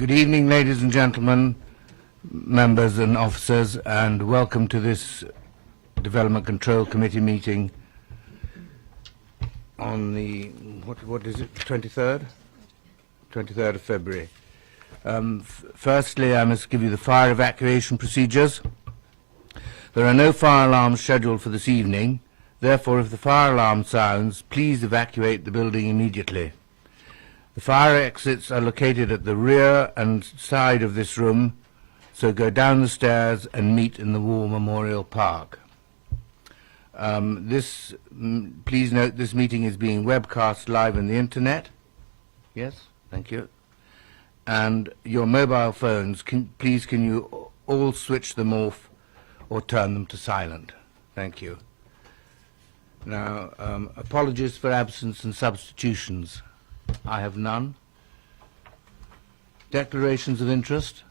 Good evening, ladies and gentlemen, members and officers, and welcome to this Development Control Committee meeting on the, what is it, 23rd? 23rd of February. Firstly, I must give you the fire evacuation procedures. There are no fire alarms scheduled for this evening. Therefore, if the fire alarm sounds, please evacuate the building immediately. The fire exits are located at the rear and side of this room, so go down the stairs and meet in the War Memorial Park. Please note this meeting is being webcast live on the internet. Yes, thank you. And your mobile phones, please can you all switch them off or turn them to silent. Thank you. Now, apologies for absence and substitutions. I have none. Declarations of interest?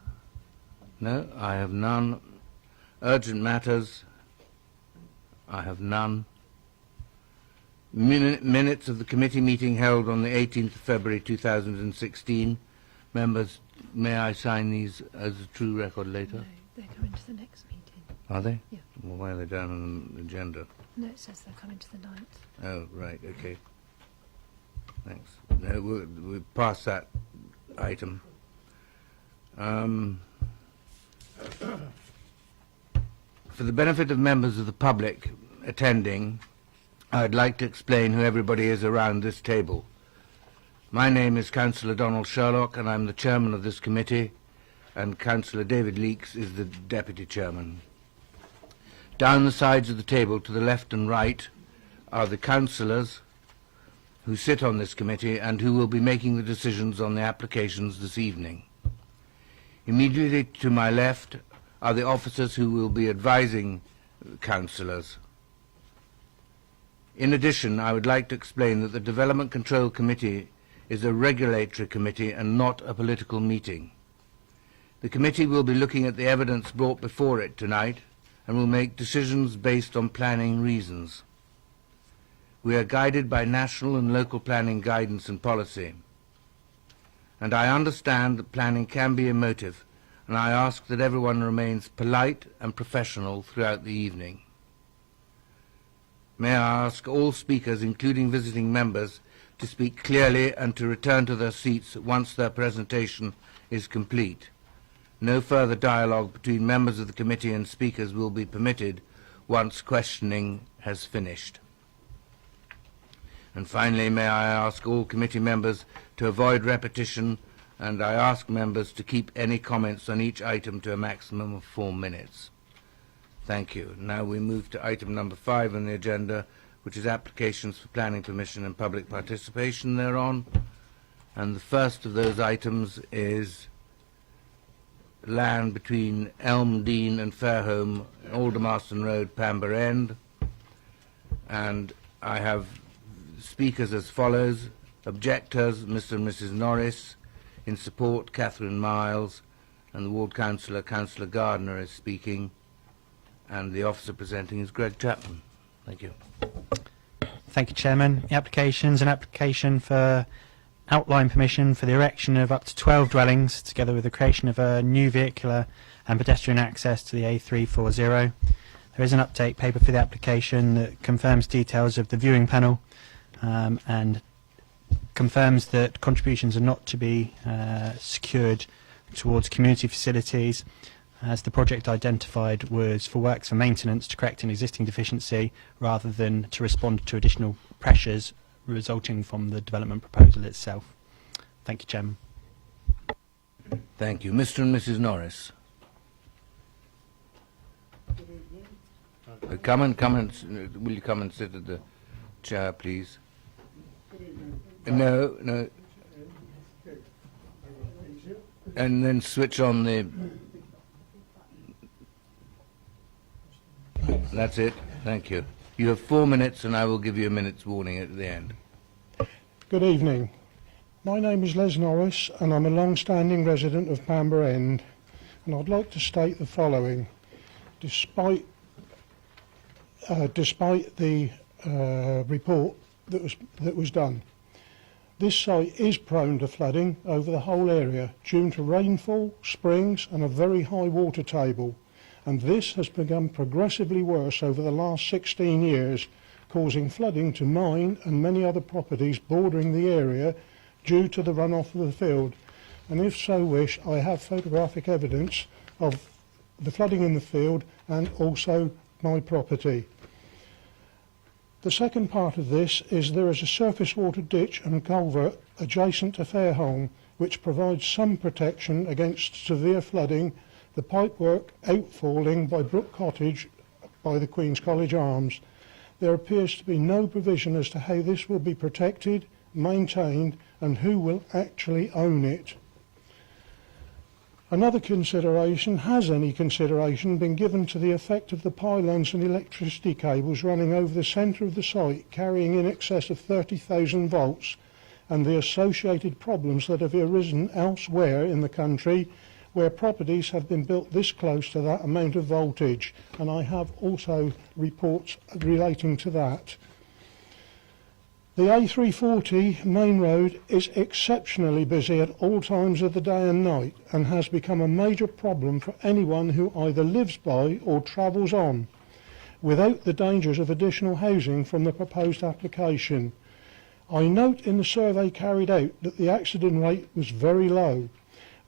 No, I have none. Urgent matters? I have none. Minutes of the committee meeting held on the 18th of February 2016. Members, may I sign these as a true record later? No, they're coming to the next meeting. Are they? Yeah. Well, why are they down on the agenda? No, it says they're coming to the 9th. Oh, right, okay. Thanks. No, we'll pass that item. For the benefit of members of the public attending, I'd like to explain who everybody is around this table. My name is Councillor Donald Sherlock, and I'm the chairman of this committee, and Councillor David Leakes is the deputy chairman. Down the sides of the table to the left and right are the councillors who sit on this committee and who will be making the decisions on the applications this evening. Immediately to my left are the officers who will be advising councillors. In addition, I would like to explain that the Development Control Committee is a regulatory committee and not a political meeting. The committee will be looking at the evidence brought before it tonight and will make decisions based on planning reasons. We are guided by national and local planning guidance and policy. And I understand that planning can be emotive, and I ask that everyone remains polite and professional throughout the evening. May I ask all speakers, including visiting members, to speak clearly and to return to their seats once their presentation is complete. No further dialogue between members of the committee and speakers will be permitted once questioning has finished. And finally, may I ask all committee members to avoid repetition, and I ask members to keep any comments on each item to a maximum of 4 minutes. Thank you. Now we move to item number 5 on the agenda, which is applications for planning permission and public participation thereon. And the first of those items is land between Elm Dean and Fairholme, Aldermaston Road, Pamber End. And I have speakers as follows. Objectors, Mr. and Mrs. Norris. In support, Catherine Miles. And the ward councillor, Councillor Gardner, is speaking. And the officer presenting is Greg Chapman. Thank you. Thank you, Chairman. The application is an application for outline permission for the erection of up to 12 dwellings, together with the creation of a new vehicular and pedestrian access to the A340. There is an update paper for the application that confirms details of the viewing panel and confirms that contributions are not to be secured towards community facilities, as the project identified was for works for maintenance to correct an existing deficiency rather than to respond to additional pressures resulting from the development proposal itself. Thank you, Chairman. Thank you. Mr. and Mrs. Norris. Come and will you come and sit at the chair, please? No. And then switch on the... That's it. Thank you. You have 4 minutes, and I will give you a minute's warning at the end. Good evening. My name is Les Norris, and I'm a long-standing resident of Pamber End, and I'd like to state the following. Despite the report that was done, This site is prone to flooding over the whole area due to rainfall, springs and a very high water table, and this has become progressively worse over the last 16 years, causing flooding to mine and many other properties bordering the area due to the runoff of the field. And if so wish, I have photographic evidence of the flooding in the field and also my property. The second part of this is there is a surface water ditch and culvert adjacent to Fairholme, which provides some protection against severe flooding, the pipework outfalling by Brook Cottage by the Queen's College Arms. There appears to be no provision as to how this will be protected, maintained, and who will actually own it. Another consideration, has any consideration been given to the effect of the pylons and electricity cables running over the centre of the site, carrying in excess of 30,000 volts, and the associated problems that have arisen elsewhere in the country where properties have been built this close to that amount of voltage? And I have also reports relating to that. The A340 main road is exceptionally busy at all times of the day and night and has become a major problem for anyone who either lives by or travels on, without the dangers of additional housing from the proposed application. I note in the survey carried out that the accident rate was very low.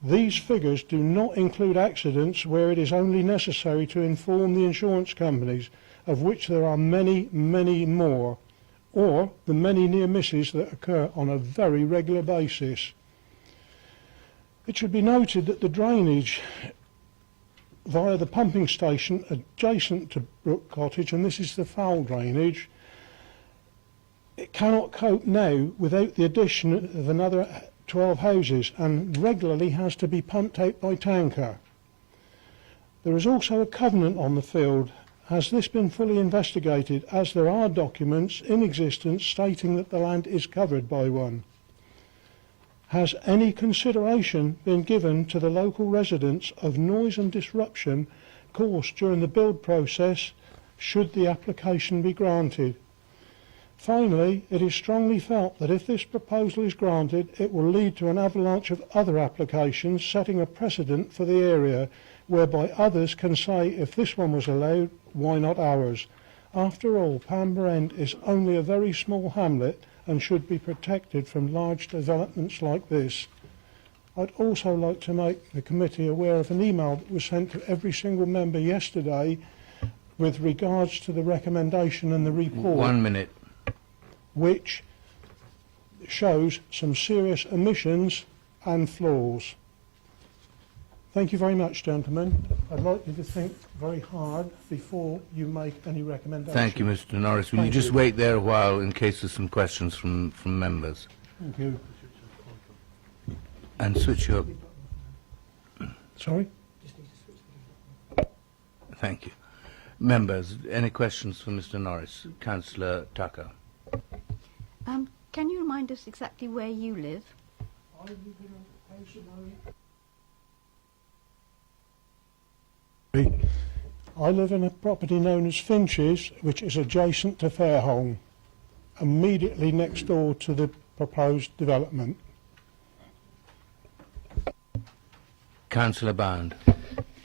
These figures do not include accidents where it is only necessary to inform the insurance companies, of which there are many, many more, or the many near misses that occur on a very regular basis. It should be noted that the drainage via the pumping station adjacent to Brook Cottage, and this is the foul drainage, it cannot cope now without the addition of another 12 houses and regularly has to be pumped out by tanker. There is also a covenant on the field. Has this been fully investigated, as there are documents in existence stating that the land is covered by one? Has any consideration been given to the local residents of noise and disruption caused during the build process, should the application be granted? Finally, it is strongly felt that if this proposal is granted, it will lead to an avalanche of other applications, setting a precedent for the area, whereby others can say, if this one was allowed, why not ours? After all, Pamber End is only a very small hamlet and should be protected from large developments like this. I'd also like to make the committee aware of an email that was sent to every single member yesterday with regards to the recommendation and the report. 1 minute. Which shows some serious omissions and flaws. Thank you very much, gentlemen. I'd like you to think very hard before you make any recommendations. Thank you, Mr. Norris. Will you just wait there a while in case there's some questions from members? Thank you. And switch your... Sorry? Thank you. Members, any questions for Mr. Norris? Councillor Tucker. Can you remind us exactly where you live? I live in a house I live in a property known as Finch's, which is adjacent to Fairholme, immediately next door to the proposed development. Councillor Bound.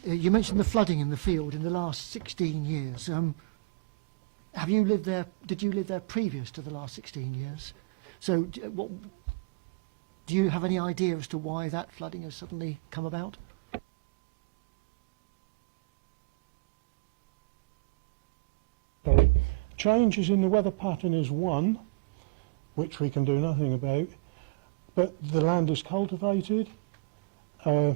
You mentioned the flooding in the field in the last 16 years. Have you lived there? Did you live there previous to the last 16 years? So, do you have any idea as to why that flooding has suddenly come about? Sorry. Changes in the weather pattern is one, which we can do nothing about, but the land is cultivated. I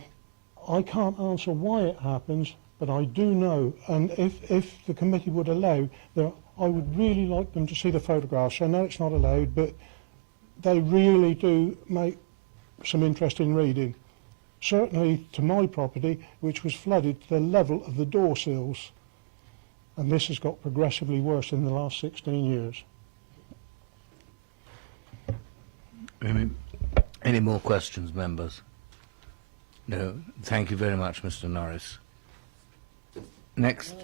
can't answer why it happens, but I do know, and if the committee would allow, I would really like them to see the photographs. I know it's not allowed, but they really do make some interesting reading. Certainly to my property, which was flooded to the level of the door sills. And this has got progressively worse in the last 16 years. Any more questions, members? No. Thank you very much, Mr. Norris. Next.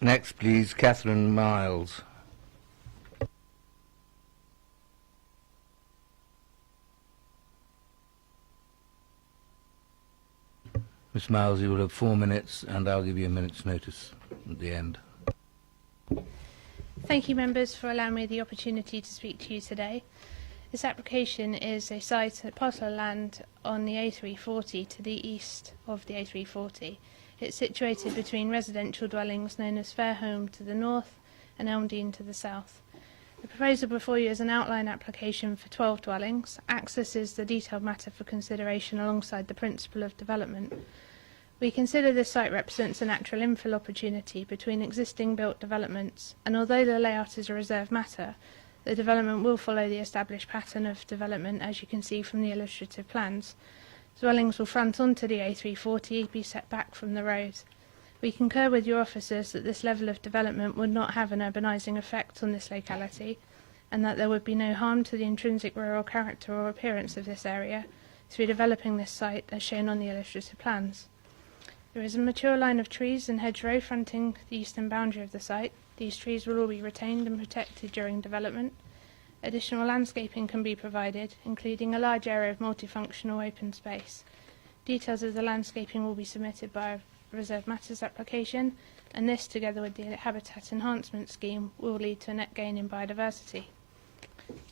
Next, please, Catherine Miles. Miss Miles, you will have 4 minutes, and I'll give you a minute's notice at the end. Thank you, members, for allowing me the opportunity to speak to you today. This application is a site, a parcel of land on the A340 to the east of the A340. It's situated between residential dwellings known as Fairholme to the north and Elmdene to the south. The proposal before you is an outline application for 12 dwellings. Access is the detailed matter for consideration alongside the principle of development. We consider this site represents a natural infill opportunity between existing built developments, and although the layout is a reserved matter, the development will follow the established pattern of development as you can see from the illustrative plans. Dwellings will front onto the A340, be set back from the road. We concur with your officers that this level of development would not have an urbanising effect on this locality, and that there would be no harm to the intrinsic rural character or appearance of this area through developing this site as shown on the illustrative plans. There is a mature line of trees and hedgerow fronting the eastern boundary of the site. These trees will all be retained and protected during development. Additional landscaping can be provided, including a large area of multifunctional open space. Details of the landscaping will be submitted by a Reserved Matters application, and this, together with the Habitat Enhancement Scheme, will lead to a net gain in biodiversity.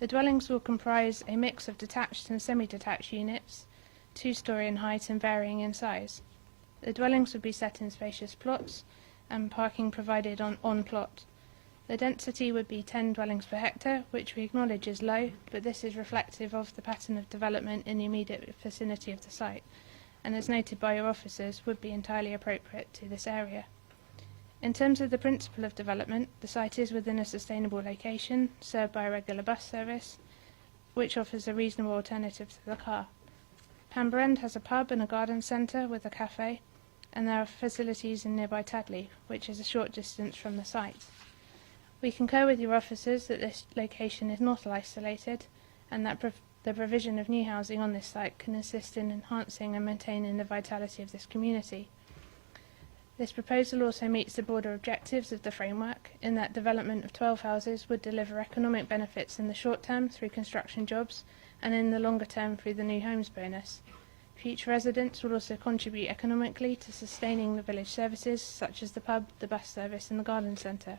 The dwellings will comprise a mix of detached and semi-detached units, 2-storey in height and varying in size. The dwellings would be set in spacious plots and parking provided on plot. The density would be 10 dwellings per hectare, which we acknowledge is low, but this is reflective of the pattern of development in the immediate vicinity of the site, and as noted by your officers, would be entirely appropriate to this area. In terms of the principle of development, the site is within a sustainable location, served by a regular bus service, which offers a reasonable alternative to the car. Pamber End has a pub and a garden centre with a cafe, and there are facilities in nearby Tadley, which is a short distance from the site. We concur with your officers that this location is not isolated, and that the provision of new housing on this site can assist in enhancing and maintaining the vitality of this community. This proposal also meets the broader objectives of the framework, in that development of 12 houses would deliver economic benefits in the short term through construction jobs, and in the longer term through the new homes bonus. Future residents will also contribute economically to sustaining the village services such as the pub, the bus service and the garden centre.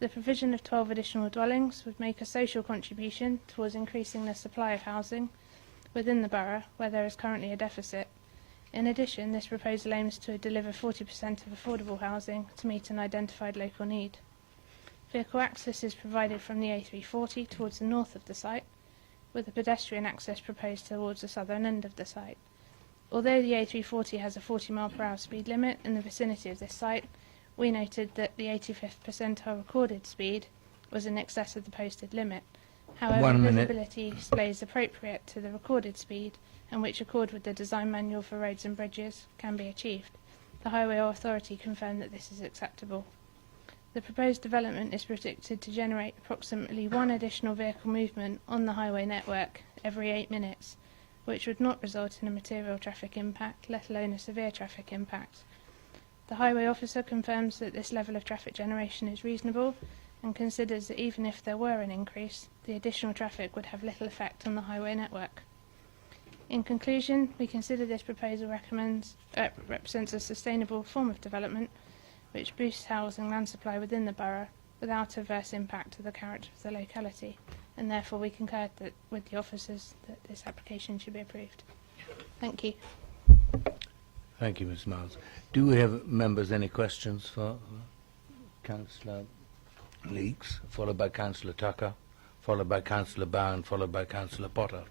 The provision of 12 additional dwellings would make a social contribution towards increasing the supply of housing within the borough where there is currently a deficit. In addition, this proposal aims to deliver 40% of affordable housing to meet an identified local need. Vehicle access is provided from the A340 towards the north of the site, with a pedestrian access proposed towards the southern end of the site. Although the A340 has a 40-mile-per-hour speed limit in the vicinity of this site, we noted that the 85th percentile recorded speed was in excess of the posted limit. However, 1 minute. visibility displays appropriate to the recorded speed, and which accord with the design manual for roads and bridges, can be achieved. The Highway Authority confirmed that this is acceptable. The proposed development is predicted to generate approximately 1 additional vehicle movement on the highway network every 8 minutes, which would not result in a material traffic impact, let alone a severe traffic impact. The highway officer confirms that this level of traffic generation is reasonable and considers that even if there were an increase, the additional traffic would have little effect on the highway network. In conclusion, we consider this proposal represents a sustainable form of development which boosts housing land supply within the borough without adverse impact to the character of the locality, and therefore we concur with the officers that this application should be approved. Thank you. Thank you, Ms Miles. Do we have members any questions for Councillor Leeks, followed by Councillor Tucker, followed by Councillor Bowen, followed by Councillor Potter?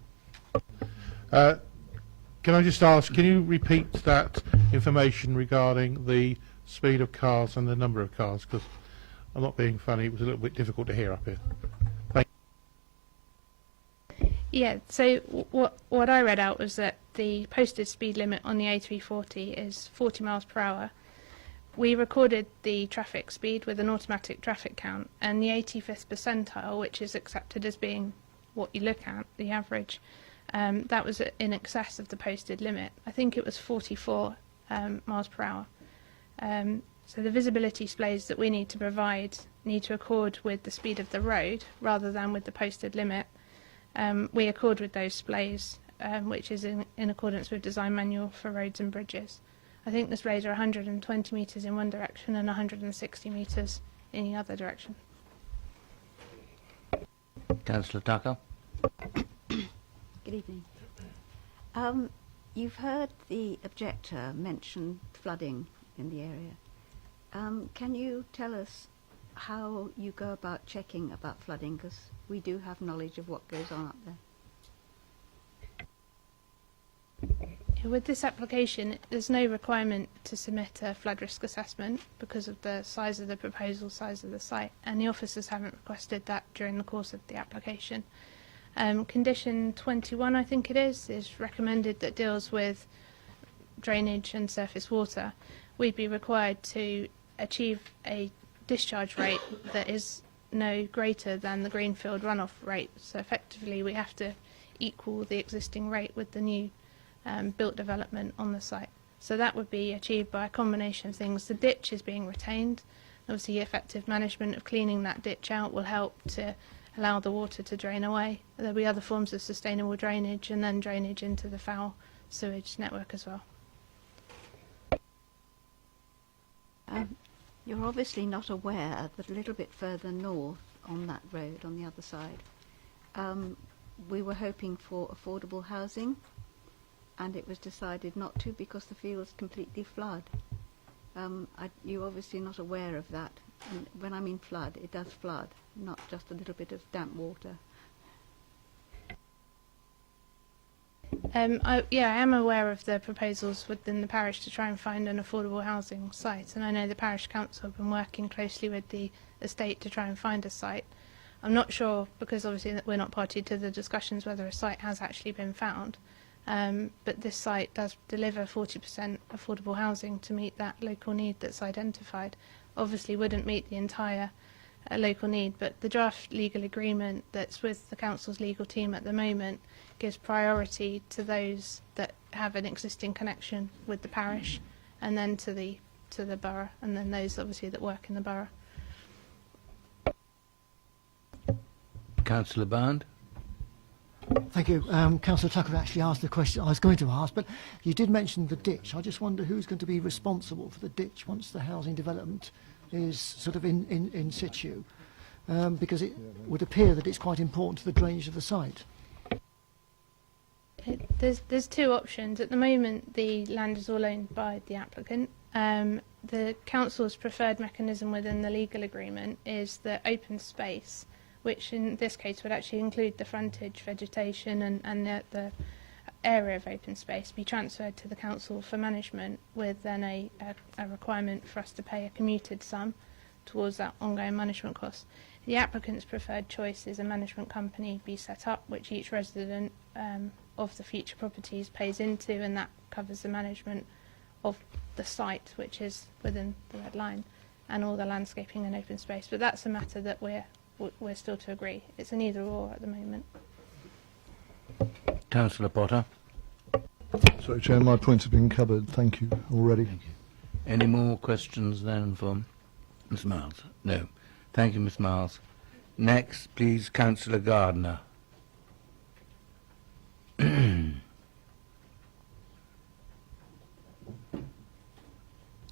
Can I just ask, can you repeat that information regarding the speed of cars and the number of cars? Because I'm not being funny, it was a little bit difficult to hear up here. Thank you. Yeah, so what I read out was that the posted speed limit on the A340 is 40 miles per hour. We recorded the traffic speed with an automatic traffic count, and the 85th percentile, which is accepted as being what you look at, the average, that was in excess of the posted limit. I think it was 44 miles per hour. So the visibility displays that we need to provide need to accord with the speed of the road rather than with the posted limit. We accord with those displays which is in accordance with design manual for roads and bridges. I think this roads are 120 metres in one direction and 160 metres in the other direction. Councillor Tucker. Good evening. You've heard the objector mention flooding in the area. Can you tell us how you go about checking about flooding? Because we do have knowledge of what goes on up there. With this application, there's no requirement to submit a flood risk assessment because of the size of the proposal, size of the site, and the officers haven't requested that during the course of the application. Condition 21, I think it is recommended that deals with drainage and surface water. We'd be required to achieve a discharge rate that is no greater than the greenfield runoff rate. So effectively, we have to equal the existing rate with the new built development on the site. So that would be achieved by a combination of things. The ditch is being retained. Obviously, effective management of cleaning that ditch out will help to allow the water to drain away. There'll be other forms of sustainable drainage and then drainage into the foul sewage network as well. You're obviously not aware that a little bit further north on that road on the other side, we were hoping for affordable housing, and it was decided not to because the fields completely flood. You're obviously not aware of that. And when I mean flood, it does flood, not just a little bit of damp water. I am aware of the proposals within the parish to try and find an affordable housing site, and I know the parish council have been working closely with the estate to try and find a site. I'm not sure, because obviously we're not party to the discussions, whether a site has actually been found, but this site does deliver 40% affordable housing to meet that local need that's identified. Obviously wouldn't meet the entire local need, but the draft legal agreement that's with the council's legal team at the moment gives priority to those that have an existing connection with the parish, and then to the borough, and then those obviously that work in the borough. Councillor Bond. Thank you. Councillor Tucker actually asked the question I was going to ask, but you did mention the ditch. I just wonder who's going to be responsible for the ditch once the housing development is sort of in situ, because it would appear that it's quite important to the drainage of the site. There's two options. At the moment, the land is all owned by the applicant. The council's preferred mechanism within the legal agreement is the open space, which in this case would actually include the frontage, vegetation and the area of open space, be transferred to the council for management, with then a requirement for us to pay a commuted sum towards that ongoing management cost. The applicant's preferred choice is a management company be set up, which each resident of the future properties pays into, and that covers the management of the site, which is within the red line, and all the landscaping and open space. But that's a matter that we're still to agree. It's an either or at the moment. Councillor Potter. Sorry, Chair, my points have been covered. Thank you already. Thank you. Any more questions then from Ms Miles? No. Thank you, Ms Miles. Next, please, Councillor Gardner.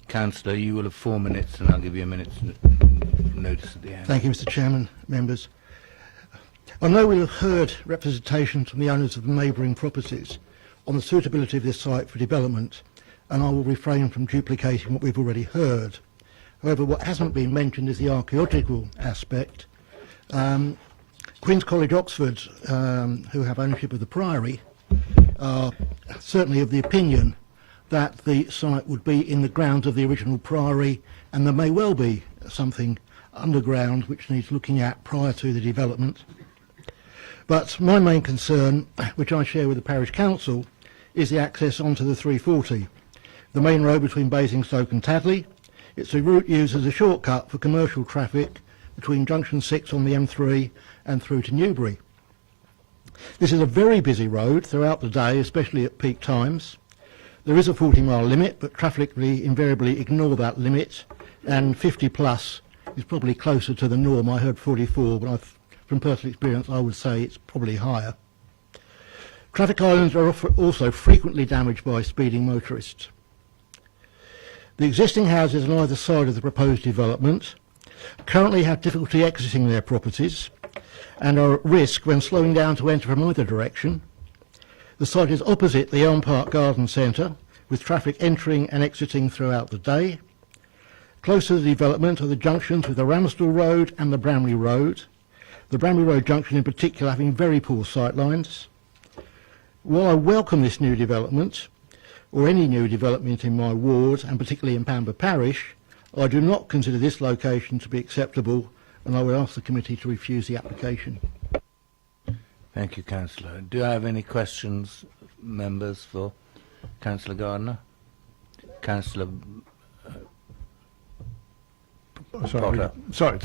Councillor, you will have 4 minutes, and I'll give you a minute's notice at the end. Thank you, Mr Chairman, members. I know we'll have heard representations from the owners of the neighbouring properties on the suitability of this site for development, and I will refrain from duplicating what we've already heard. However, what hasn't been mentioned is the archaeological aspect. Queen's College, Oxford, who have ownership of the Priory, are certainly of the opinion that the site would be in the grounds of the original Priory, and there may well be something underground which needs looking at prior to the development. But my main concern, which I share with the Parish Council, is the access onto the 340, the main road between Basingstoke and Tadley. It's a route used as a shortcut for commercial traffic between Junction 6 on the M3 and through to Newbury. This is a very busy road throughout the day, especially at peak times. There is a 40-mile limit, but traffic invariably ignore that limit, and 50 plus is probably closer to the norm. I heard 44, but from personal experience I would say it's probably higher. Traffic islands are also frequently damaged by speeding motorists. The existing houses on either side of the proposed development currently have difficulty exiting their properties and are at risk when slowing down to enter from either direction. The site is opposite the Elm Park Garden Centre, with traffic entering and exiting throughout the day. Close to the development are the junctions with the Ramsdell Road and the Bramley Road, the Bramley Road junction in particular having very poor sight lines. While I welcome this new development, or any new development in my ward, and particularly in Pamber Parish, I do not consider this location to be acceptable, and I would ask the committee to refuse the application. Thank you, Councillor. Do I have any questions, members, for Councillor Gardner? Councillor Potter. Sorry.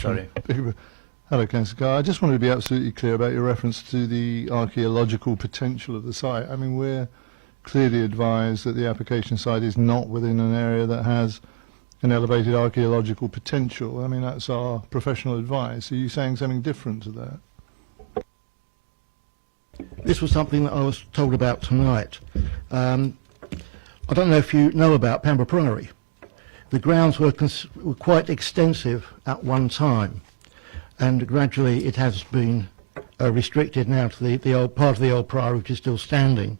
Hello, Councillor Carr. I just wanted to be absolutely clear about your reference to the archaeological potential of the site. I mean, we're clearly advised that the application site is not within an area that has an elevated archaeological potential. I mean, that's our professional advice. Are you saying something different to that? This was something that I was told about tonight. I don't know if you know about Pamber Priory. The grounds were quite extensive at one time, and gradually it has been restricted now to the old part of the old priory, which is still standing.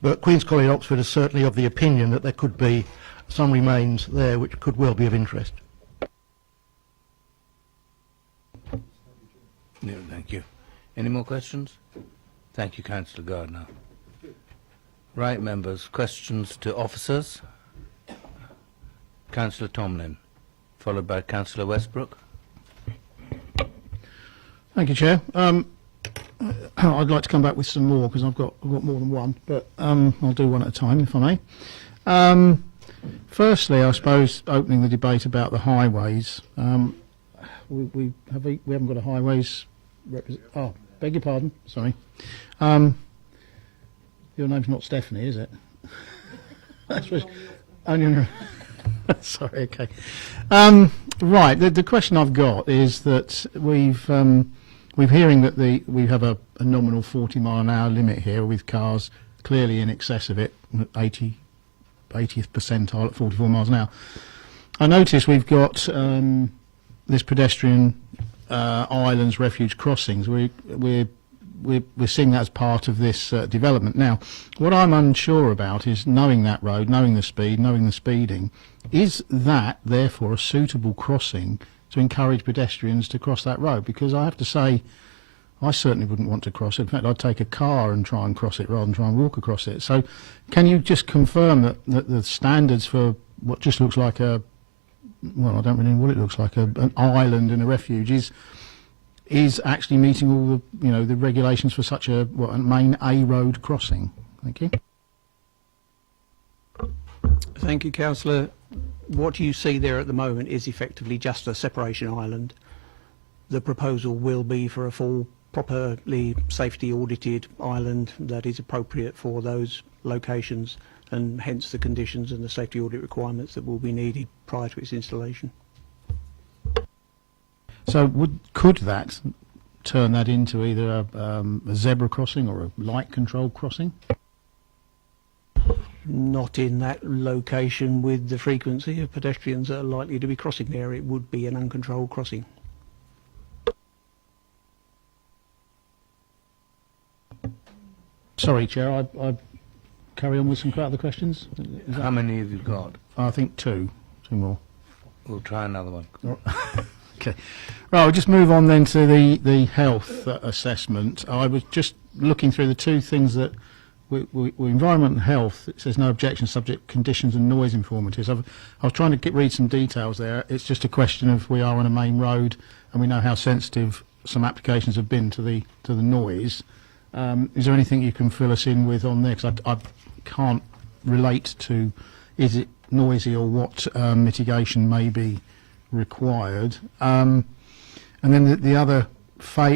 But Queen's College, Oxford, is certainly of the opinion that there could be some remains there which could well be of interest. No, thank you. Any more questions? Thank you, Councillor Gardner. Right, members, questions to officers? Councillor Tomlin, followed by Councillor Westbrook. Thank you, Chair. I'd like to come back with some more because I've got more than one, but I'll do one at a time if I may. Firstly, I suppose opening the debate about the highways. We haven't got a highways oh, beg your pardon. Sorry. Your name's not Stephanie, is it? That's what, only. Sorry. Okay. Right. The question I've got is that we're hearing that we have a nominal 40-mile-an-hour limit here with cars clearly in excess of it, 80th percentile at 44 miles an hour. I notice we've got this pedestrian islands, refuge crossings. We're seeing that as part of this development. Now, what I'm unsure about is knowing that road, knowing the speed, knowing the speeding. Is that therefore a suitable crossing to encourage pedestrians to cross that road? Because I have to say, I certainly wouldn't want to cross it. In fact, I'd take a car and try and cross it rather than try and walk across it. So can you just confirm that the standards for what just looks like a, well, I don't really know what it looks like, an island and a refuge is actually meeting all the, the regulations for such a main A road crossing? Thank you. Thank you, Councillor. What you see there at the moment is effectively just a separation island. The proposal will be for a full, properly safety audited island that is appropriate for those locations, and hence the conditions and the safety audit requirements that will be needed prior to its installation. So could that turn that into either a zebra crossing or a light controlled crossing? Not in that location with the frequency of pedestrians that are likely to be crossing there. It would be an uncontrolled crossing. Sorry, Chair, I carry on with some other questions. How many have you got? I think two more. We'll try another one. Okay. Right, we'll just move on then to the health assessment. I was just looking through the two things that we environment and health. It says no objection, subject conditions and noise informatives. I was trying to read some details there. It's just a question of we are on a main road and we know how sensitive some applications have been to the noise. Is there anything you can fill us in with on there? Because I can't relate to is it noisy or what mitigation may be required. And then the other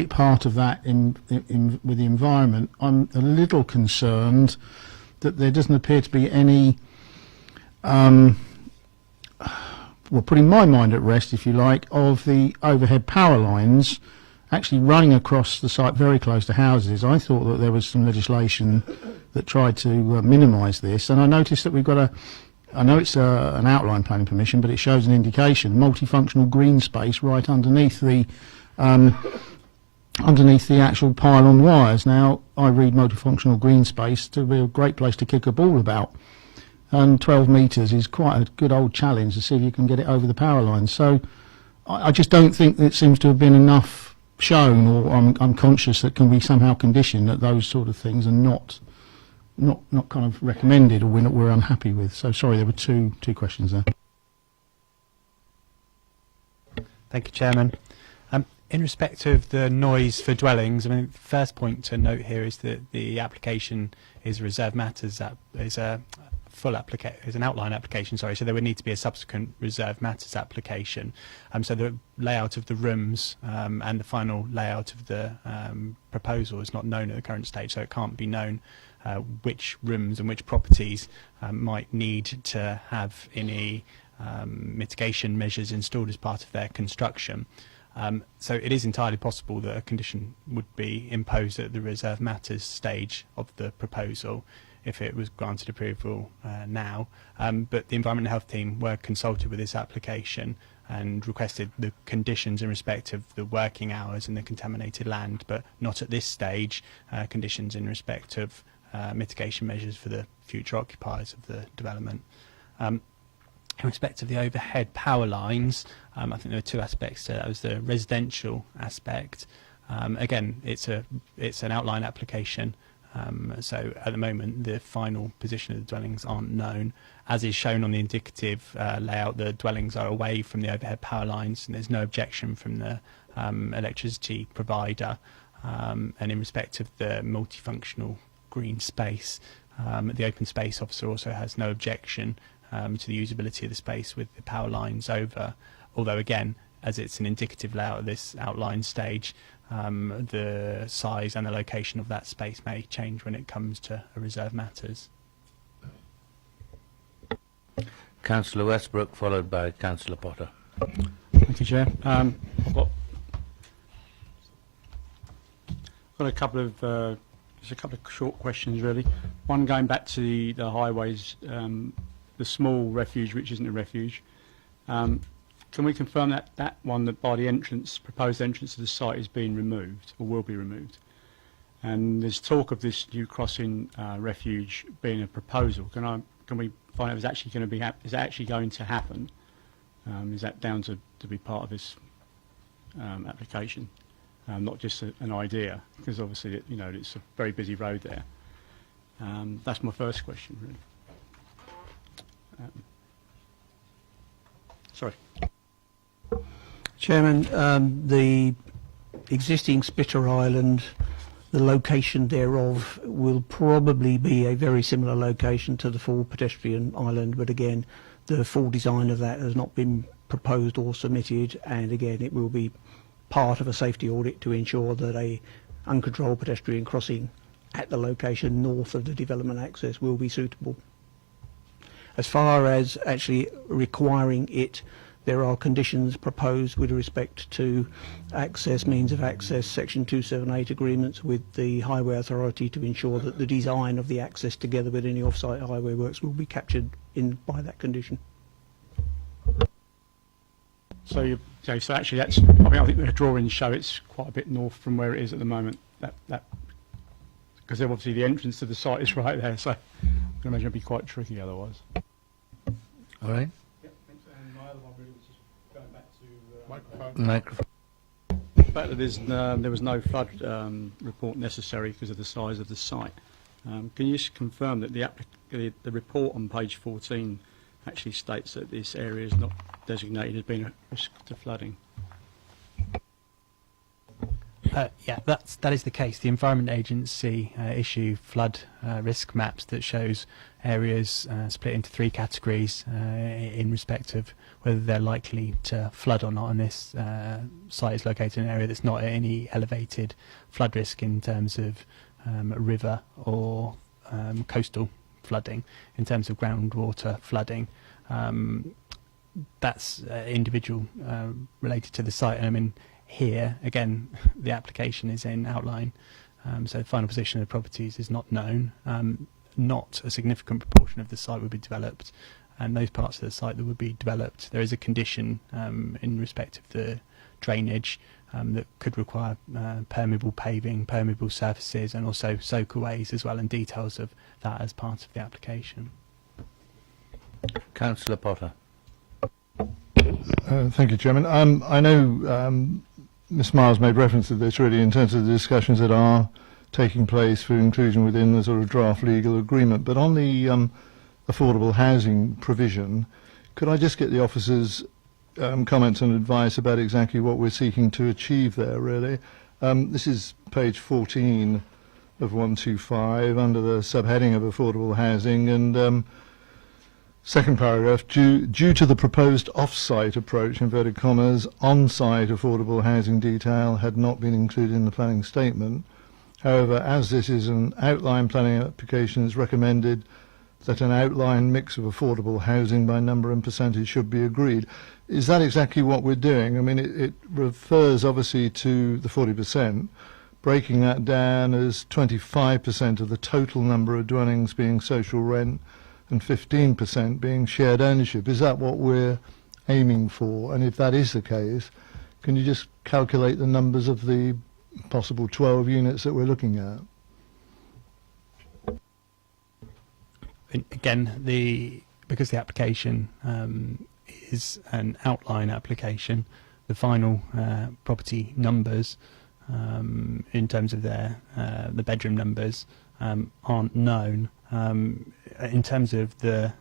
part of that with the environment, I'm a little concerned that there doesn't appear to be any, putting my mind at rest, if you like, of the overhead power lines actually running across the site very close to houses, I thought that there was some legislation that tried to minimise this, and I noticed that we've got I know it's an outline planning permission, but it shows an indication, multifunctional green space right underneath the actual pylon wires. Now, I read multifunctional green space to be a great place to kick a ball about, and 12 metres is quite a good old challenge to see if you can get it over the power line. So I just don't think it seems to have been enough shown, or I'm conscious that can we somehow condition that those sort of things are not kind of recommended, or we're unhappy with. So sorry, there were two questions there. Thank you, Chairman. In respect of the noise for dwellings, I mean, the first point to note here is that the application is reserved matters, is a is an outline application, sorry, so there would need to be a subsequent reserved matters application. So the layout of the rooms and the final layout of the proposal is not known at the current stage, so it can't be known which rooms and which properties might need to have any mitigation measures installed as part of their construction. So it is entirely possible that a condition would be imposed at the reserved matters stage of the proposal if it was granted approval now. But the Environment and Health team were consulted with this application and requested the conditions in respect of the working hours and the contaminated land, but not at this stage conditions in respect of mitigation measures for the future occupiers of the development. In respect of the overhead power lines, I think there were two aspects to that. There was the residential aspect. Again, it's an outline application, so at the moment the final position of the dwellings aren't known. As is shown on the indicative layout, the dwellings are away from the overhead power lines, and there's no objection from the electricity provider. And in respect of the multifunctional green space, the open space officer also has no objection to the usability of the space with the power lines over, although again, as it's an indicative layout at this outline stage, the size and the location of that space may change when it comes to a reserved matters. Councillor Westbrook, followed by Councillor Potter. Thank you, Chair. I've got a couple of just a couple of short questions, really. One going back to the highways, the small refuge, which isn't a refuge. Can we confirm that one, that by the proposed entrance to the site, is being removed or will be removed? And there's talk of this new crossing refuge being a proposal. Can we find out if it's actually going to be is that actually going to happen? Is that down to be part of this application, not just an idea? Because obviously, it's a very busy road there. That's my first question, really. Sorry. Chairman, the existing Spitter Island, the location thereof will probably be a very similar location to the full pedestrian island, but again, the full design of that has not been proposed or submitted, and again, it will be part of a safety audit to ensure that a uncontrolled pedestrian crossing at the location north of the development access will be suitable. As far as actually requiring it, there are conditions proposed with respect to access, means of access, Section 278 agreements with the Highway Authority to ensure that the design of the access together with any off-site highway works will be captured by that condition. So actually that's, I think the drawings show it's quite a bit north from where it is at the moment. Because obviously the entrance to the site is right there, so I can imagine it'd be quite tricky otherwise. All right. Yep, thanks. And my other one really was just going back to Microphone. the fact that there was no flood report necessary because of the size of the site. Can you just confirm that the report on page 14 actually states that this area is not designated as being a risk to flooding? Yeah, that is the case. The Environment Agency issue flood risk maps that shows areas split into three categories in respect of whether they're likely to flood or not, and this site is located in an area that's not at any elevated flood risk in terms of river or coastal flooding. In terms of groundwater flooding, that's individual related to the site. And I mean, here, again, the application is in outline, so the final position of the properties is not known. Not a significant proportion of the site would be developed, and those parts of the site that would be developed, there is a condition in respect of the drainage that could require permeable paving, permeable surfaces, and also soakaways as well, and details of that as part of the application. Councillor Potter. Thank you, Chairman. I know Ms Miles made reference to this really in terms of the discussions that are taking place for inclusion within the sort of draft legal agreement, but on the affordable housing provision, could I just get the officers' comments and advice about exactly what we're seeking to achieve there, really? This is page 14 of 125 under the subheading of affordable housing, and second paragraph, due to the proposed off-site approach, inverted commas, on-site affordable housing detail had not been included in the planning statement. However, as this is an outline planning application, it's recommended that an outline mix of affordable housing by number and percentage should be agreed. Is that exactly what we're doing? I mean, it refers obviously to the 40%, breaking that down as 25% of the total number of dwellings being social rent and 15% being shared ownership. Is that what we're aiming for? And if that is the case, can you just calculate the numbers of the possible 12 units that we're looking at? Again, because the application is an outline application, the final property numbers in terms of the bedroom numbers aren't known. In terms of the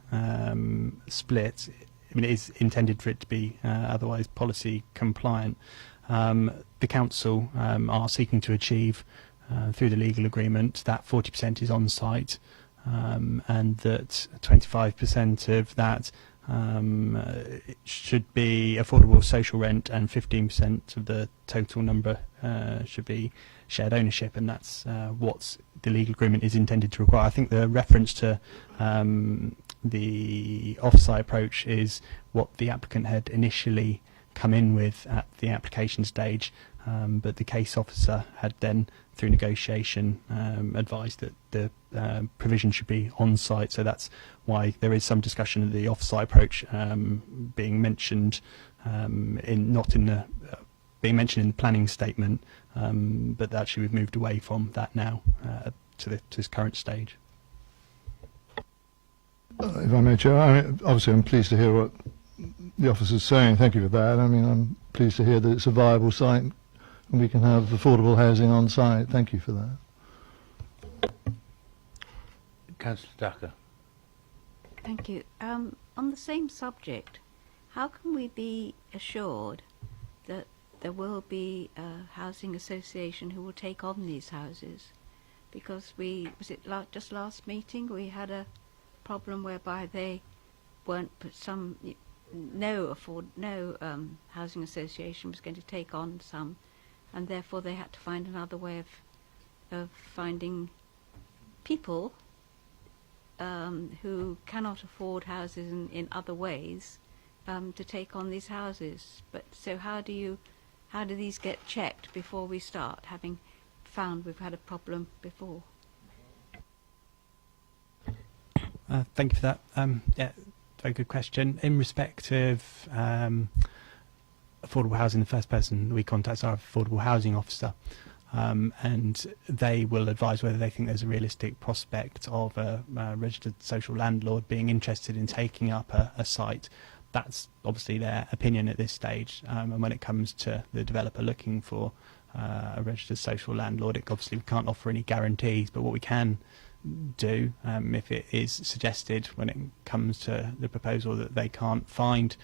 split, I mean, it is intended for it to be otherwise policy compliant. The council are seeking to achieve through the legal agreement that 40% is on site, and that 25% of that should be affordable social rent, and 15% of the total number should be shared ownership, and that's what the legal agreement is intended to require. I think the reference to the off-site approach is what the applicant had initially come in with at the application stage, but the case officer had then, through negotiation, advised that the provision should be on site. So that's why there is some discussion of the off-site approach being mentioned being mentioned in the planning statement, but actually we've moved away from that now to this current stage. If I may, Chair, obviously I'm pleased to hear what the officer's saying. Thank you for that. I mean, I'm pleased to hear that it's a viable site and we can have affordable housing on site. Thank you for that. Councillor Tucker. Thank you. On the same subject, how can we be assured that there will be a housing association who will take on these houses? Because just last meeting we had a problem whereby they weren't no housing association was going to take on some, and therefore they had to find another way of finding people who cannot afford houses in other ways to take on these houses. But so how do these get checked before we start, having found we've had a problem before? Thank you for that. Yeah, very good question. In respect of affordable housing, the first person we contact is our affordable housing officer, and they will advise whether they think there's a realistic prospect of a registered social landlord being interested in taking up a site. That's obviously their opinion at this stage, and when it comes to the developer looking for a registered social landlord, obviously we can't offer any guarantees, but what we can do, if it is suggested when it comes to the proposal that they can't find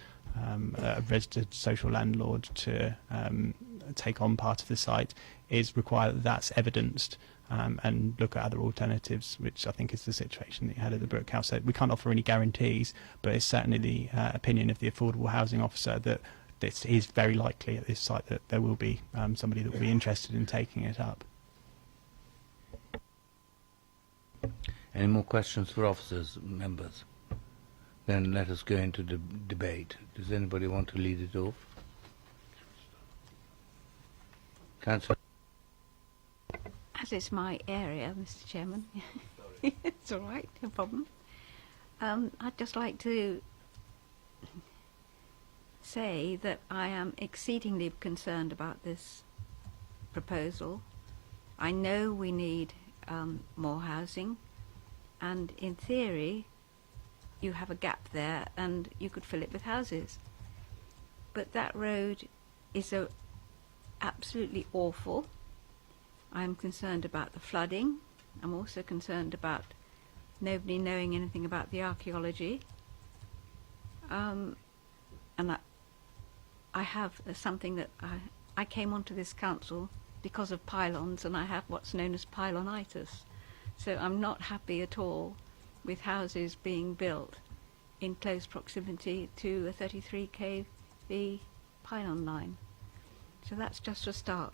a registered social landlord to take on part of the site, is require that that's evidenced, and look at other alternatives, which I think is the situation that you had at the Brook House. So we can't offer any guarantees, but it's certainly the opinion of the affordable housing officer that it is very likely at this site that there will be somebody that will be interested in taking it up. Any more questions for officers, members? Then let us go into the debate. Does anybody want to lead it off? Councillor. As it's my area, Mr. Chairman, it's all right, no problem. I'd just like to say that I am exceedingly concerned about this proposal. I know we need more housing, and in theory you have a gap there and you could fill it with houses. But that road is absolutely awful. I'm concerned about the flooding. I'm also concerned about nobody knowing anything about the archaeology. And I have something that I came onto this council because of pylons, and I have what's known as pylonitis. So I'm not happy at all with houses being built in close proximity to a 33 kV pylon line. So that's just a start.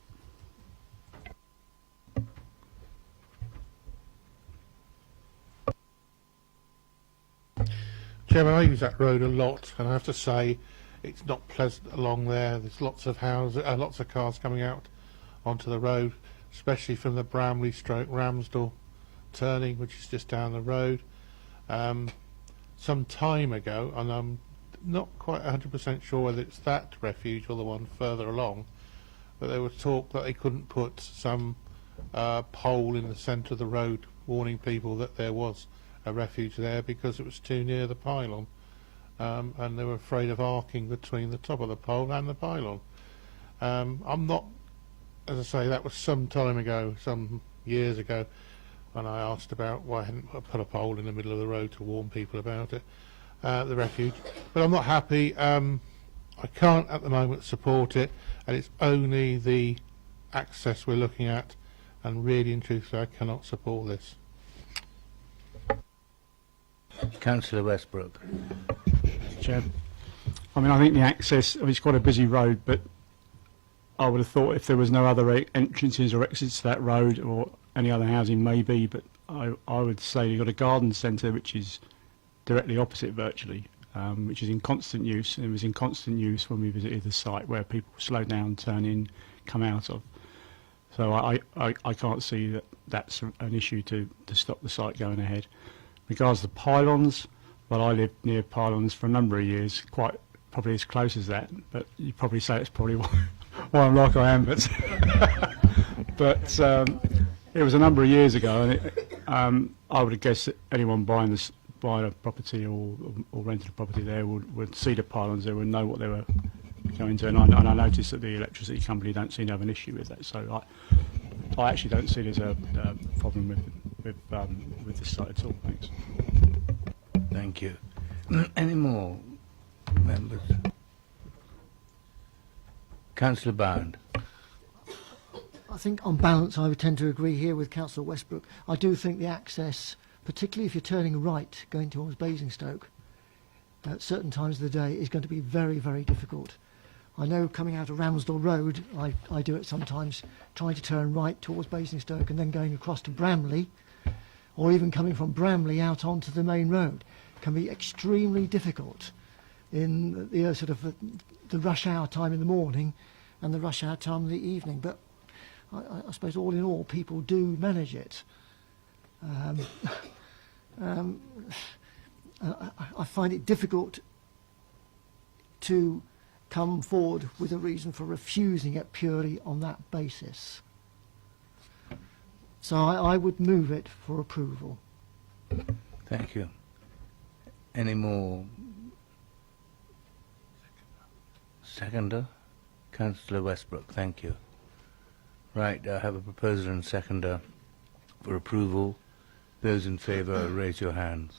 Chairman, I use that road a lot, and I have to say it's not pleasant along there. There's lots of lots of cars coming out onto the road, especially from the Bramley/Ramsdell turning, which is just down the road. Some time ago, and I'm not quite 100% sure whether it's that refuge or the one further along, but there was talk that they couldn't put some pole in the centre of the road warning people that there was a refuge there because it was too near the pylon, and they were afraid of arcing between the top of the pole and the pylon. I'm not, as I say, that was some time ago, some years ago, and I asked about why I hadn't put a pole in the middle of the road to warn people about it, the refuge. But I'm not happy. I can't at the moment support it, and it's only the access we're looking at, and really and truthfully I cannot support this. Councillor Westbrook. Chair, I mean, I think the access, I mean, it's quite a busy road, but I would have thought if there was no other entrances or exits to that road, or any other housing maybe, but I would say you've got a garden centre which is directly opposite virtually, which is in constant use, and it was in constant use when we visited the site where people slow down, turn in, come out of. So I can't see that that's an issue to stop the site going ahead. Regards to the pylons, well, I lived near pylons for a number of years, quite probably as close as that, but you'd probably say it's probably why I'm like I am, but it was a number of years ago, and I would have guessed that anyone buying a property or rented a property there would see the pylons there, would know what they were going to, and I noticed that the electricity company don't seem to have an issue with that, so I actually don't see there's a problem with this site at all. Thanks. Thank you. Any more members? Councillor Bound. I think on balance I would tend to agree here with Councillor Westbrook. I do think the access, particularly if you're turning right going towards Basingstoke at certain times of the day, is going to be very, very difficult. I know coming out of Ramsdell Road, I do it sometimes, trying to turn right towards Basingstoke and then going across to Bramley, or even coming from Bramley out onto the main road, can be extremely difficult in the sort of the rush hour time in the morning and the rush hour time in the evening. But I suppose all in all, people do manage it. I find it difficult to come forward with a reason for refusing it purely on that basis. So I would move it for approval. Thank you. Any more? Seconder? Councillor Westbrook, thank you. Right, I have a proposer and seconder for approval. Those in favour, raise your hands.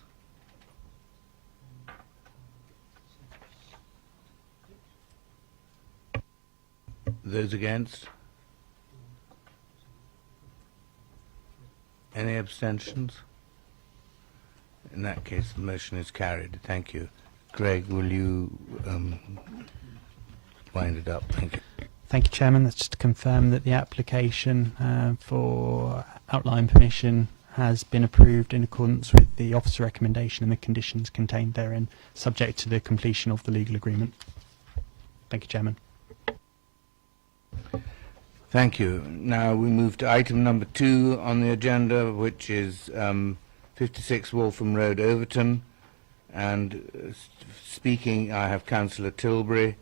Those against? Any abstentions? In that case, the motion is carried. Thank you. Greg, will you wind it up? Thank you. Thank you, Chairman. That's just to confirm that the application for outline permission has been approved in accordance with the officer recommendation and the conditions contained therein, subject to the completion of the legal agreement. Thank you, Chairman. Thank you. Now we move to item number 2 on the agenda, which is 56 Waltham Road, Overton. And speaking, I have Councillor Tilbury,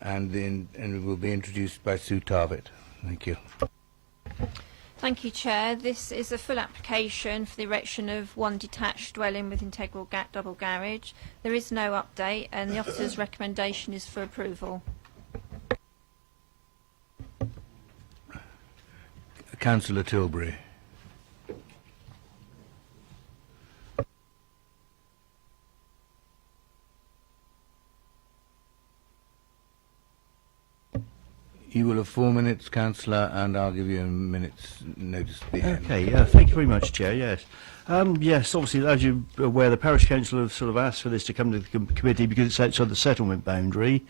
and it will be introduced by Sue Tarvett. Thank you. Thank you, Chair. This is a full application for the erection of one detached dwelling with integral double garage. There is no update, and the officer's recommendation is for approval. Councillor Tilbury. You will have 4 minutes, Councillor, and I'll give you a minute's notice at the end. Okay, thank you very much, Chair, yes. Yes, obviously, as you're aware, the Parish Council have sort of asked for this to come to the committee because it's outside the settlement boundary.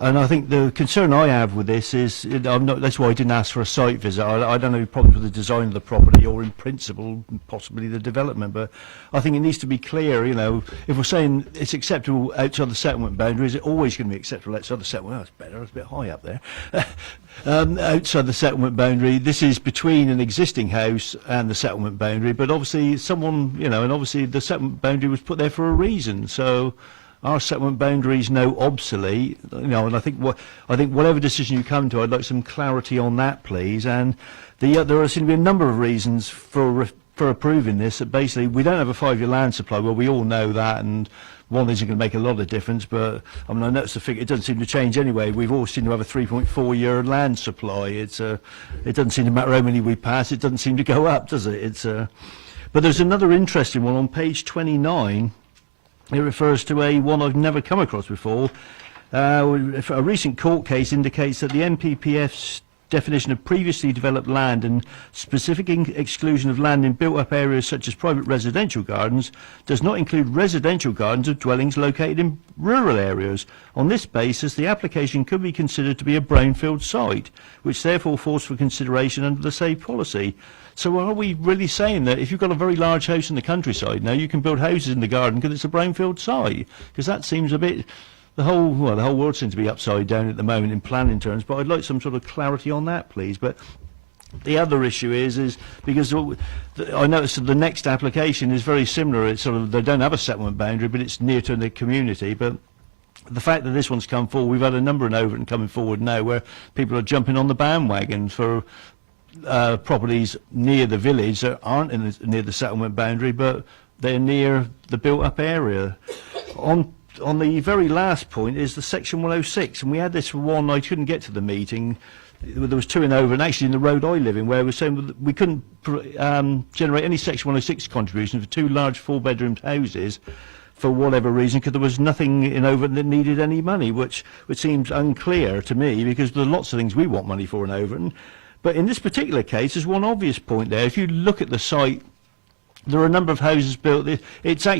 And I think the concern I have with this is, that's why I didn't ask for a site visit. I don't have any problems with the design of the property or in principle, possibly the development, but I think it needs to be clear, you know, if we're saying it's acceptable outside the settlement boundary, is it always going to be acceptable outside the settlement? Well, that's better, it's a bit high up there. Outside the settlement boundary, this is between an existing house and the settlement boundary, but obviously someone, you know, and obviously the settlement boundary was put there for a reason, so our settlement boundary is now obsolete, you know, and I think whatever decision you come to, I'd like some clarity on that, please. And there seem to be a number of reasons for approving this. That basically we don't have a 5-year land supply. Well, we all know that, and one isn't going to make a lot of difference. But I mean, I noticed the figure; it doesn't seem to change anyway. We've all seem to have a 3.4-year land supply. It doesn't seem to matter how many we pass. It doesn't seem to go up, does it? But there's another interesting one on page 29. It refers to one I've never come across before. A recent court case indicates that the NPPF's definition of previously developed land and specific exclusion of land in built-up areas such as private residential gardens does not include residential gardens of dwellings located in rural areas. On this basis, the application could be considered to be a brownfield site, which therefore falls for consideration under the SAVE policy. So are we really saying that if you've got a very large house in the countryside now, you can build houses in the garden because it's a brownfield site? Because that seems a bit... The whole world seems to be upside down at the moment in planning terms, but I'd like some sort of clarity on that, please. But the other issue is because I noticed that the next application is very similar. It's sort of, they don't have a settlement boundary, but it's near to the community. But the fact that this one's come forward, we've had a number in Overton coming forward now where people are jumping on the bandwagon for properties near the village that aren't near the settlement boundary, but they're near the built-up area. On the very last point is the section 106, and we had this for one. I couldn't get to the meeting. There was 2 in Overton, actually in the road I live in, where we were saying that we couldn't generate any section 106 contributions for 2 large 4-bedroom houses for whatever reason, because there was nothing in Overton that needed any money, which seems unclear to me, because there are lots of things we want money for in Overton. But in this particular case, there's one obvious point there. If you look at the site, there are a number of houses built. It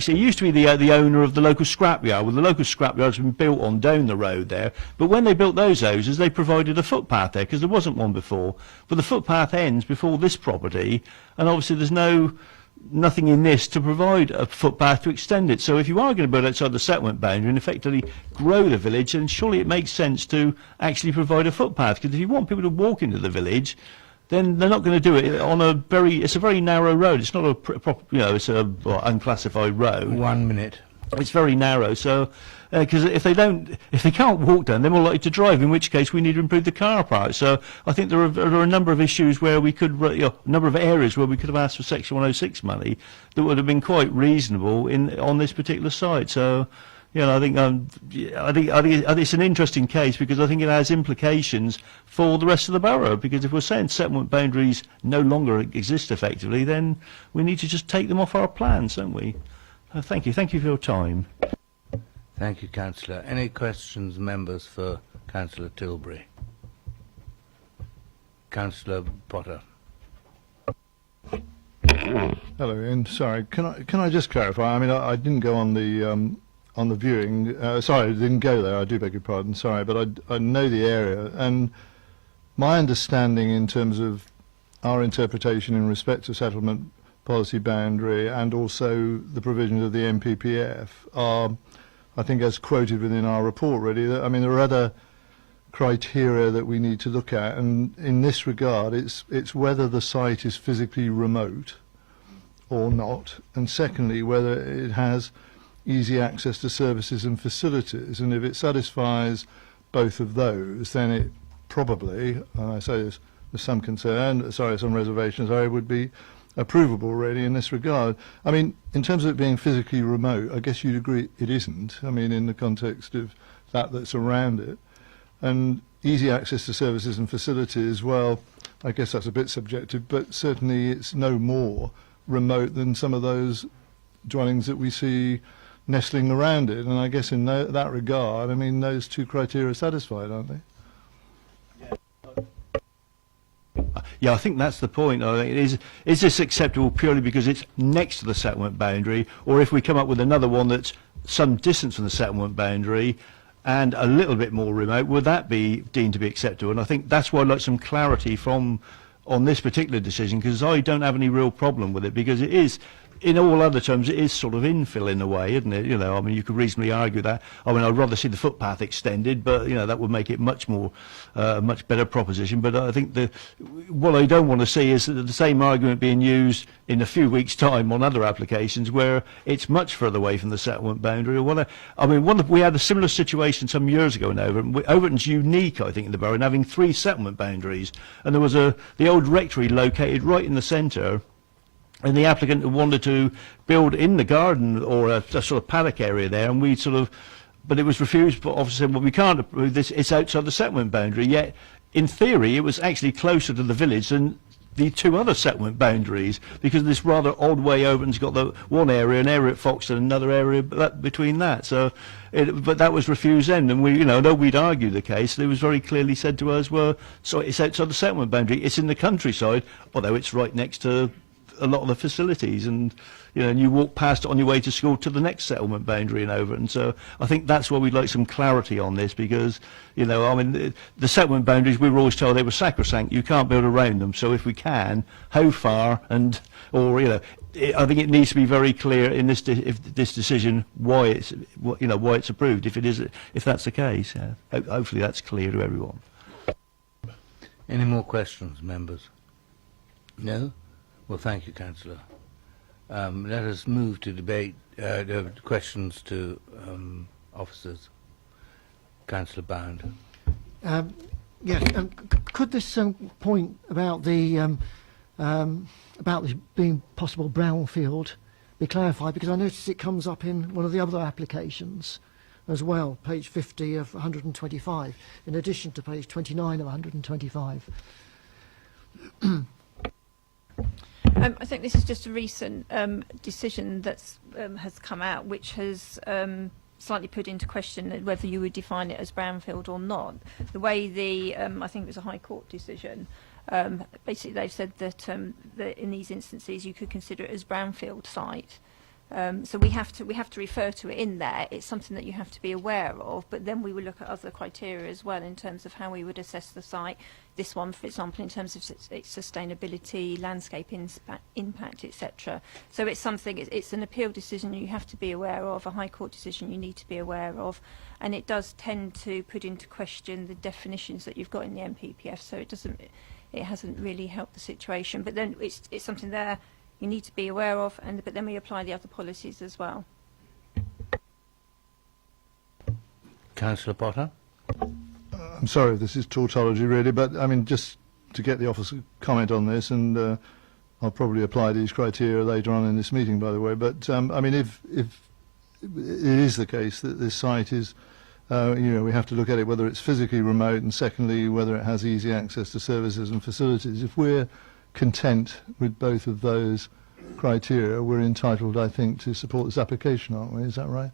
used to be the owner of the local scrapyard. Well, the local scrapyard's been built on down the road there. But when they built those houses, they provided a footpath there because there wasn't one before. But the footpath ends before this property, and obviously there's nothing in this to provide a footpath to extend it. So if you are going to build outside the settlement boundary and effectively grow the village, then surely it makes sense to actually provide a footpath. Because if you want people to walk into the village, then they're not going to do it on it's a very narrow road. It's not a proper, it's a unclassified road. 1 minute. It's very narrow, so because if they can't walk down, they're more likely to drive. In which case, we need to improve the car park. So I think there are a number of issues where we could, a number of areas where we could have asked for Section 106 money that would have been quite reasonable on this particular site. So, I think it's an interesting case because I think it has implications for the rest of the borough. Because if we're saying settlement boundaries no longer exist effectively, then we need to just take them off our plans, don't we? Thank you. Thank you for your time. Thank you, Councillor. Any questions, members, for Councillor Tilbury? Councillor Potter. Hello, Ian. Sorry, can I just clarify? I mean, I didn't go on the viewing. Sorry, I didn't go there. I do beg your pardon. Sorry, but I know the area, and my understanding in terms of our interpretation in respect to settlement policy boundary and also the provisions of the NPPF are, I think, as quoted within our report, really. I mean, there are other criteria that we need to look at, and in this regard it's whether the site is physically remote or not, and secondly whether it has easy access to services and facilities, and if it satisfies both of those, then it probably, and I say this with some concern, some reservations, I would be approvable really in this regard. I mean, in terms of it being physically remote, I guess you'd agree it isn't. I mean, in the context of that's around it. And easy access to services and facilities, well, I guess that's a bit subjective, but certainly it's no more remote than some of those dwellings that we see nestling around it. And I guess in that regard, I mean, those two criteria are satisfied, aren't they? Yeah, I think that's the point. I think is this acceptable purely because it's next to the settlement boundary, or if we come up with another one that's some distance from the settlement boundary and a little bit more remote, would that be deemed to be acceptable? And I think that's why I'd like some clarity on this particular decision, because I don't have any real problem with it, because it is, in all other terms, it is sort of infill in a way, isn't it? You know, I mean, you could reasonably argue that. I mean, I'd rather see the footpath extended, but, you know, that would make it much more, much better proposition. But I think what I don't want to see is the same argument being used in a few weeks' time on other applications where it's much further away from the settlement boundary or whatever. I mean, we had a similar situation some years ago in Overton. Overton's unique, I think, in the borough in having 3 settlement boundaries. And there was the old rectory located right in the centre, and the applicant wanted to build in the garden or a sort of paddock area there, and but it was refused. But obviously said, well, we can't approve this, it's outside the settlement boundary. Yet, in theory, it was actually closer to the village than the 2 other settlement boundaries, because of this rather odd way Overton's got the one area, an area at Foxton, another area between that. So, but that was refused then, and we, you know, though we'd argue the case, it was very clearly said to us, well, so it's outside the settlement boundary. It's in the countryside, although it's right next to a lot of the facilities, and you know, and you walk past it on your way to school to the next settlement boundary in Overton. So I think that's why we'd like some clarity on this, because, you know, I mean, the settlement boundaries, we were always told they were sacrosanct. You can't build around them. So if we can, how far, or you know, I think it needs to be very clear in this decision why it's, you know, why it's approved. If that's the case, hopefully that's clear to everyone. Any more questions, members? No? Well, thank you, Councillor. Let us move to debate questions to officers. Councillor Bound. Yes. Could this point about the being possible brownfield be clarified? Because I noticed it comes up in one of the other applications as well, page 50 of 125, in addition to page 29 of 125. I think this is just a recent decision that has come out, which has slightly put into question whether you would define it as brownfield or not. The way I think it was a High Court decision, basically they've said that in these instances you could consider it as brownfield site. So we have to refer to it in there. It's something that you have to be aware of, but then we will look at other criteria as well in terms of how we would assess the site. This one, for example, in terms of its sustainability, landscape impact, etc. So it's something, it's an appeal decision you have to be aware of, a High Court decision you need to be aware of, and it does tend to put into question the definitions that you've got in the MPPF, so it hasn't really helped the situation. But then it's something there you need to be aware of, but then we apply the other policies as well. Councillor Potter. I'm sorry if this is tautology really, but I mean, just to get the officer comment on this, and I'll probably apply these criteria later on in this meeting, by the way, but I mean, if it is the case that this site is, you know, we have to look at it whether it's physically remote, and secondly, whether it has easy access to services and facilities. If we're content with both of those criteria, we're entitled, I think, to support this application, aren't we? Is that right?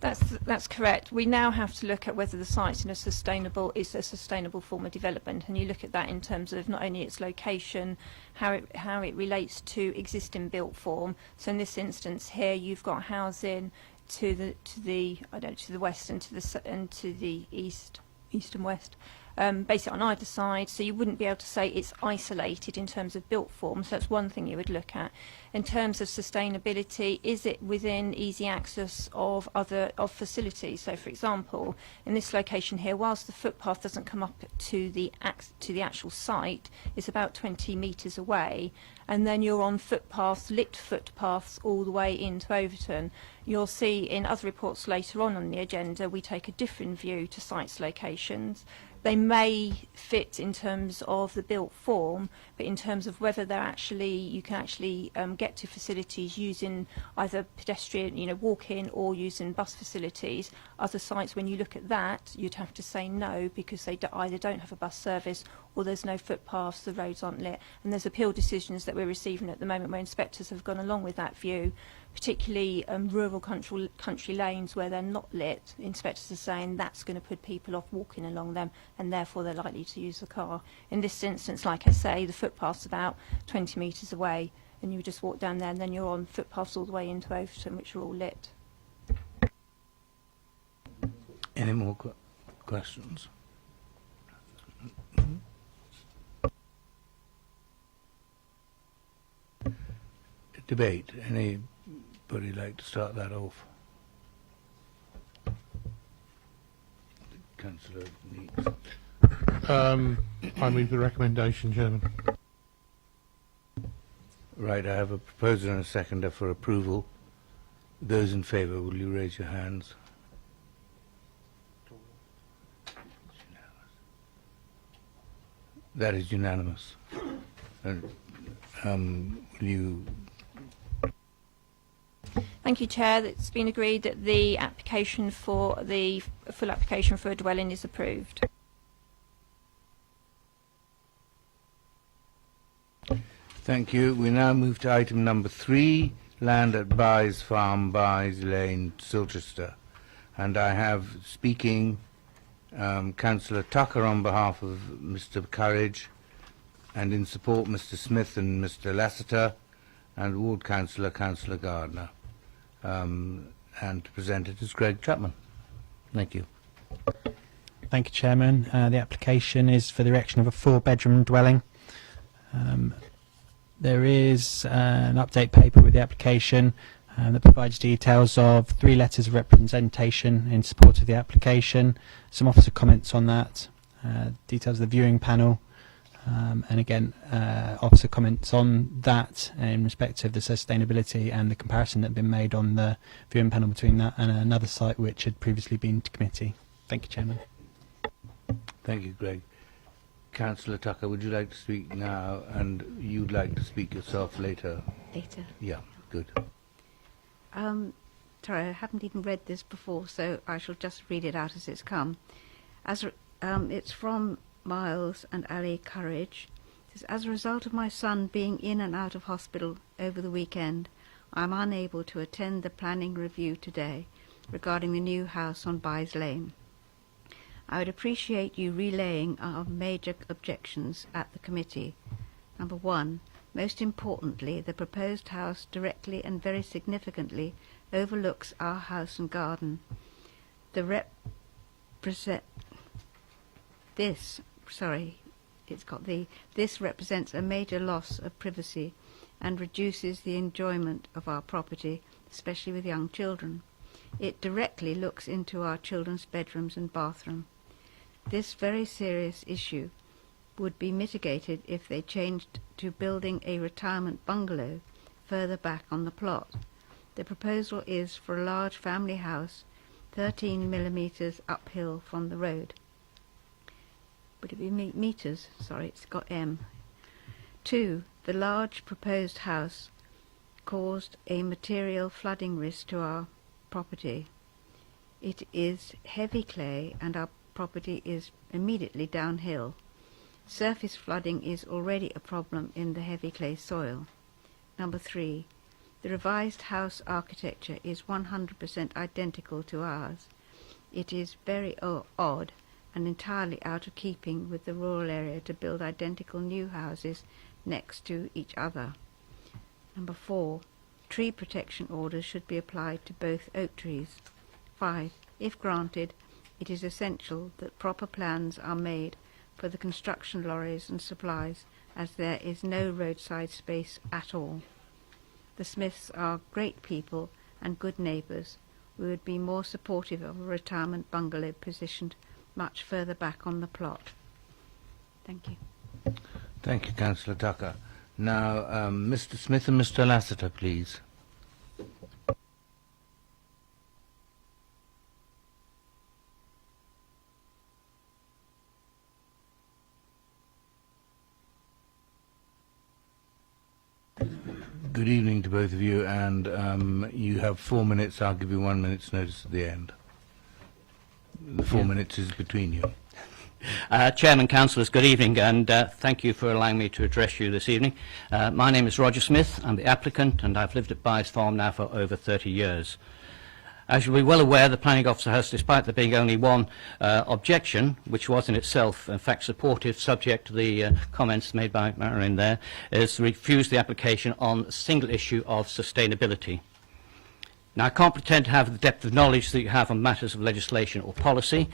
That's correct. We now have to look at whether the site's is a sustainable form of development, and you look at that in terms of not only its location, how it relates to existing built form. So in this instance here, you've got housing to the west and to the east and west. basically on either side, so you wouldn't be able to say it's isolated in terms of built form. So that's one thing you would look at. In terms of sustainability, is it within easy access of facilities? So, for example, in this location here, whilst the footpath doesn't come up to the actual site, it's about 20 metres away, and then you're on footpaths, lit footpaths, all the way into Overton. You'll see in other reports later on the agenda, we take a different view to sites locations. They may fit in terms of the built form, but in terms of whether they're actually, you can actually get to facilities using either pedestrian, walk-in, or using bus facilities. Other sites, when you look at that, you'd have to say no, because they either don't have a bus service or there's no footpaths, the roads aren't lit. And there's appeal decisions that we're receiving at the moment where inspectors have gone along with that view, particularly rural country lanes where they're not lit. Inspectors are saying that's going to put people off walking along them, and therefore they're likely to use the car. In this instance, like I say, the footpath's about 20 metres away, and you just walk down there, and then you're on footpaths all the way into Overton, which are all lit. Any more questions? Debate. Anybody like to start that off? Councillor Neate. I move the recommendation, Chairman. Right, I have a proposer and a seconder for approval. Those in favour, will you raise your hands? That is unanimous. And, will you... Thank you, Chair. It's been agreed that the application for the full application for a dwelling is approved. Thank you. We now move to item number 3, land at Byes Farm, Byes Lane, Silchester. And I have speaking Councillor Tucker on behalf of Mr. Courage, and in support Mr. Smith and Mr. Lasseter, and Ward Councillor, Councillor Gardner. And to present it is Greg Chapman. Thank you. Thank you, Chairman. The application is for the erection of a 4-bedroom dwelling. There is an update paper with the application that provides details of 3 letters of representation in support of the application, some officer comments on that, details of the viewing panel, and again officer comments on that in respect of the sustainability and the comparison that had been made on the viewing panel between that and another site which had previously been to committee. Thank you, Chairman. Thank you, Greg. Councillor Tucker, would you like to speak now, and you'd like to speak yourself later? Later. Yeah, good. Sorry, I haven't even read this before, so I shall just read it out as it's come. It's from Miles and Ali Courage. It says, as a result of my son being in and out of hospital over the weekend, I'm unable to attend the planning review today regarding the new house on Byes Lane. I would appreciate you relaying our major objections at the committee. Number 1, most importantly, the proposed house directly and very significantly overlooks our house and garden. This represents a major loss of privacy and reduces the enjoyment of our property, especially with young children. It directly looks into our children's bedrooms and bathroom. This very serious issue would be mitigated if they changed to building a retirement bungalow further back on the plot. The proposal is for a large family house 13 millimetres uphill from the road. Would it be metres? Sorry, it's got M. 2. The large proposed house caused a material flooding risk to our property. It is heavy clay and our property is immediately downhill. Surface flooding is already a problem in the heavy clay soil. Number 3. The revised house architecture is 100% identical to ours. It is very odd and entirely out of keeping with the rural area to build identical new houses next to each other. Number 4. Tree protection orders should be applied to both oak trees. 5. If granted, it is essential that proper plans are made for the construction lorries and supplies, as there is no roadside space at all. The Smiths are great people and good neighbours. We would be more supportive of a retirement bungalow positioned much further back on the plot. Thank you. Thank you, Councillor Tucker. Now, Mr. Smith and Mr. Lassiter, please. Good evening to both of you, and you have 4 minutes. I'll give you 1 minute's notice at the end. The 4 minutes is between you. Chairman, Councillors, good evening, and thank you for allowing me to address you this evening. My name is Roger Smith. I'm the applicant, and I've lived at Byes Farm now for over 30 years. As you'll be well aware, the planning officer has, despite there being only one objection, which was in itself, in fact, supportive, subject to the comments made by Marin there, is refused the application on a single issue of sustainability. Now, I can't pretend to have the depth of knowledge that you have on matters of legislation or policy.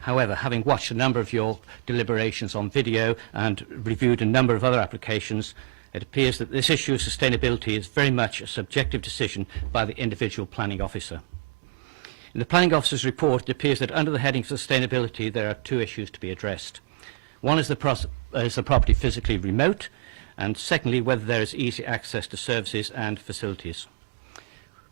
However, having watched a number of your deliberations on video and reviewed a number of other applications, it appears that this issue of sustainability is very much a subjective decision by the individual planning officer. In the planning officer's report, it appears that under the heading of sustainability, there are two issues to be addressed. One is the property physically remote, and secondly, whether there is easy access to services and facilities.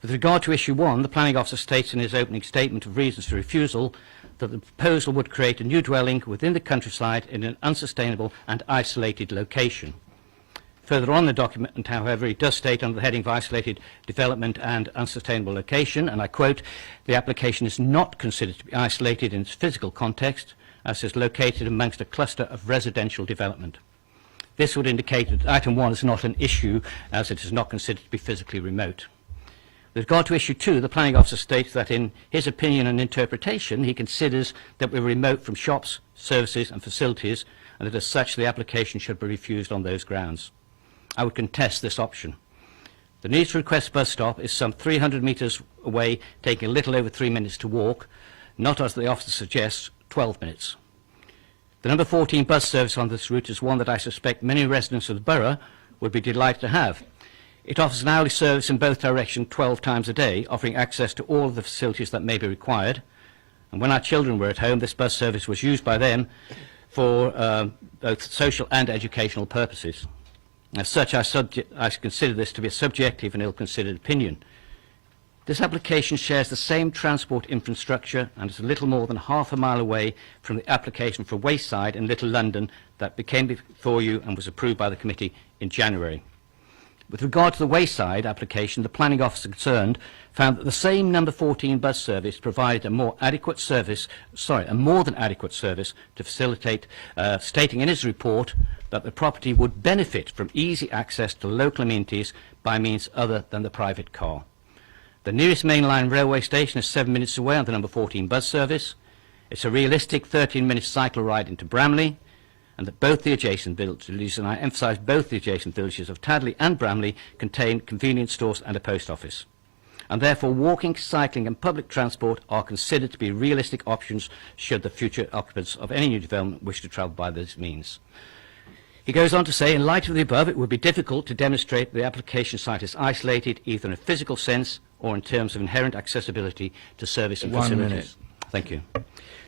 With regard to issue one, the planning officer states in his opening statement of reasons for refusal that the proposal would create a new dwelling within the countryside in an unsustainable and isolated location. Further on in the document, however, he does state under the heading of isolated development and unsustainable location, and I quote, the application is not considered to be isolated in its physical context, as is located amongst a cluster of residential development. This would indicate that item 1 is not an issue, as it is not considered to be physically remote. With regard to issue 2, the planning officer states that in his opinion and interpretation, he considers that we're remote from shops, services and facilities, and that as such the application should be refused on those grounds. I would contest this option. The nearest request bus stop is some 300 metres away, taking a little over 3 minutes to walk, not as the officer suggests, 12 minutes. The number 14 bus service on this route is one that I suspect many residents of the borough would be delighted to have. It offers an hourly service in both directions 12 times a day, offering access to all of the facilities that may be required. And when our children were at home, this bus service was used by them for both social and educational purposes. As such, I consider this to be a subjective and ill-considered opinion. This application shares the same transport infrastructure and is a little more than half a mile away from the application for Wayside in Little London that came before you and was approved by the committee in January. With regard to the Wayside application, the planning officer concerned found that the same number 14 bus service provided a more than adequate service to facilitate, stating in his report that the property would benefit from easy access to local amenities by means other than the private car. The nearest mainline railway station is 7 minutes away on the number 14 bus service. It's a realistic 13-minute cycle ride into Bramley, and that both the adjacent villages, and I emphasise both the adjacent villages of Tadley and Bramley, contain convenience stores and a post office. And therefore walking, cycling and public transport are considered to be realistic options should the future occupants of any new development wish to travel by these means. He goes on to say, in light of the above, it would be difficult to demonstrate the application site is isolated either in a physical sense or in terms of inherent accessibility to service and facilities. 1 minute. Thank you.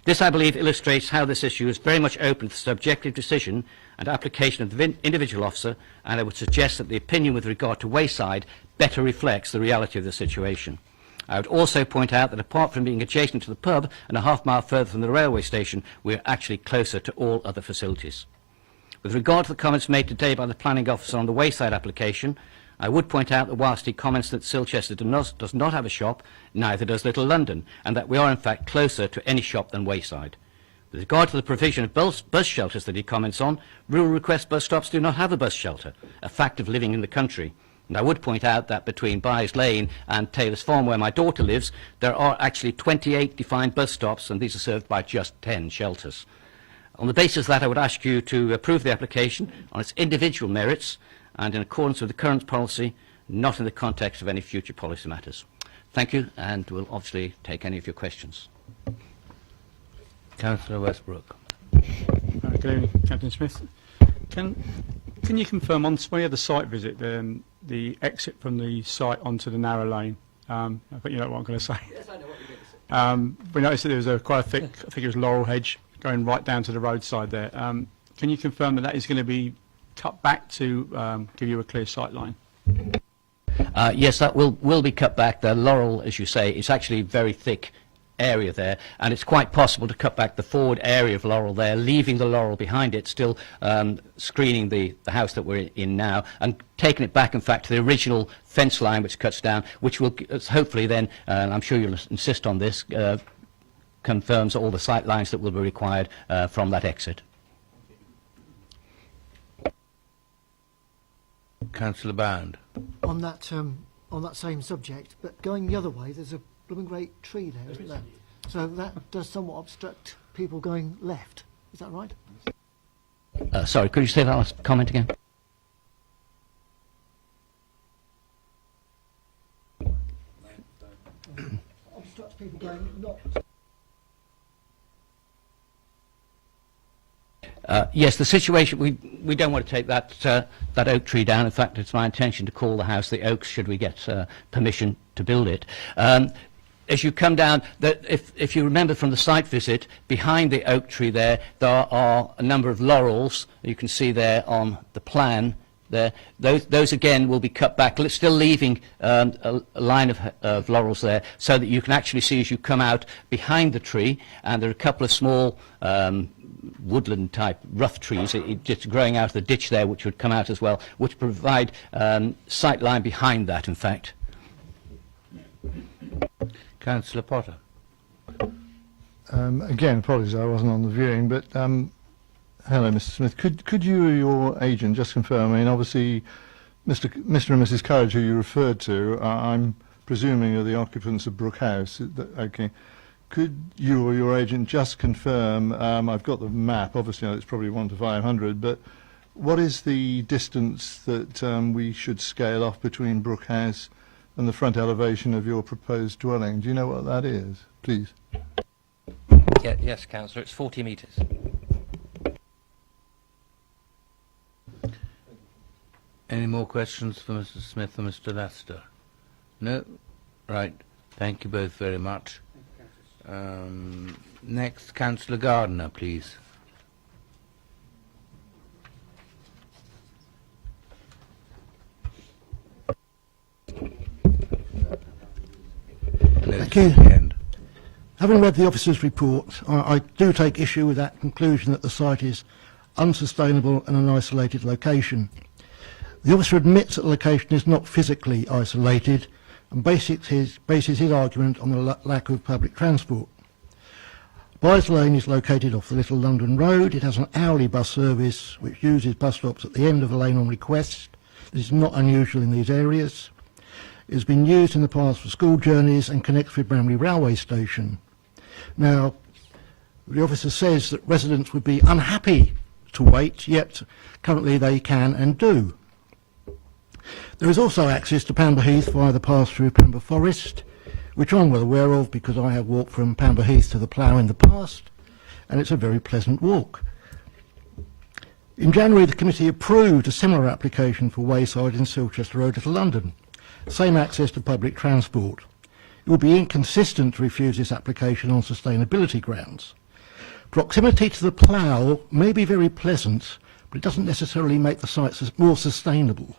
This, I believe, illustrates how this issue is very much open to subjective decision and application of the individual officer, and I would suggest that the opinion with regard to Wayside better reflects the reality of the situation. I would also point out that apart from being adjacent to the pub and a half mile further from the railway station, we are actually closer to all other facilities. With regard to the comments made today by the planning officer on the Wayside application, I would point out that whilst he comments that Silchester does not have a shop, neither does Little London, and that we are in fact closer to any shop than Wayside. With regard to the provision of bus shelters that he comments on, rural request bus stops do not have a bus shelter, a fact of living in the country. And I would point out that between Byes Lane and Taylor's Farm, where my daughter lives, there are actually 28 defined bus stops, and these are served by just 10 shelters. On the basis of that, I would ask you to approve the application on its individual merits and in accordance with the current policy, not in the context of any future policy matters. Thank you, and we'll obviously take any of your questions. Councillor Westbrook. Good evening, Captain Smith. Can you confirm on when you had the site visit, the exit from the site onto the narrow lane? I think you know what I'm going to say. Yes, I know what you're going to say. We noticed that there was quite a thick, I think it was laurel hedge, going right down to the roadside there. Can you confirm that that is going to be cut back to give you a clear sight line? Yes, that will be cut back. The laurel, as you say, is actually very thick area there, and it's quite possible to cut back the forward area of laurel there, leaving the laurel behind it, still screening the house that we're in now, and taking it back, in fact, to the original fence line which cuts down, which will hopefully then, and I'm sure you'll insist on this, confirms all the sight lines that will be required from that exit. Councillor Bound. On that same subject, but going the other way, there's a blooming great tree there, isn't there? So that does somewhat obstruct people going left. Is that right? Sorry, could you say that last comment again? Obstructs people going not. Yes, the situation, we don't want to take that oak tree down. In fact, it's my intention to call the house the Oaks should we get permission to build it. As you come down, if you remember from the site visit, behind the oak tree there are a number of laurels. You can see there on the plan there. Those again will be cut back, still leaving a line of laurels there, so that you can actually see as you come out behind the tree, and there are a couple of small woodland type rough trees just growing out of the ditch there, which would come out as well, which provide sight line behind that, in fact. Councillor Potter. Again, apologies, I wasn't on the viewing, but hello, Mr. Smith. Could you or your agent just confirm? I mean, obviously, Mr. and Mrs. Courage, who you referred to, I'm presuming are the occupants of Brook House. Okay. Could you or your agent just confirm? I've got the map. Obviously, it's probably 1 to 500, but what is the distance that we should scale off between Brook House and the front elevation of your proposed dwelling? Do you know what that is, please? Yeah, yes, Councillor, it's 40 metres. Any more questions for Mr. Smith or Mr. Lester? No? Right. Thank you both very much. Next, Councillor Gardner, please. Thank you. Having read the officer's report, I do take issue with that conclusion that the site is unsustainable and an isolated location. The officer admits that the location is not physically isolated and bases his argument on the lack of public transport. Byes Lane is located off the Little London Road. It has an hourly bus service which uses bus stops at the end of the lane on request. This is not unusual in these areas. It has been used in the past for school journeys and connects with Bramley Railway Station. Now, the officer says that residents would be unhappy to wait, yet currently they can and do. There is also access to Pamber Heath via the pass through Pamber Forest, which I'm well aware of because I have walked from Pamber Heath to the Plough in the past, and it's a very pleasant walk. In January, the committee approved a similar application for Wayside in Silchester Road, Little London. Same access to public transport. It would be inconsistent to refuse this application on sustainability grounds. Proximity to the Plough may be very pleasant, but it doesn't necessarily make the site more sustainable.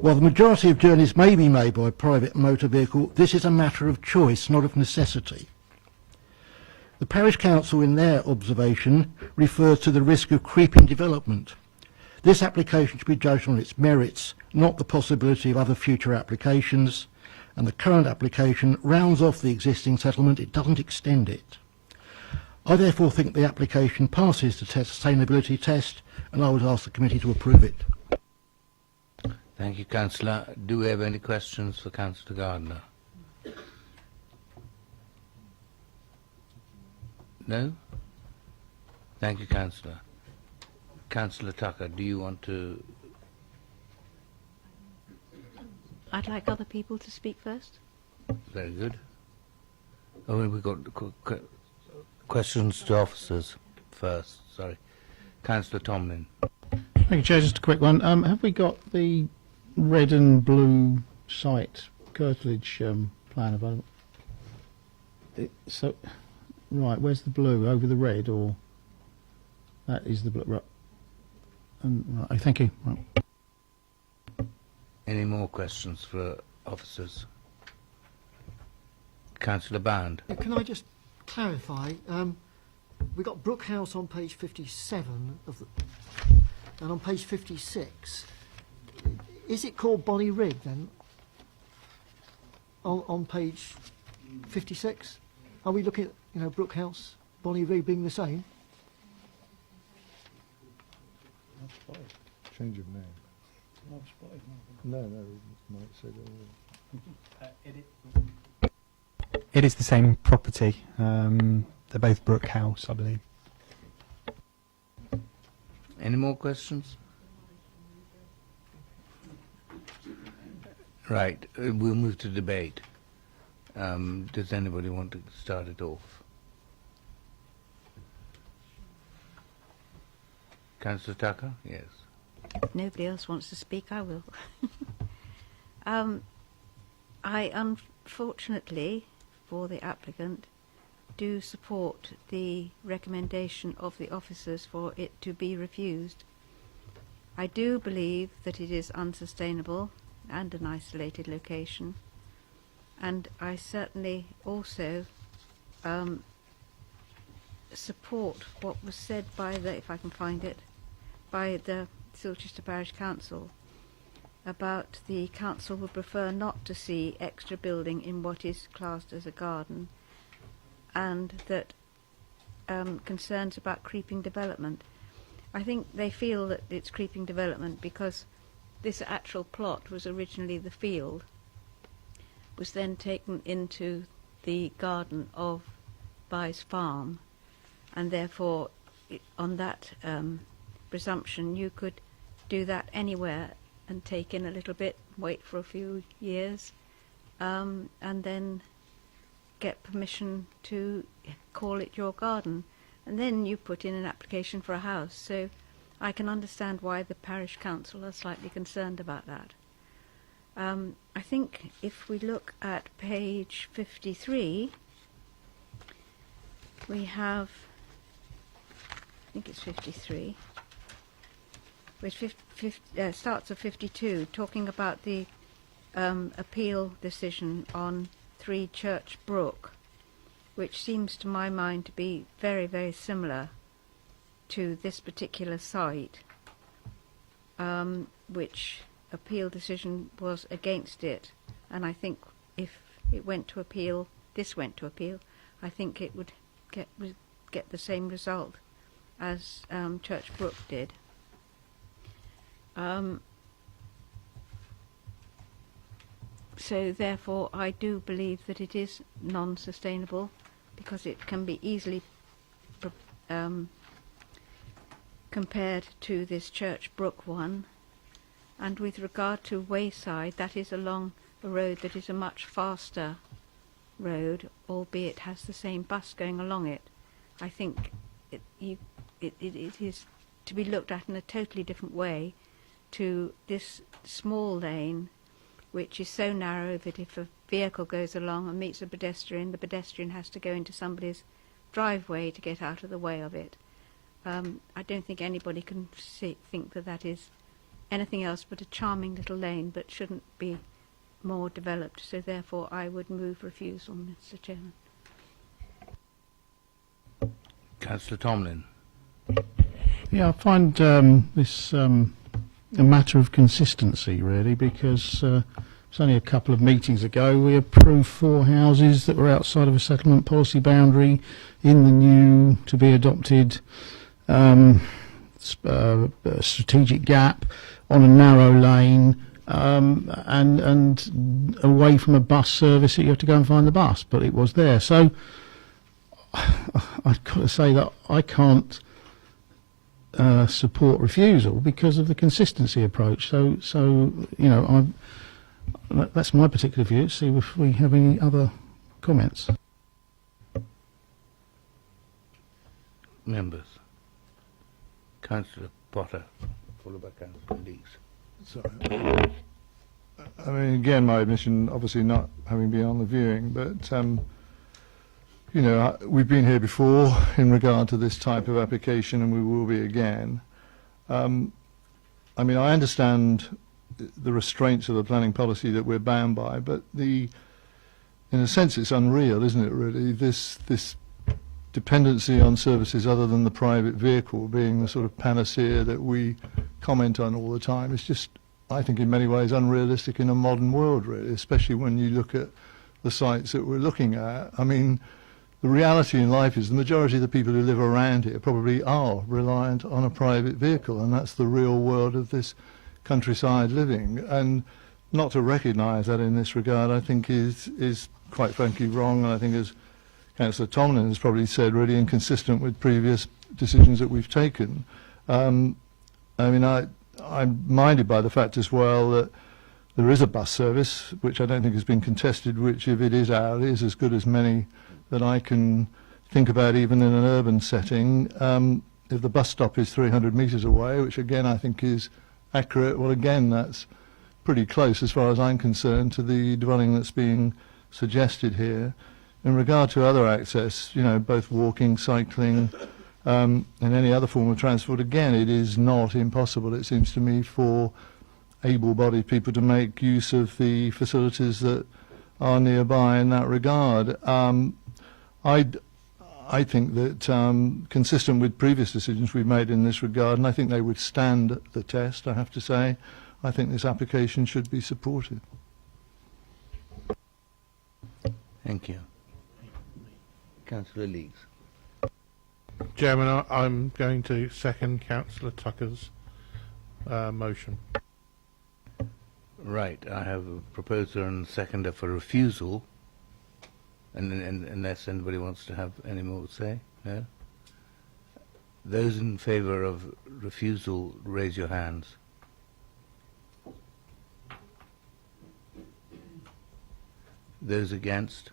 While the majority of journeys may be made by private motor vehicle, this is a matter of choice, not of necessity. The Parish Council, in their observation, refers to the risk of creeping development. This application should be judged on its merits, not the possibility of other future applications, and the current application rounds off the existing settlement, it doesn't extend it. I therefore think the application passes the sustainability test, and I would ask the committee to approve it. Thank you, Councillor. Do we have any questions for Councillor Gardner? No? Thank you, Councillor. Councillor Tucker, do you want to... I'd like other people to speak first. Very good. Oh, and we've got questions to officers first. Sorry. Councillor Tomlin. Thank you, Chair. Just a quick one. Have we got the red and blue site curtilage plan available? So, right, where's the blue? Over the red, or that is the blue? Right. Right, thank you. Right. Any more questions for officers? Councillor Bound. Can I just clarify? We've got Brook House on page 57 of the, and on page 56. Is it called Bonnie Rig then? On page 56? Are we looking at, Brook House, Bonnie Rig being the same? Change of name. No, might say It is the same property. They're both Brook House, I believe. Any more questions? Right, we'll move to debate. Does anybody want to start it off? Councillor Tucker? Yes. If nobody else wants to speak, I will. I unfortunately, for the applicant, do support the recommendation of the officers for it to be refused. I do believe that it is unsustainable and an isolated location, and I certainly also support what was said by the, if I can find it, by the Silchester Parish Council about the council would prefer not to see extra building in what is classed as a garden, and that concerns about creeping development. I think they feel that it's creeping development because this actual plot was originally the field, was then taken into the garden of Byes Farm, and therefore on that presumption you could do that anywhere and take in a little bit, wait for a few years, and then get permission to call it your garden, and then you put in an application for a house. So I can understand why the parish council are slightly concerned about that. I think if we look at page 53, we have, I think it's 53, which starts at 52, talking about the appeal decision on 3 Church Brook, which seems to my mind to be very, very similar to this particular site, which appeal decision was against it, and I think if it went to appeal, this went to appeal, I think it would get the same result as Church Brook did. So therefore I do believe that it is non-sustainable because it can be easily compared to this Church Brook one. And with regard to Wayside, that is along a road that is a much faster road, albeit has the same bus going along it. I think it is to be looked at in a totally different way to this small lane, which is so narrow that if a vehicle goes along and meets a pedestrian, the pedestrian has to go into somebody's driveway to get out of the way of it. I don't think anybody can think that that is anything else but a charming little lane that shouldn't be more developed. So therefore I would move refusal, Mr. Chairman. Councillor Tomlin. Yeah, I find this a matter of consistency, really, because it's only a couple of meetings ago we approved 4 houses that were outside of a settlement policy boundary in the new to be adopted strategic gap on a narrow lane, and away from a bus service that you have to go and find the bus, but it was there. So I've got to say that I can't support refusal because of the consistency approach. So you know, that's my particular view. See if we have any other comments. members. Councillor Potter, followed by Councillor Lees. Sorry. I mean, again, my admission, obviously not having been on the viewing, but, you know, we've been here before in regard to this type of application, and we will be again. I mean, I understand the restraints of the planning policy that we're bound by, but in a sense, it's unreal, isn't it, really? This dependency on services other than the private vehicle being the sort of panacea that we comment on all the time. It's just, I think, in many ways unrealistic in a modern world, really, especially when you look at the sites that we're looking at. I mean, the reality in life is the majority of the people who live around here probably are reliant on a private vehicle, and that's the real world of this countryside living. And not to recognise that in this regard, I think, is quite frankly wrong, and I think, as Councillor Tomlin has probably said, really inconsistent with previous decisions that we've taken. I mean, I'm minded by the fact as well that there is a bus service, which I don't think has been contested, which, if it is hourly, is as good as many that I can think about, even in an urban setting. If the bus stop is 300 metres away, which again I think is accurate, well, again, that's pretty close, as far as I'm concerned, to the dwelling that's being suggested here. In regard to other access, you know, both walking, cycling, and any other form of transport, again, it is not impossible, it seems to me, for able-bodied people to make use of the facilities that are nearby in that regard. I think that, consistent with previous decisions we've made in this regard, and I think they would stand the test, I have to say, I think this application should be supported. Thank you. Councillor Lees. Chairman, I'm going to second Councillor Tucker's motion. Right, I have a proposer and a seconder for refusal, and unless anybody wants to have any more to say, no? Those in favour of refusal, raise your hands. Those against?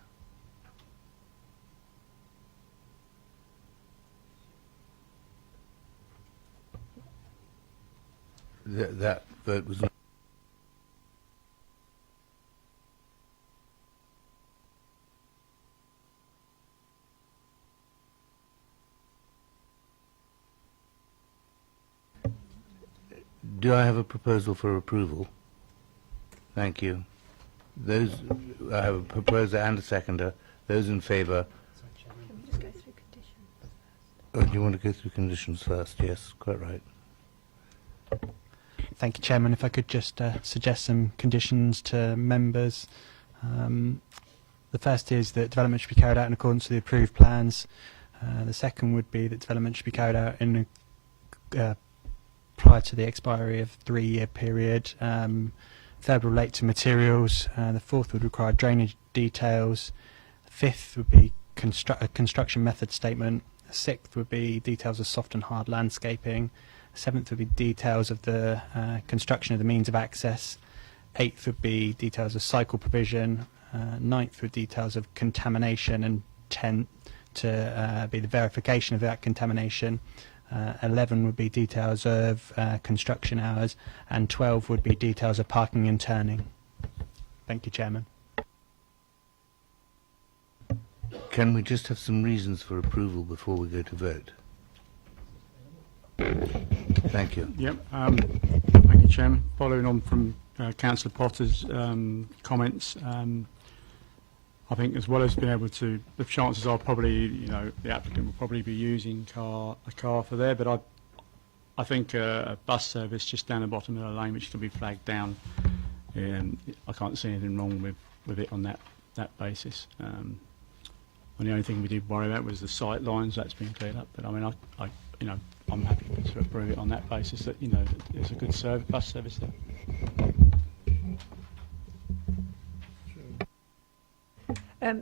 That vote was not. Do I have a proposal for approval? Thank you. Those, I have a proposer and a seconder. Those in favour? Can we just go through conditions first? Oh, do you want to go through conditions first? Yes, quite right. Thank you, Chairman. If I could just suggest some conditions to members. The first is that development should be carried out in accordance with the approved plans. The second would be that development should be carried out in prior to the expiry of 3-year period. Third would relate to materials. The fourth would require drainage details. The fifth would be a construction method statement. The sixth would be details of soft and hard landscaping. Seventh would be details of the construction of the means of access. Eighth would be details of cycle provision. Ninth would details of contamination, and 10 to be the verification of that contamination. 11 would be details of construction hours, and 12 would be details of parking and turning. Thank you, Chairman. Can we just have some reasons for approval before we go to vote? Thank you. Yep. Thank you, Chairman. Following on from Councillor Potter's comments, I think, as well as being able to, the chances are probably, you know, the applicant will probably be using a car for there, but I think a bus service just down the bottom of the lane, which can be flagged down, I can't see anything wrong with it on that basis. And the only thing we did worry about was the sight lines. That's been cleared up, but I mean, you know, I'm happy to approve it on that basis, that, you know, there's a good bus service there.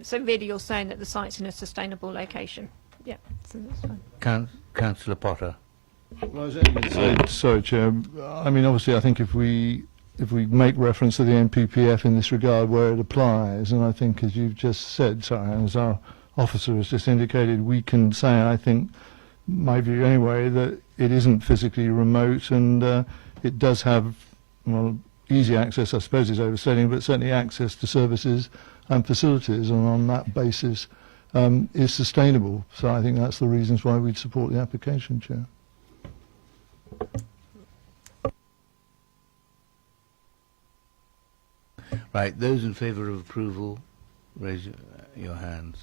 So really you're saying that the site's in a sustainable location? Yeah, so that's fine. Councillor Potter. Well, I was only going to say, sorry, Chair. I mean, obviously, I think if we make reference to the NPPF in this regard where it applies, and I think, as you've just said, sorry, as our officer has just indicated, we can say, I think, my view anyway, that it isn't physically remote, and it does have, well, easy access, I suppose is overstating, but certainly access to services and facilities, and on that basis is sustainable. So I think that's the reasons why we'd support the application, Chair. Right, those in favour of approval, raise your hands.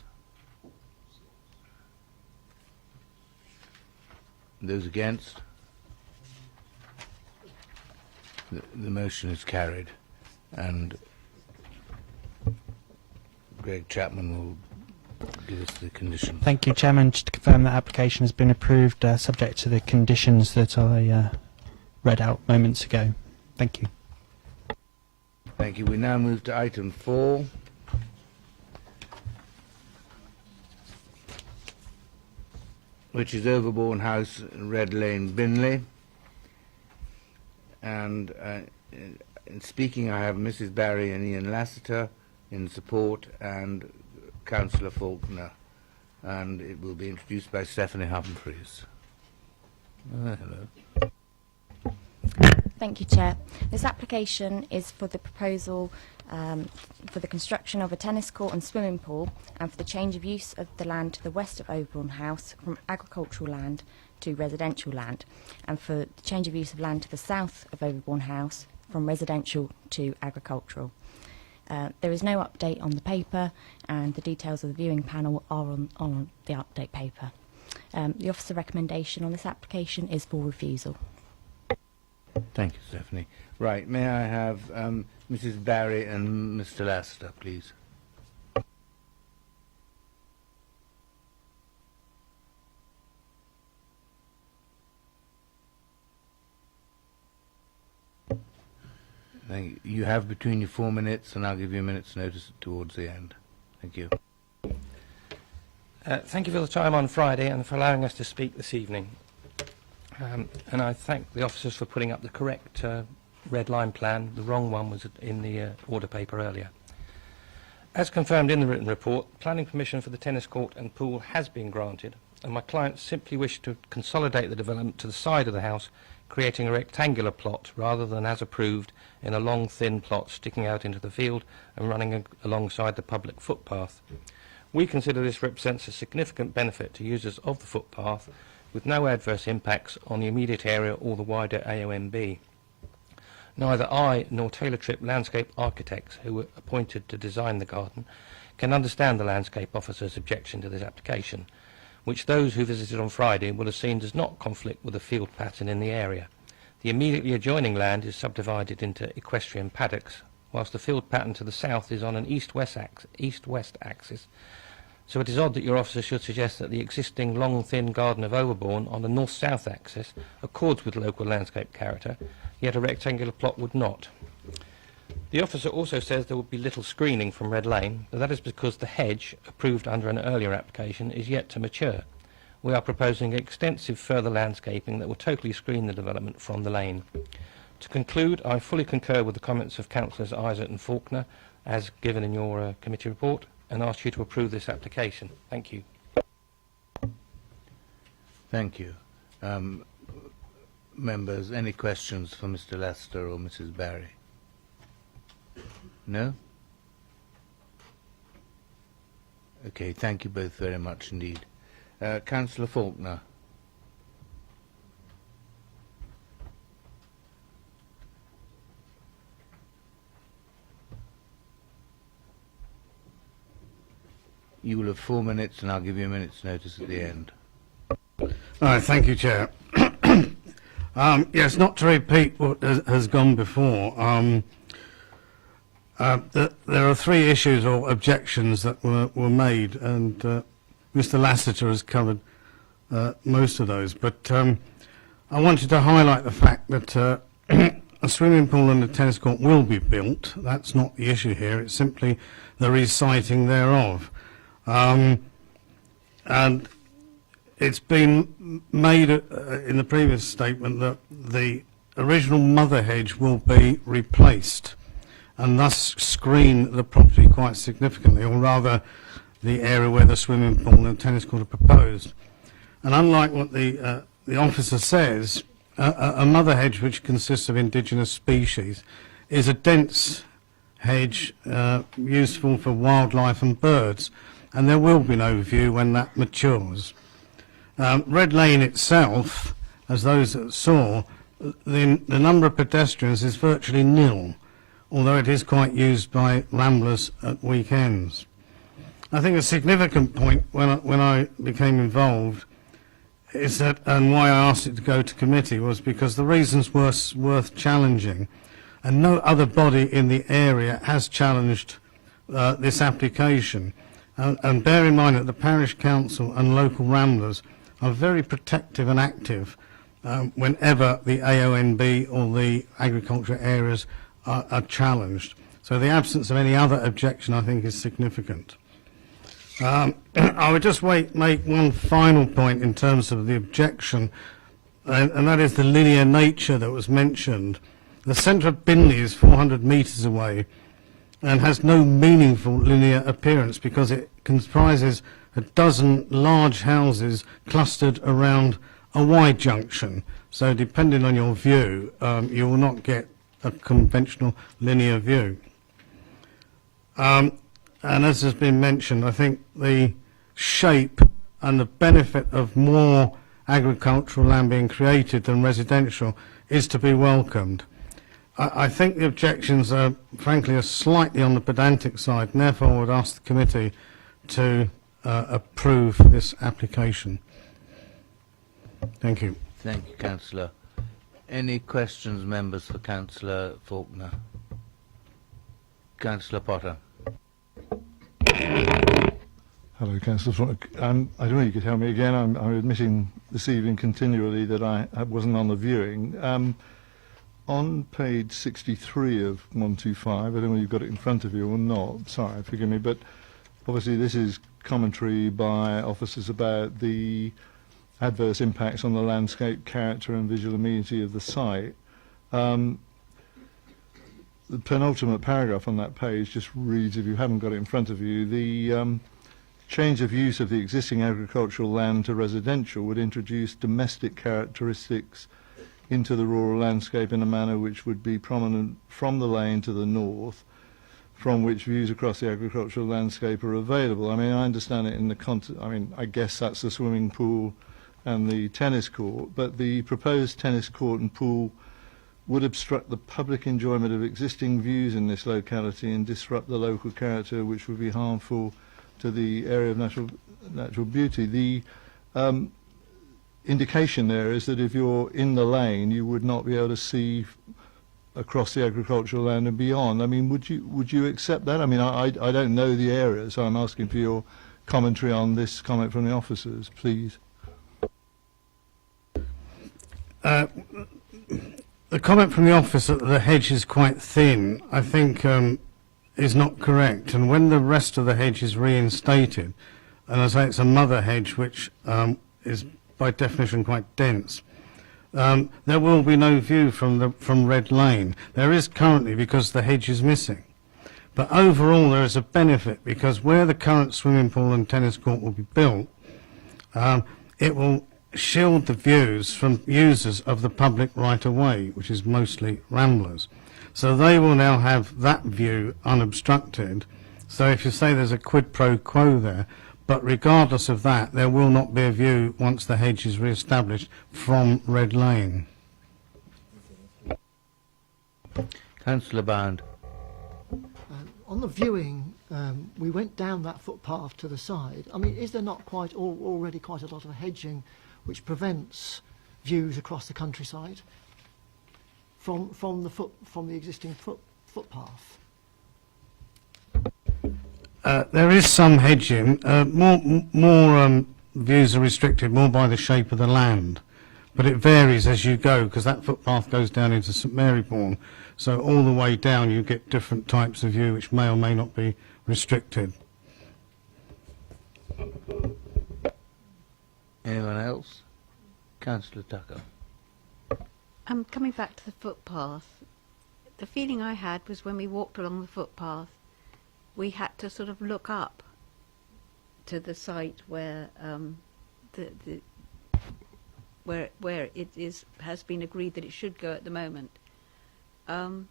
Those against? The motion is carried, and Greg Chapman will give us the conditions. Thank you, Chairman. Just to confirm that application has been approved, subject to the conditions that I read out moments ago. Thank you. Thank you. We now move to item 4. Which is Overbourne House, Red Lane, Binley. And in speaking, I have Mrs. Barry and Ian Lassiter in support, and Councillor Faulkner. And it will be introduced by Stephanie Humphreys. Hello. Thank you, Chair. This application is for the proposal for the construction of a tennis court and swimming pool, and for the change of use of the land to the west of Overbourne House from agricultural land to residential land, and for the change of use of land to the south of Overbourne House from residential to agricultural. There is no update on the paper, and the details of the viewing panel are on the update paper. The officer recommendation on this application is for refusal. Thank you, Stephanie. Right, may I have Mrs. Barry and Mr. Lassiter, please? Thank you. You have between you 4 minutes, and I'll give you a minute's notice towards the end. Thank you. Thank you for the time on Friday and for allowing us to speak this evening. And I thank the officers for putting up the correct red line plan. The wrong one was in the order paper earlier. As confirmed in the written report, planning permission for the tennis court and pool has been granted, and my clients simply wish to consolidate the development to the side of the house, creating a rectangular plot rather than as approved in a long thin plot sticking out into the field and running alongside the public footpath. We consider this represents a significant benefit to users of the footpath, with no adverse impacts on the immediate area or the wider AONB. Neither I nor Taylor Tripp Landscape Architects, who were appointed to design the garden, can understand the landscape officer's objection to this application, which those who visited on Friday will have seen does not conflict with the field pattern in the area. The immediately adjoining land is subdivided into equestrian paddocks, whilst the field pattern to the south is on an east-west axis. So it is odd that your officer should suggest that the existing long, thin garden of Overbourne on the north-south axis accords with local landscape character, yet a rectangular plot would not. The officer also says there would be little screening from Red Lane, but that is because the hedge, approved under an earlier application, is yet to mature. We are proposing extensive further landscaping that will totally screen the development from the lane. To conclude, I fully concur with the comments of Councillors Isaac and Faulkner, as given in your committee report, and ask you to approve this application. Thank you. Thank you. Members, any questions for Mr. Lester or Mrs. Barry? No? Okay, thank you both very much indeed. Councillor Faulkner. You will have 4 minutes, and I'll give you a minute's notice at the end. All right, thank you, Chair. Yes, not to repeat what has gone before, there are 3 issues or objections that were made, and Mr. Lassiter has covered most of those. But I wanted to highlight the fact that a swimming pool and a tennis court will be built. That's not the issue here. It's simply the resiting thereof. And it's been made in the previous statement that the original mother hedge will be replaced and thus screen the property quite significantly, or rather the area where the swimming pool and tennis court are proposed. And unlike what the officer says, a mother hedge which consists of indigenous species is a dense hedge useful for wildlife and birds, and there will be no view when that matures. Red Lane itself, as those that saw, the number of pedestrians is virtually nil, although it is quite used by ramblers at weekends. I think a significant point when I became involved is that, and why I asked it to go to committee, was because the reasons were worth challenging, and no other body in the area has challenged this application. And bear in mind that the parish council and local ramblers are very protective and active whenever the AONB or the agriculture areas are challenged. So the absence of any other objection, I think, is significant. I would just make one final point in terms of the objection, and that is the linear nature that was mentioned. The centre of Binley is 400 metres away and has no meaningful linear appearance because it comprises a dozen large houses clustered around a wide junction. So depending on your view, you will not get a conventional linear view. And as has been mentioned, I think the shape and the benefit of more agricultural land being created than residential is to be welcomed. I think the objections are, frankly, slightly on the pedantic side, and therefore I would ask the committee to approve this application. Thank you. Thank you, Councillor. Any questions, members, for Councillor Faulkner? Councillor Potter. Hello, Councillor Faulkner. I don't know if you could help me again. I'm admitting this evening continually that I wasn't on the viewing. On page 63 of 125, I don't know if you've got it in front of you or not, sorry, forgive me, but obviously this is commentary by officers about the adverse impacts on the landscape, character and visual amenity of the site. The penultimate paragraph on that page just reads, if you haven't got it in front of you, the change of use of the existing agricultural land to residential would introduce domestic characteristics into the rural landscape in a manner which would be prominent from the lane to the north, from which views across the agricultural landscape are available. I mean, I understand it in the context, I mean, I guess that's the swimming pool and the tennis court, but the proposed tennis court and pool would obstruct the public enjoyment of existing views in this locality and disrupt the local character, which would be harmful to the area of natural beauty. The indication there is that if you're in the lane, you would not be able to see across the agricultural land and beyond. I mean, would you accept that? I mean, I don't know the area, so I'm asking for your commentary on this comment from the officers, please. The comment from the officer that the hedge is quite thin, I think, is not correct. And when the rest of the hedge is reinstated, and I say it's a mother hedge, which is by definition quite dense, there will be no view from Red Lane. There is currently because the hedge is missing. But overall there is a benefit because where the current swimming pool and tennis court will be built, it will shield the views from users of the public right-of-way, which is mostly ramblers. So they will now have that view unobstructed. So if you say there's a quid pro quo there, but regardless of that, there will not be a view once the hedge is re-established from Red Lane. Councillor Bound. On the viewing, we went down that footpath to the side. I mean, is there not already quite a lot of hedging which prevents views across the countryside from the existing footpath? There is some hedging. More views are restricted more by the shape of the land, but it varies as you go because that footpath goes down into St Marybourne. So all the way down you get different types of view which may or may not be restricted. Anyone else? Councillor Tucker. Coming back to the footpath, the feeling I had was when we walked along the footpath, we had to sort of look up to the site where where it has been agreed that it should go at the moment. And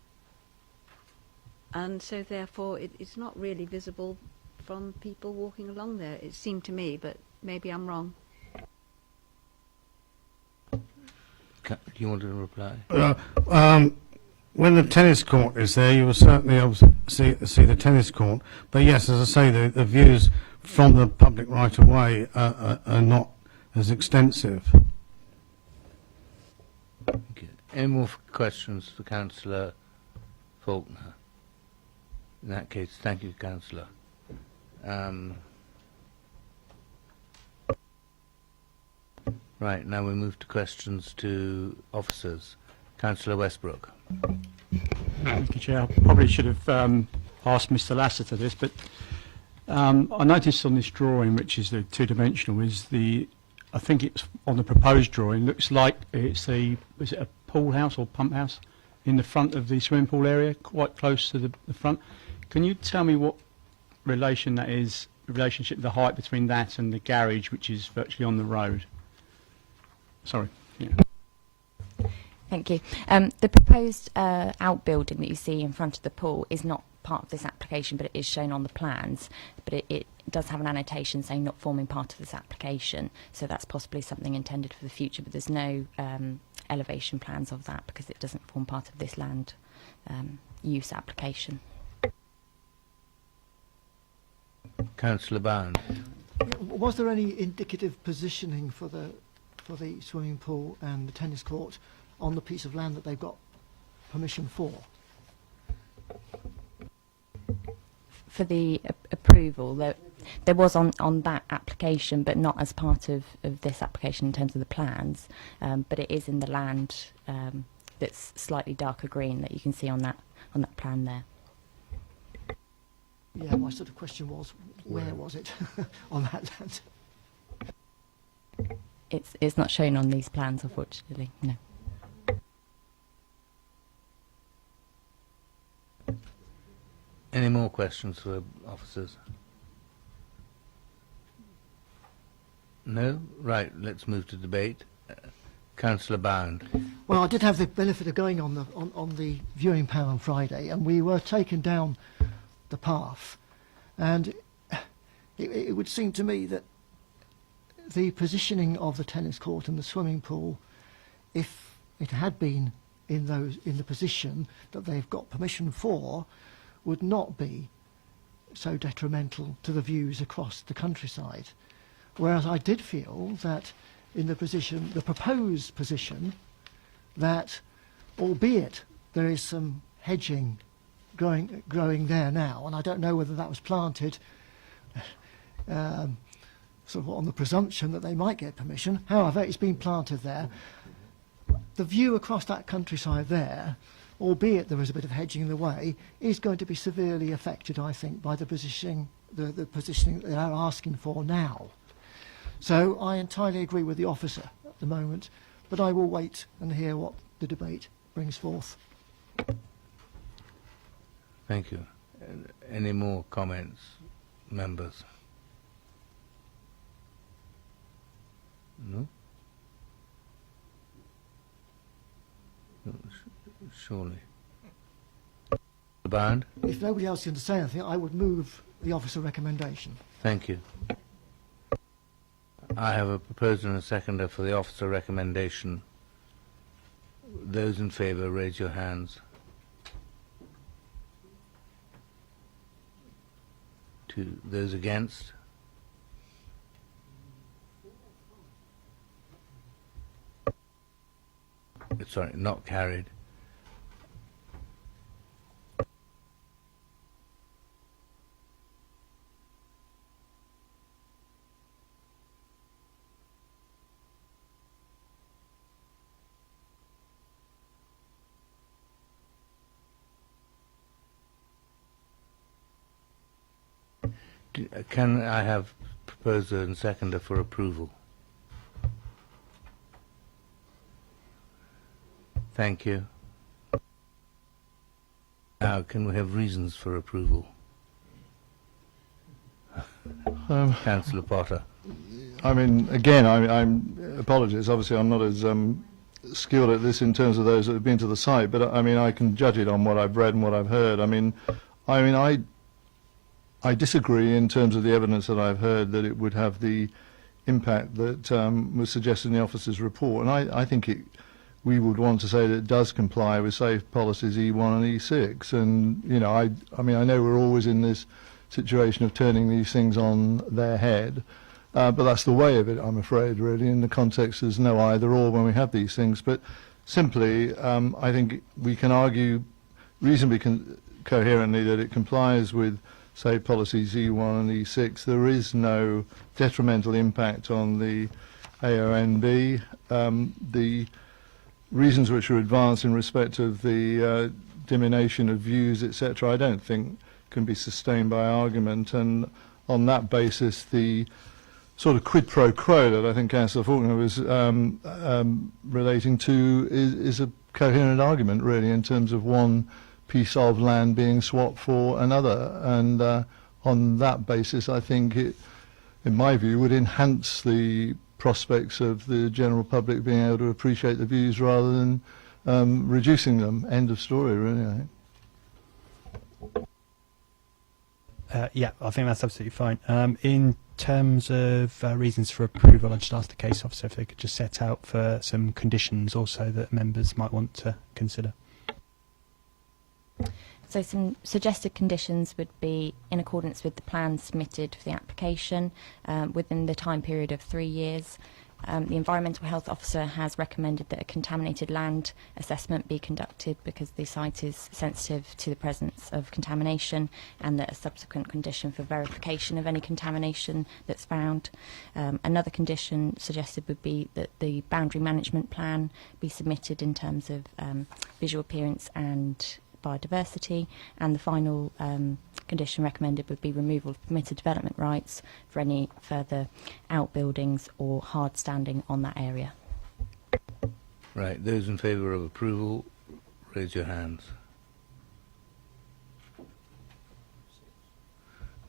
so therefore it's not really visible from people walking along there, it seemed to me, but maybe I'm wrong. Do you want to reply? When the tennis court is there, you will certainly see the tennis court. But yes, as I say, the views from the public right of way are not as extensive. Okay. Any more questions for Councillor Faulkner? In that case, thank you, Councillor. Right, now we move to questions to officers. Councillor Westbrook. Thank you, Chair. I probably should have asked Mr. Lassiter this, but I noticed on this drawing, which is the two-dimensional, I think it's on the proposed drawing, looks like is it a pool house or pump house in the front of the swimming pool area, quite close to the front. Can you tell me what relation that is, relationship, the height between that and the garage, which is virtually on the road? Sorry. Yeah. Thank you. The proposed outbuilding that you see in front of the pool is not part of this application, but it is shown on the plans. But it does have an annotation saying not forming part of this application, so that's possibly something intended for the future, but there's no elevation plans of that because it doesn't form part of this land use application. Councillor Bound. Was there any indicative positioning for the swimming pool and the tennis court on the piece of land that they've got permission for? For the approval, there was on that application, but not as part of this application in terms of the plans. But it is in the land that's slightly darker green that you can see on that plan there. Yeah, my sort of question was, where was it on that land? It's not shown on these plans, unfortunately. No. Any more questions for officers? No? Right, let's move to debate. Councillor Bound. Well, I did have the benefit of going on the viewing panel on Friday, and we were taken down the path, and it would seem to me that the positioning of the tennis court and the swimming pool, if it had been in the position that they've got permission for, would not be so detrimental to the views across the countryside. Whereas I did feel that in the proposed position, that albeit there is some hedging growing there now, and I don't know whether that was planted sort of on the presumption that they might get permission. However, it's been planted there. The view across that countryside there, albeit there is a bit of hedging in the way, is going to be severely affected, I think, by the positioning that they are asking for now. So I entirely agree with the officer at the moment, but I will wait and hear what the debate brings forth. Thank you. Any more comments, members? No? Surely. Bound? If nobody else can say anything, I would move the officer recommendation. Thank you. I have a proposer and a seconder for the officer recommendation. Those in favour, raise your hands. Those against? Sorry, not carried. Can I have proposer and seconder for approval? Thank you. Now, can we have reasons for approval? Councillor Potter. I mean, again, I'm apologies. Obviously, I'm not as skilled at this in terms of those that have been to the site, but I mean, I can judge it on what I've read and what I've heard. I disagree in terms of the evidence that I've heard that it would have the impact that was suggested in the officer's report. And I think we would want to say that it does comply with safe policies E1 and E6. And, you know, I mean, I know we're always in this situation of turning these things on their head, but that's the way of it, I'm afraid, really. In the context, there's no either or when we have these things. But simply, I think we can argue reasonably coherently that it complies with safe policies E1 and E6. There is no detrimental impact on the AONB. The reasons which are advanced in respect of the diminution of views, etc., I don't think can be sustained by argument. And on that basis, the sort of quid pro quo that I think Councillor Faulkner was relating to is a coherent argument, really, in terms of one piece of land being swapped for another. And on that basis, I think it, in my view, would enhance the prospects of the general public being able to appreciate the views rather than reducing them. End of story, really, I think. Yeah, I think that's absolutely fine. In terms of reasons for approval, I'd just ask the case officer if they could just set out for some conditions also that members might want to consider. So some suggested conditions would be in accordance with the plan submitted for the application within the time period of 3 years. The Environmental Health Officer has recommended that a contaminated land assessment be conducted because the site is sensitive to the presence of contamination, and that a subsequent condition for verification of any contamination that's found. Another condition suggested would be that the boundary management plan be submitted in terms of visual appearance and biodiversity, and the final condition recommended would be removal of permitted development rights for any further outbuildings or hard standing on that area. Right, those in favour of approval, raise your hands.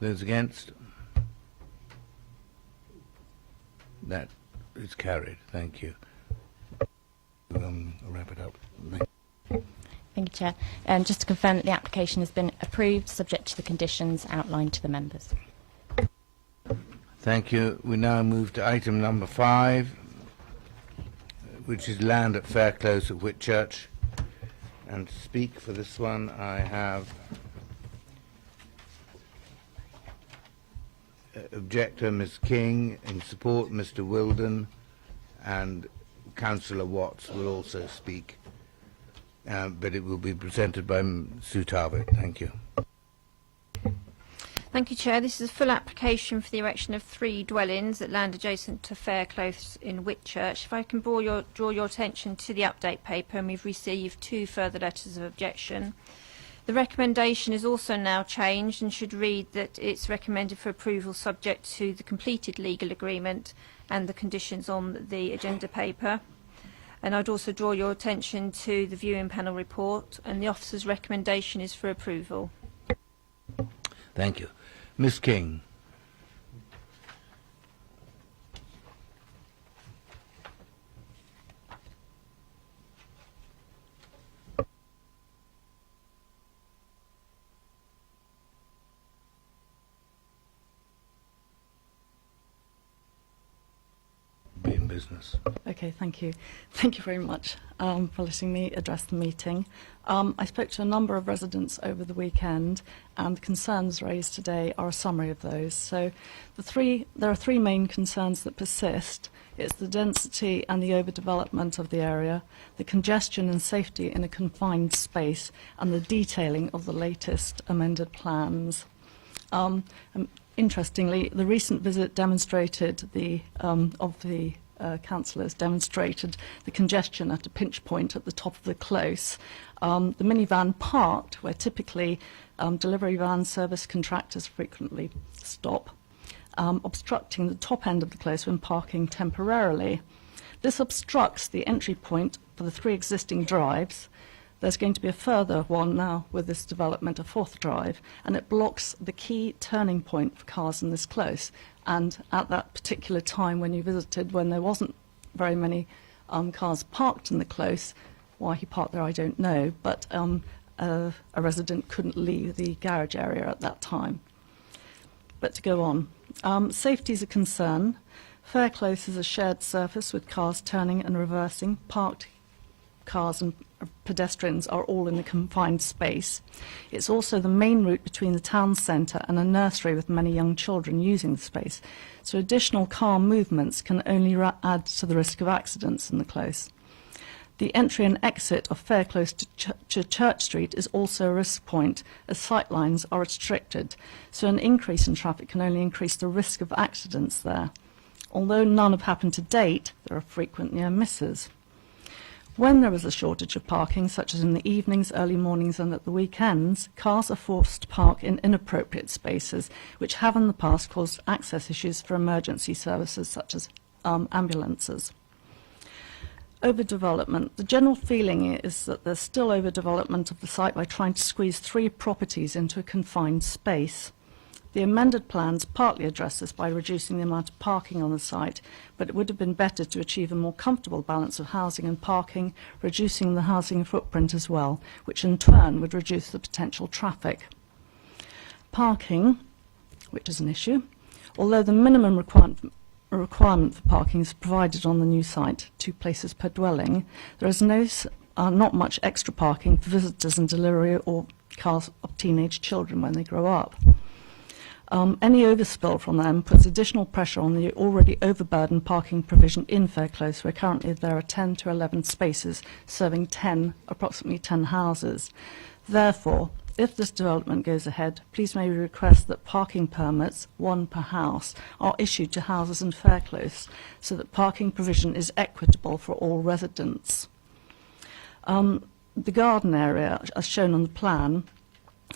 Those against? That is carried. Thank you. Wrap it up. Thank you, Chair. Just to confirm that the application has been approved, subject to the conditions outlined to the members. Thank you. We now move to item number 5, which is land at Fair Close at Whitchurch. And to speak for this one, I have objector Ms. King, in support Mr. Wilden, and Councillor Watts will also speak. But it will be presented by Sue Tarbuck. Thank you. Thank you, Chair. This is a full application for the erection of 3 dwellings at land adjacent to Fair Close in Whitchurch. If I can draw your attention to the update paper, and we've received 2 further letters of objection. The recommendation is also now changed and should read that it's recommended for approval subject to the completed legal agreement and the conditions on the agenda paper. And I'd also draw your attention to the viewing panel report, and the officer's recommendation is for approval. Thank you. Ms. King. Be in business. Okay, thank you. Thank you very much for letting me address the meeting. I spoke to a number of residents over the weekend, and the concerns raised today are a summary of those. So there are 3 main concerns that persist. It's the density and the overdevelopment of the area, the congestion and safety in a confined space, and the detailing of the latest amended plans. Interestingly, the recent visit demonstrated councillors demonstrated the congestion at a pinch point at the top of the close. The minivan parked where typically delivery van service contractors frequently stop, obstructing the top end of the close when parking temporarily. This obstructs the entry point for the 3 existing drives. There's going to be a further one now with this development, a 4th drive, and it blocks the key turning point for cars in this close. And at that particular time when you visited, when there wasn't very many cars parked in the close. Why he parked there, I don't know, but a resident couldn't leave the garage area at that time. But to go on, safety is a concern. Fair Close is a shared surface with cars turning and reversing. Parked cars and pedestrians are all in a confined space. It's also the main route between the town centre and a nursery with many young children using the space. So additional car movements can only add to the risk of accidents in the close. The entry and exit of Fair Close to Church Street is also a risk point, as sightlines are restricted, so an increase in traffic can only increase the risk of accidents there. Although none have happened to date, there are frequent near misses. When there is a shortage of parking, such as in the evenings, early mornings and at the weekends, cars are forced to park in inappropriate spaces, which have in the past caused access issues for emergency services such as ambulances. Overdevelopment. The general feeling is that there's still overdevelopment of the site by trying to squeeze 3 properties into a confined space. The amended plans partly address this by reducing the amount of parking on the site, but it would have been better to achieve a more comfortable balance of housing and parking, reducing the housing footprint as well, which in turn would reduce the potential traffic. Parking, which is an issue, although the minimum requirement for parking is provided on the new site, 2 places per dwelling, there is not much extra parking for visitors and delivery or cars of teenage children when they grow up. Any overspill from them puts additional pressure on the already overburdened parking provision in Fair Close, where currently there are 10 to 11 spaces serving approximately 10 houses. Therefore, if this development goes ahead, please may we request that parking permits, 1 per house, are issued to houses in Fair Close so that parking provision is equitable for all residents. The garden area, as shown on the plan,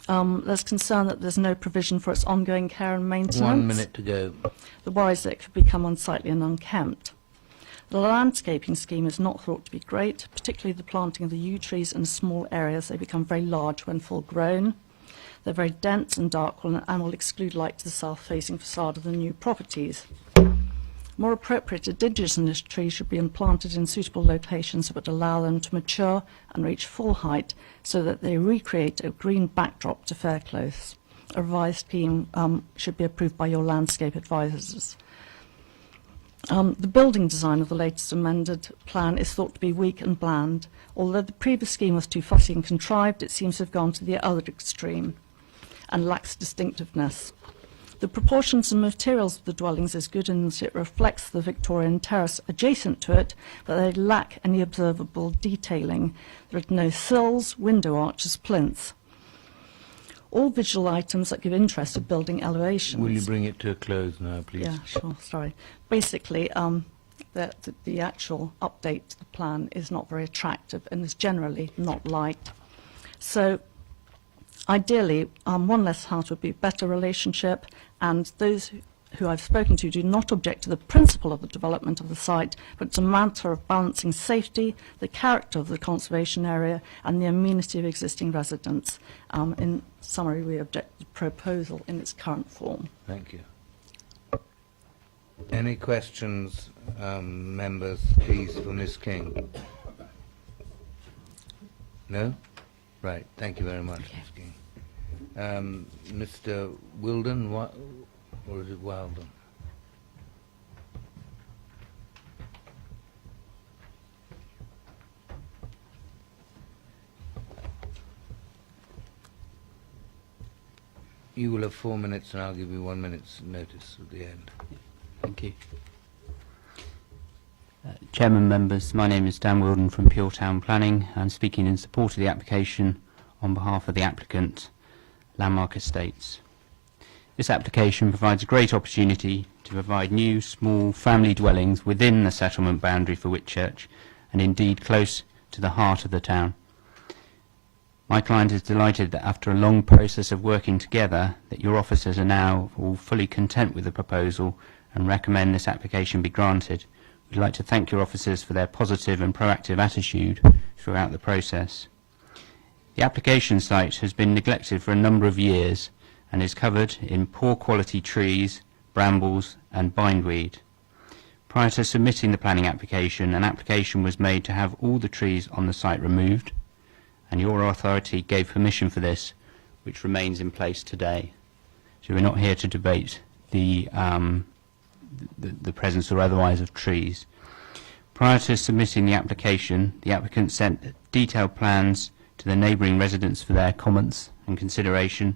there's concern that there's no provision for its ongoing care and maintenance. 1 minute to go. The worry is that it could become unsightly and unkempt. The landscaping scheme is not thought to be great, particularly the planting of the yew trees in small areas. They become very large when full grown. They're very dense and dark and will exclude light to the south-facing facade of the new properties. More appropriate indigenous trees should be implanted in suitable locations that would allow them to mature and reach full height so that they recreate a green backdrop to Fair Close. A revised scheme should be approved by your landscape advisors. The building design of the latest amended plan is thought to be weak and bland. Although the previous scheme was too fussy and contrived, it seems to have gone to the other extreme and lacks distinctiveness. The proportions and materials of the dwellings is good in that it reflects the Victorian terrace adjacent to it, but they lack any observable detailing. There are no sills, window arches, plinths. All visual items that give interest to building elevations. Will you bring it to a close now, please? Yeah, sure, sorry. Basically, the actual update to the plan is not very attractive and is generally not liked. So ideally, one less house would be a better relationship, and those who I've spoken to do not object to the principle of the development of the site, but it's a matter of balancing safety, the character of the conservation area, and the amenity of existing residents. In summary, we object to the proposal in its current form. Thank you. Any questions, members, please, for Ms. King? No? Right, thank you very much, Ms. King. Mr. Wilden, or is it Wilden? You will have 4 minutes, and I'll give you 1 minute's notice at the end. Thank you. Chairman, members, my name is Dan Wilden from Pure Town Planning. I'm speaking in support of the application on behalf of the applicant, Landmark Estates. This application provides a great opportunity to provide new, small family dwellings within the settlement boundary for Whitchurch, and indeed close to the heart of the town. My client is delighted that after a long process of working together, that your officers are now all fully content with the proposal and recommend this application be granted. We'd like to thank your officers for their positive and proactive attitude throughout the process. The application site has been neglected for a number of years and is covered in poor quality trees, brambles and bindweed. Prior to submitting the planning application, an application was made to have all the trees on the site removed, and your authority gave permission for this, which remains in place today. So we're not here to debate the presence or otherwise of trees. Prior to submitting the application, the applicant sent detailed plans to the neighbouring residents for their comments and consideration.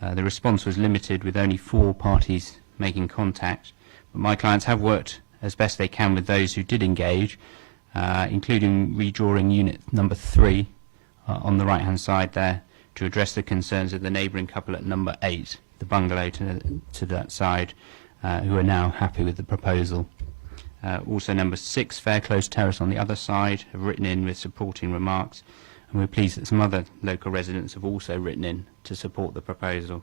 The response was limited, with only 4 parties making contact, but my clients have worked as best they can with those who did engage, including redrawing unit number 3 on the right hand side there to address the concerns of the neighbouring couple at number 8, the bungalow to that side, who are now happy with the proposal. Also number 6, Fair Close Terrace on the other side, have written in with supporting remarks, and we're pleased that some other local residents have also written in to support the proposal.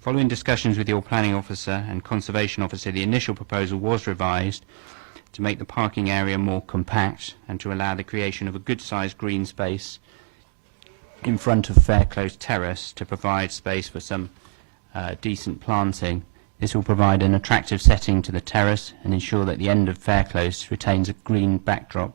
Following discussions with your planning officer and conservation officer, the initial proposal was revised to make the parking area more compact and to allow the creation of a good-sized green space in front of Fair Close Terrace to provide space for some decent planting. This will provide an attractive setting to the terrace and ensure that the end of Fair Close retains a green backdrop.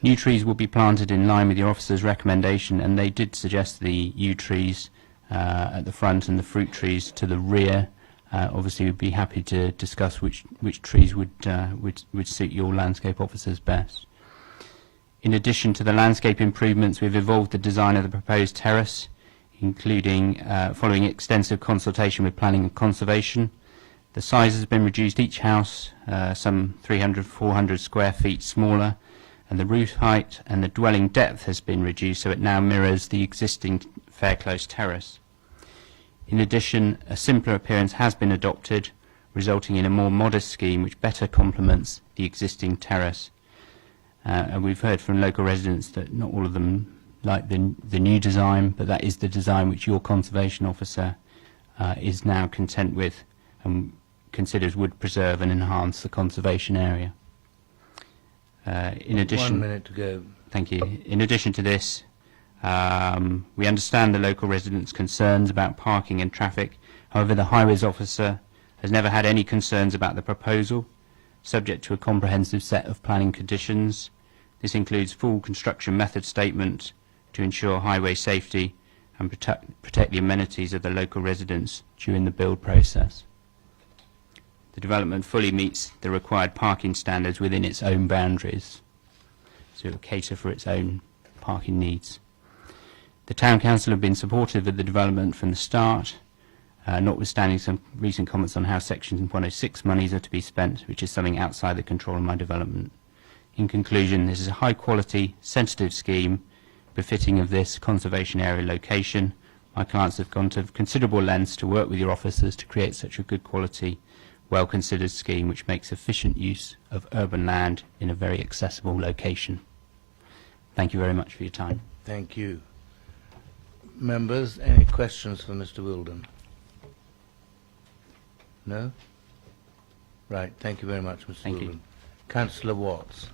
New trees will be planted in line with your officer's recommendation, and they did suggest the yew trees at the front and the fruit trees to the rear. Obviously, we'd be happy to discuss which trees would suit your landscape officers best. In addition to the landscape improvements, we've evolved the design of the proposed terrace, including following extensive consultation with planning and conservation. The size has been reduced, each house some 300-400 square feet smaller, and the roof height and the dwelling depth has been reduced, so it now mirrors the existing Fair Close Terrace. In addition, a simpler appearance has been adopted, resulting in a more modest scheme which better complements the existing terrace. And we've heard from local residents that not all of them like the new design, but that is the design which your conservation officer is now content with and considers would preserve and enhance the conservation area. In addition, 1 minute to go. Thank you. In addition to this, we understand the local residents' concerns about parking and traffic. However, the highways officer has never had any concerns about the proposal, subject to a comprehensive set of planning conditions. This includes full construction method statement to ensure highway safety and protect the amenities of the local residents during the build process. The development fully meets the required parking standards within its own boundaries, so it will cater for its own parking needs. The Town Council have been supportive of the development from the start, notwithstanding some recent comments on how Section 106 monies are to be spent, which is something outside the control of my development. In conclusion, this is a high-quality, sensitive scheme befitting of this conservation area location. My clients have gone to considerable lengths to work with your officers to create such a good quality, well-considered scheme which makes efficient use of urban land in a very accessible location. Thank you very much for your time. Thank you. Members, any questions for Mr. Wilden? No? Right, thank you very much, Mr. Thank Wilden. you. Councillor Watts.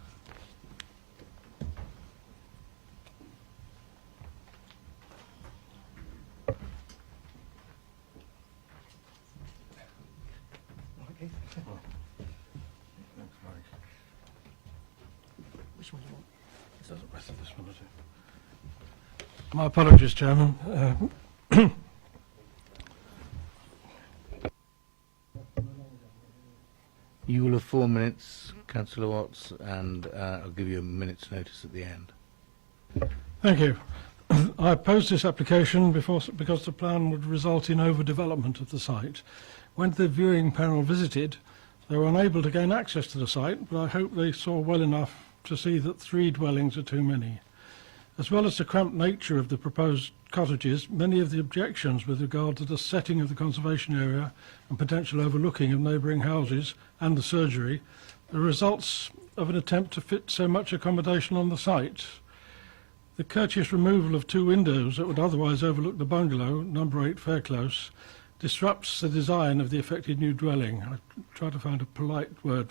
Which one do you want? It doesn't matter, this one, does it? My apologies, Chairman. You will have 4 minutes, Councillor Watts, and I'll give you a minute's notice at the end. Thank you. I opposed this application because the plan would result in overdevelopment of the site. When the viewing panel visited, they were unable to gain access to the site, but I hope they saw well enough to see that 3 dwellings are too many. As well as the cramped nature of the proposed cottages, many of the objections with regard to the setting of the conservation area and potential overlooking of neighbouring houses and the surgery are results of an attempt to fit so much accommodation on the site. The courteous removal of 2 windows that would otherwise overlook the bungalow, number 8 Fair Close, disrupts the design of the affected new dwelling. I try to find a polite word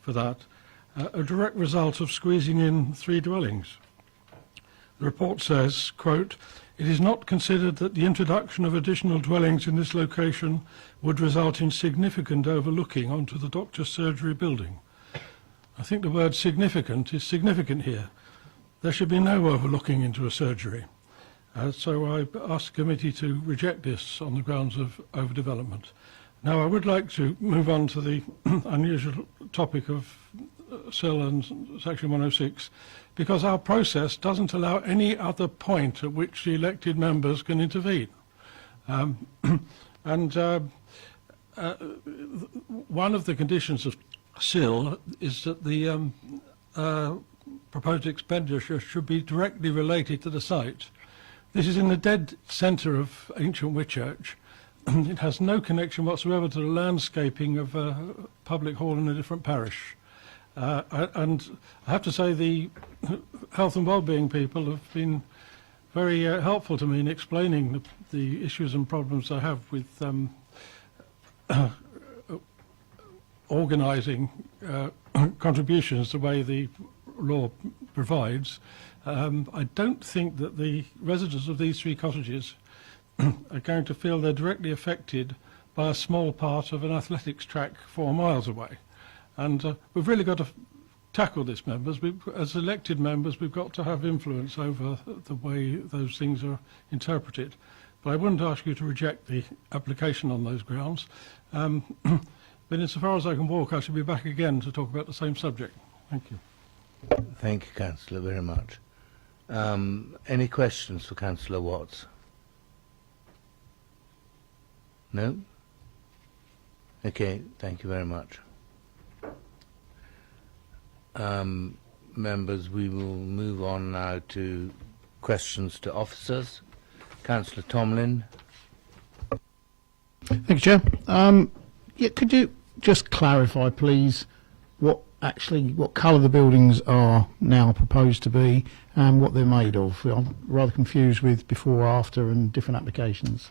for that. A direct result of squeezing in 3 dwellings. The report says, quote, It is not considered that the introduction of additional dwellings in this location would result in significant overlooking onto the doctor's surgery building. I think the word significant is significant here. There should be no overlooking into a surgery. So I ask the committee to reject this on the grounds of overdevelopment. Now I would like to move on to the unusual topic of SIL and Section 106, because our process doesn't allow any other point at which the elected members can intervene. One of the conditions of SIL is that the proposed expenditure should be directly related to the site. This is in the dead centre of ancient Whitchurch. It has no connection whatsoever to the landscaping of a public hall in a different parish. And I have to say the health and well-being people have been very helpful to me in explaining the issues and problems I have with organising contributions the way the law provides. I don't think that the residents of these 3 cottages are going to feel they're directly affected by a small part of an athletics track 4 miles away. And we've really got to tackle this, members. As elected members, we've got to have influence over the way those things are interpreted. But I wouldn't ask you to reject the application on those grounds. But insofar as I can walk, I shall be back again to talk about the same subject. Thank you. Thank you, Councillor, very much. Any questions for Councillor Watts? No? Okay, thank you very much. Members, we will move on now to questions to officers. Councillor Tomlin. Thank you, Chair. Yeah, could you just clarify, please, what colour the buildings are now proposed to be and what they're made of? I'm rather confused with before, after and different applications.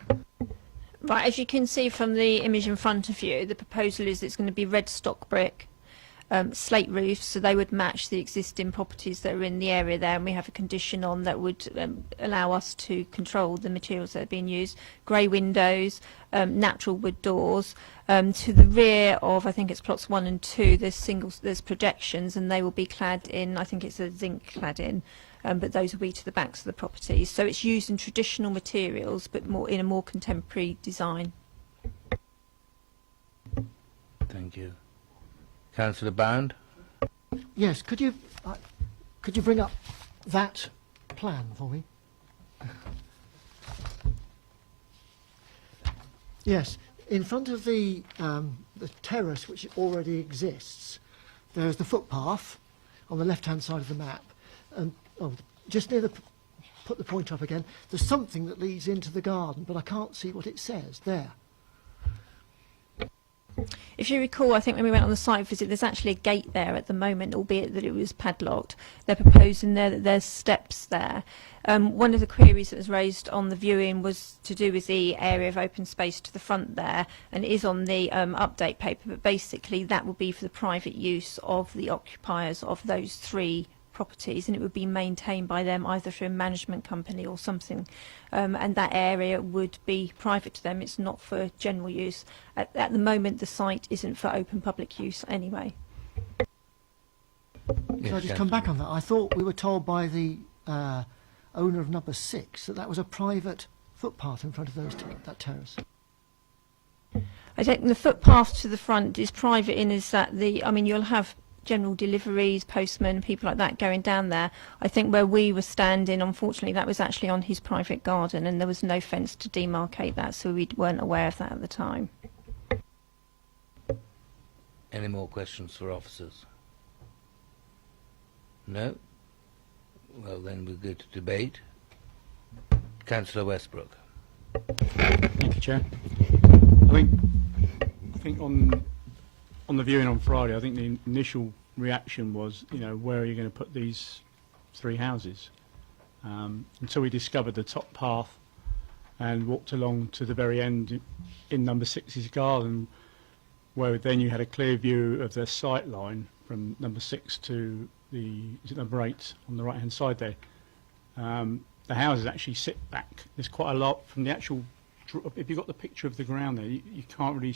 Right, as you can see from the image in front of you, the proposal is it's going to be red stock brick, slate roofs, so they would match the existing properties that are in the area there, and we have a condition on that would allow us to control the materials that are being used. Grey windows, natural wood doors. To the rear of, I think it's plots 1 and 2, there's projections, and they will be clad in, I think it's a zinc cladding, but those will be to the backs of the properties. So it's used in traditional materials, but more in a more contemporary design. Thank you. Councillor Bound. Yes, could you bring up that plan for me? Yes, in front of the terrace, which already exists, there's the footpath on the left-hand side of the map, and just near the put the point up again. There's something that leads into the garden, but I can't see what it says there. If you recall, I think when we went on the site visit, there's actually a gate there at the moment, albeit that it was padlocked. They're proposing there that there's steps there. One of the queries that was raised on the viewing was to do with the area of open space to the front there, and it is on the update paper, but basically that will be for the private use of the occupiers of those 3 properties, and it would be maintained by them either through a management company or something, and that area would be private to them. It's not for general use. At the moment the site isn't for open public use anyway. Can I just come back on that? I thought we were told by the owner of number 6 that was a private footpath in front of that terrace. I think the footpath to the front is private in is that you'll have general deliveries, postmen, people like that going down there. I think where we were standing, unfortunately, that was actually on his private garden, and there was no fence to demarcate that, so we weren't aware of that at the time. Any more questions for officers? No? Well, then we'll go to debate. Councillor Westbrook. Thank you, Chair. I think on the viewing on Friday, I think the initial reaction was, where are you going to put these 3 houses? Until we discovered the top path and walked along to the very end in number 6's garden, where then you had a clear view of the sight line from number 6 to number 8 on the right-hand side there. the houses actually sit back. There's quite a lot from the actual. If you've got the picture of the ground there, you can't really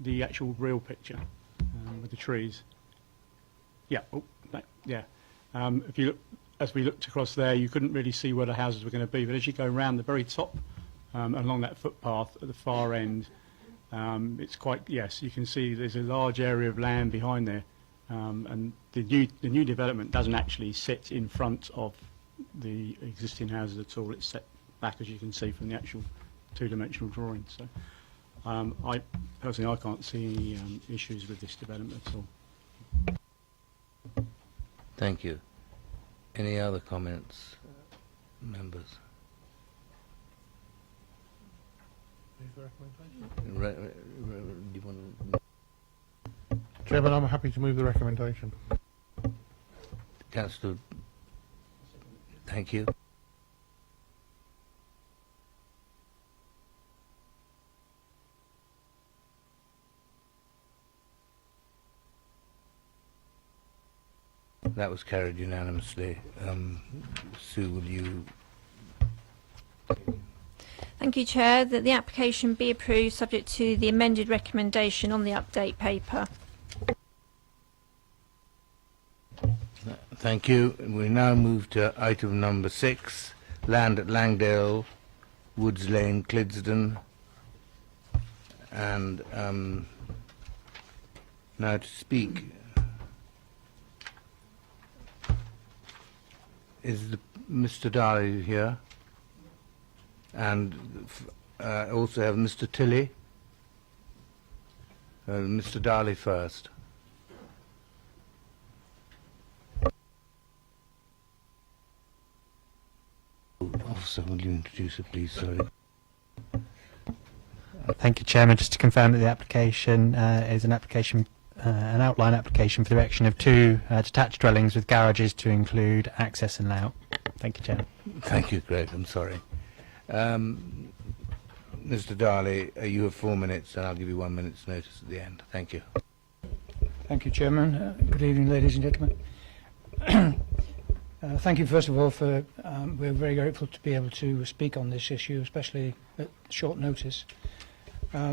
the actual real picture with the trees. Yeah. Oh, yeah. If you look, as we looked across there, you couldn't really see where the houses were going to be. But as you go around the very top, along that footpath at the far end, it's quite, yes, you can see there's a large area of land behind there. And the new development doesn't actually sit in front of the existing houses at all. It's set back, as you can see from the actual two-dimensional drawing. So I personally, I can't see any issues with this development at all. Thank you. Any other comments, members? Do you want to... Chairman, I'm happy to move the recommendation. Councillor, thank you. That was carried unanimously. Sue, will you... Thank you, Chair. That the application be approved subject to the amended recommendation on the update paper. Thank you. We now move to item number 6, land at Langdale, Woods Lane, Clidsden. And now to speak is Mr. Darley here, and also have Mr. Tilley. Mr. Darley first. Officer, will you introduce it, please? Sorry. Thank you, Chairman. Just to confirm that the application is an application, an outline application for the erection of 2 detached dwellings with garages to include access and layout. Thank you, Chairman. Thank you, Greg. I'm sorry. Mr. Darley, you have 4 minutes, and I'll give you 1 minute's notice at the end. Thank you. Thank you, Chairman. Good evening, ladies and gentlemen. Thank you, first of all, for we're very grateful to be able to speak on this issue, especially at short notice. As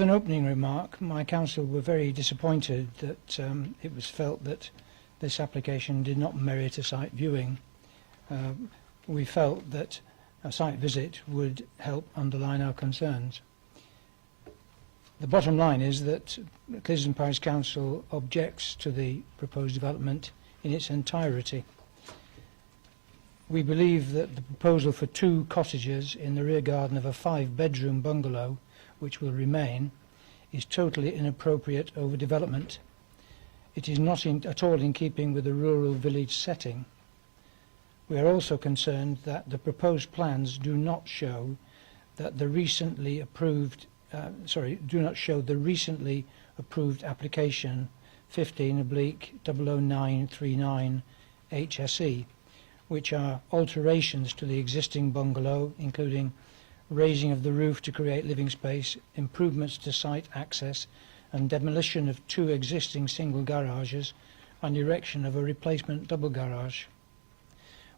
an opening remark, my council were very disappointed that it was felt that this application did not merit a site viewing. We felt that a site visit would help underline our concerns. The bottom line is that Clidsden Parish Council objects to the proposed development in its entirety. We believe that the proposal for 2 cottages in the rear garden of a 5-bedroom bungalow, which will remain, is totally inappropriate overdevelopment. It is not at all in keeping with the rural village setting. We are also concerned that the proposed plans do not show that the recently approved application 15/00939 HSE, which are alterations to the existing bungalow, including raising of the roof to create living space, improvements to site access, and demolition of 2 existing single garages and erection of a replacement double garage.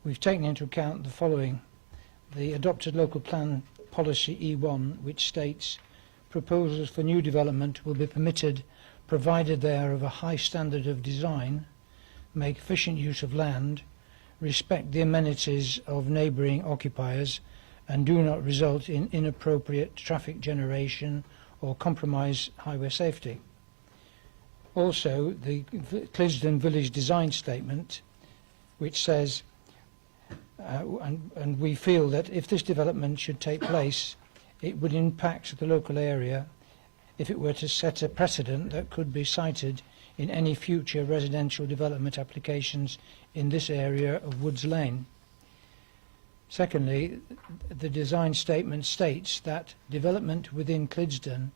We've taken into account the following: the adopted local plan policy E1, which states proposals for new development will be permitted provided they are of a high standard of design, make efficient use of land, respect the amenities of neighbouring occupiers, and do not result in inappropriate traffic generation or compromise highway safety. Also, the Clidsden Village Design Statement, which says, and we feel that if this development should take place, it would impact the local area if it were to set a precedent that could be cited in any future residential development applications in this area of Woods Lane. Secondly, the design statement states that development within Clidsden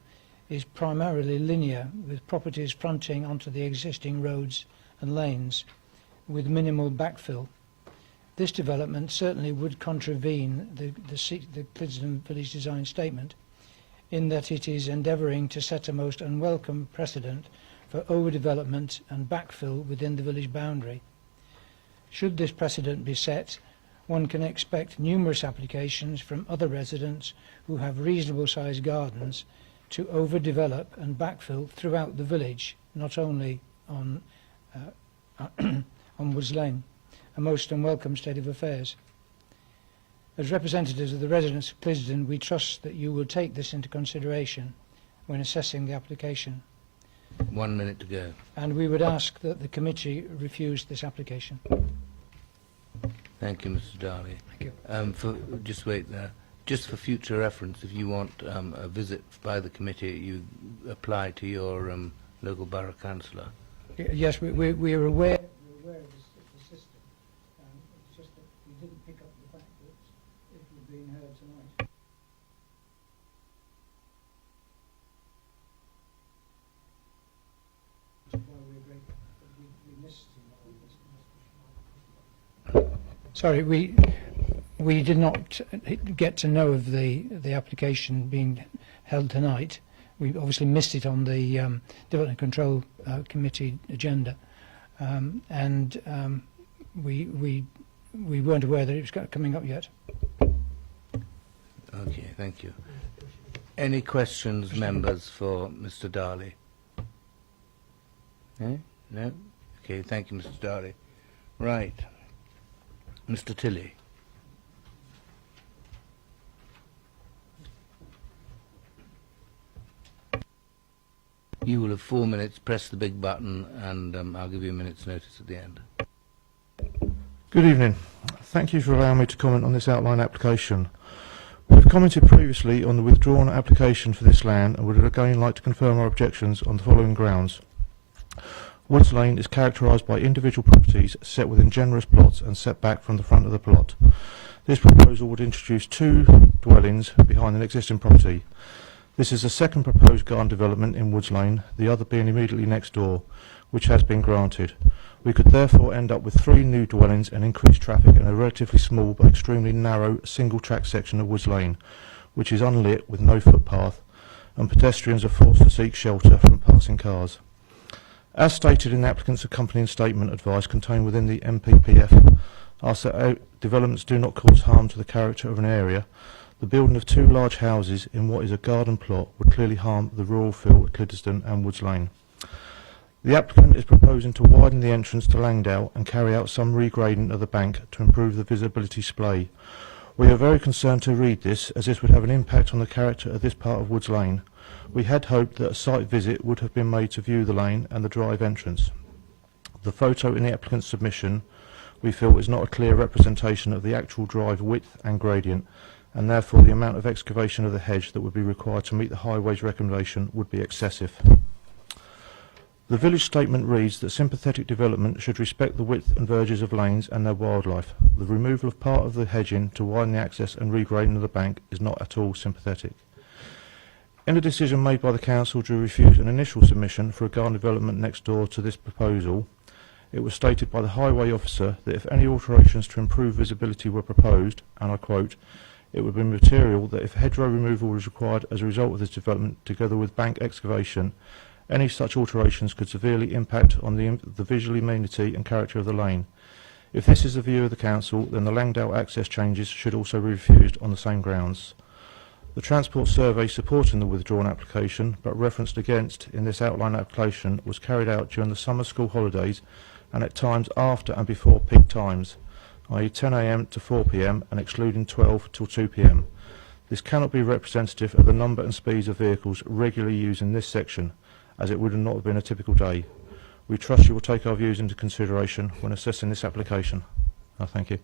is primarily linear, with properties fronting onto the existing roads and lanes, with minimal backfill. This development certainly would contravene the Clidsden Village Design Statement, in that it is endeavouring to set a most unwelcome precedent for overdevelopment and backfill within the village boundary. Should this precedent be set, one can expect numerous applications from other residents who have reasonable sized gardens to overdevelop and backfill throughout the village, not only on on Woods Lane, a most unwelcome state of affairs. As representatives of the residents of Clisden, we trust that you will take this into consideration when assessing the application. 1 minute to go. And we would ask that the committee refuse this application. Thank you, Mr. Darley. Thank you. Just wait there. Just for future reference, if you want a visit by the committee, you apply to your local borough councillor. Yes, we are aware of the system. It's just that we didn't pick up the fact that it was being heard tonight. That's why we agreed that we missed some of this. Sorry, we did not get to know of the application being held tonight. We obviously missed it on the Development Control Committee agenda, and we weren't aware that it was coming up yet. Okay, thank you. Any questions, members, for Mr. Darley? No? No? Okay, thank you, Mr. Darley. Right. Mr. Tilley. You will have 4 minutes. Press the big button, and I'll give you a minute's notice at the end. Good evening. Thank you for allowing me to comment on this outline application. We've commented previously on the withdrawn application for this land and would again like to confirm our objections on the following grounds. Woods Lane is characterised by individual properties set within generous plots and set back from the front of the plot. This proposal would introduce 2 dwellings behind an existing property. This is the second proposed garden development in Woods Lane, the other being immediately next door, which has been granted. We could therefore end up with 3 new dwellings and increased traffic in a relatively small but extremely narrow single-track section of Woods Lane, which is unlit with no footpath, and pedestrians are forced to seek shelter from passing cars. As stated in the applicant's accompanying statement advice contained within the MPPF, our set out developments do not cause harm to the character of an area. The building of 2 large houses in what is a garden plot would clearly harm the rural feel at Cliddesden and Woods Lane. The applicant is proposing to widen the entrance to Langdale and carry out some regrading of the bank to improve the visibility splay. We are very concerned to read this, as this would have an impact on the character of this part of Woods Lane. We had hoped that a site visit would have been made to view the lane and the drive entrance. The photo in the applicant's submission, we feel, is not a clear representation of the actual drive width and gradient, and therefore the amount of excavation of the hedge that would be required to meet the highway's recommendation would be excessive. The village statement reads that sympathetic development should respect the width and verges of lanes and their wildlife. The removal of part of the hedging to widen the access and regrading of the bank is not at all sympathetic. In a decision made by the council to refuse an initial submission for a garden development next door to this proposal, it was stated by the highway officer that if any alterations to improve visibility were proposed, and I quote, it would be material that if hedgerow removal was required as a result of this development together with bank excavation, any such alterations could severely impact on the visual amenity and character of the lane. If this is the view of the council, then the Langdale access changes should also be refused on the same grounds. The transport survey supporting the withdrawn application, but referenced against in this outline application, was carried out during the summer school holidays and at times after and before peak times, i.e. 10 AM to 4 PM and excluding 12 till 2 PM. This cannot be representative of the number and speeds of vehicles regularly used in this section, as it would not have been a typical day. We trust you will take our views into consideration when assessing this application. Thank you.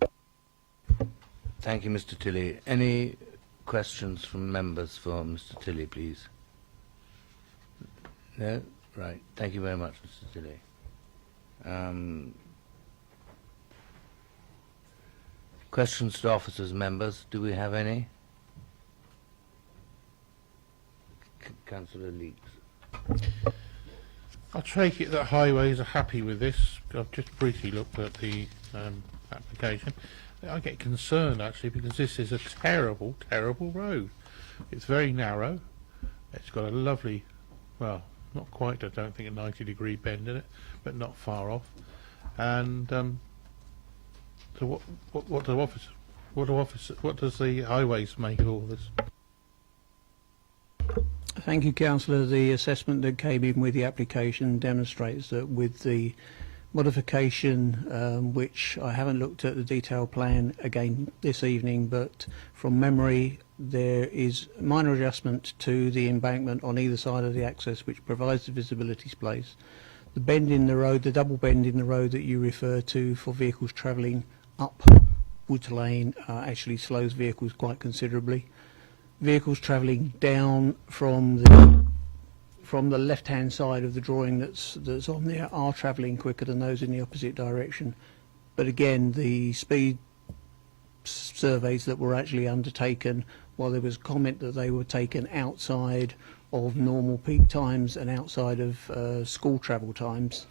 Thank you, Mr. Tilley. Any questions from members for Mr. Tilley, please? No? Right. Thank you very much, Mr. Tilley. Questions to officers, members? Do we have any? Councillor Leeks. I take it that highways are happy with this. I've just briefly looked at the application. I get concerned actually because this is a terrible, terrible road. It's very narrow. It's got a lovely, well, not quite, I don't think, a 90-degree bend in it, but not far off. And So what does the highways make of all this? Thank you, Councillor. The assessment that came in with the application demonstrates that with the modification, which I haven't looked at the detailed plan again this evening, but from memory there is minor adjustment to the embankment on either side of the access which provides the visibility space. The bend in the road, the double bend in the road that you refer to for vehicles travelling up Woods Lane actually slows vehicles quite considerably. Vehicles travelling down from the left-hand side of the drawing that's on there are travelling quicker than those in the opposite direction. But again, the speed surveys that were actually undertaken, while there was comment that they were taken outside of normal peak times and outside of school travel times,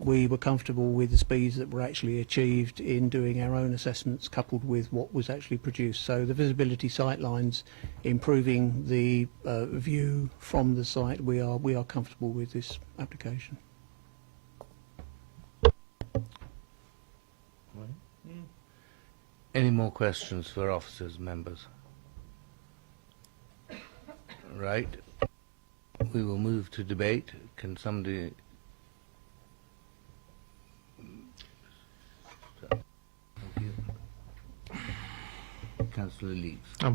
we were comfortable with the speeds that were actually achieved in doing our own assessments coupled with what was actually produced. So the visibility sight lines improving the view from the site, we are comfortable with this application. Any more questions for officers, members? Right. We will move to debate. Can somebody... Councillor Leeds. I'm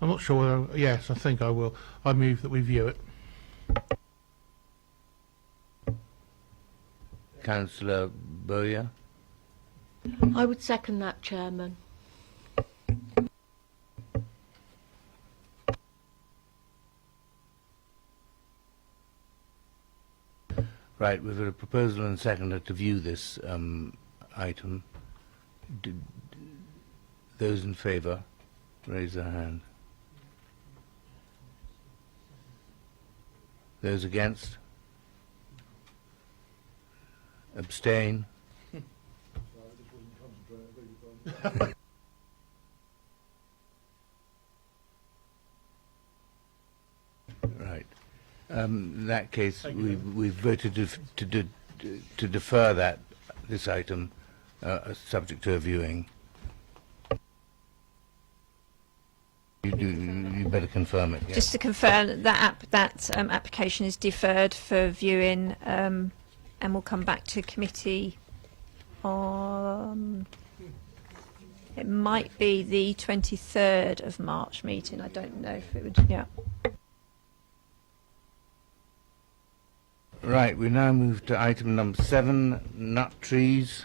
not sure whether, yes, I think I will. I move that we view it. Councillor Bowyer. I would second that, Chairman. Right, we've got a proposal and seconder to view this item. Those in favour, raise their hand. Those against? Abstain? Right. In that case, we've voted to defer this item subject to a viewing. You better confirm it. Yeah. Just to confirm that application is deferred for viewing, and we'll come back to committee on. It might be the 23rd of March meeting. I don't know if it would. Yeah. Right. We now move to item number 7: nut trees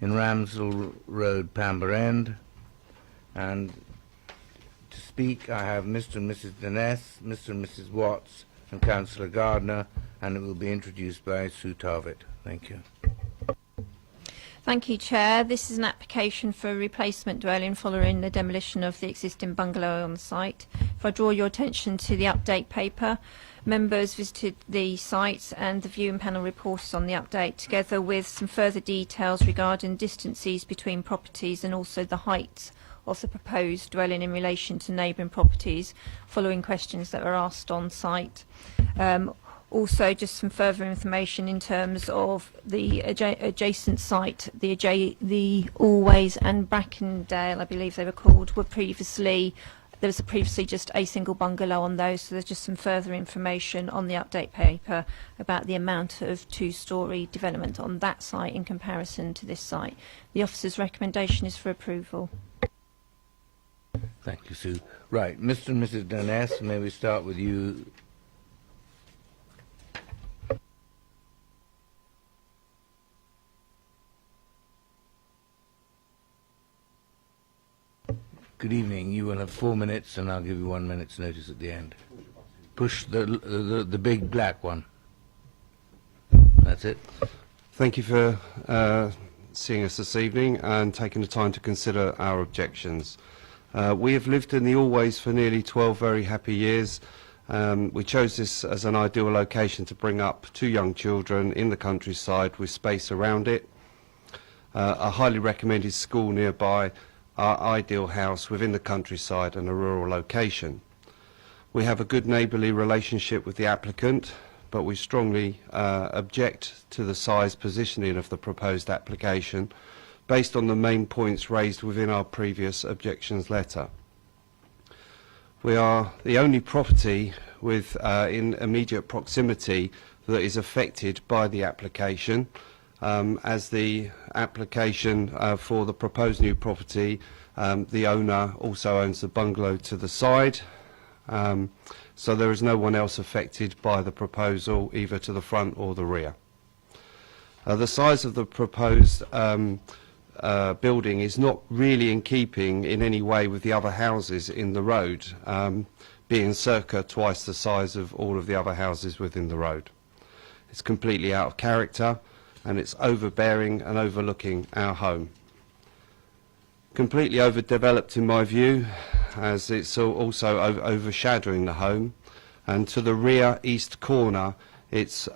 in Ramsdell Road, Pamber End, and to speak, I have Mr. and Mrs. Deness, Mr. and Mrs. Watts, and Councillor Gardner, and it will be introduced by Sue Tarvett. Thank you. Thank you, Chair. This is an application for a replacement dwelling following the demolition of the existing bungalow on the site. If I draw your attention to the update paper, members visited the site and the viewing panel reported on the update, together with some further details regarding distances between properties and also the height of the proposed dwelling in relation to neighbouring properties, following questions that were asked on site. Also, just some further information in terms of the adjacent site, the Always and Brackendale, I believe they were called, were previously, there was previously just a single bungalow on those, so there's just some further information on the update paper about the amount of two-storey development on that site in comparison to this site. The officer's recommendation is for approval. Thank you, Sue. Right, Mr. and Mrs. Deness, may we start with you? Good evening. You will have 4 minutes, and I'll give you 1 minute's notice at the end. Push the big black one. That's it. Thank you for seeing us this evening and taking the time to consider our objections. We have lived in the Always for nearly 12 very happy years. We chose this as an ideal location to bring up 2 young children in the countryside with space around it, a highly recommended school nearby, our ideal house within the countryside and a rural location. We have a good neighbourly relationship with the applicant. but we strongly object to the size positioning of the proposed application based on the main points raised within our previous objections letter. We are the only property with in immediate proximity that is affected by the application, as the application for the proposed new property, the owner also owns the bungalow to the side, so there is no one else affected by the proposal, either to the front or the rear. The size of the proposed building is not really in keeping in any way with the other houses in the road, being circa twice the size of all of the other houses within the road. It's completely out of character, and it's overbearing and overlooking our home. Completely overdeveloped in my view, as it's also overshadowing the home, and to the rear east corner it's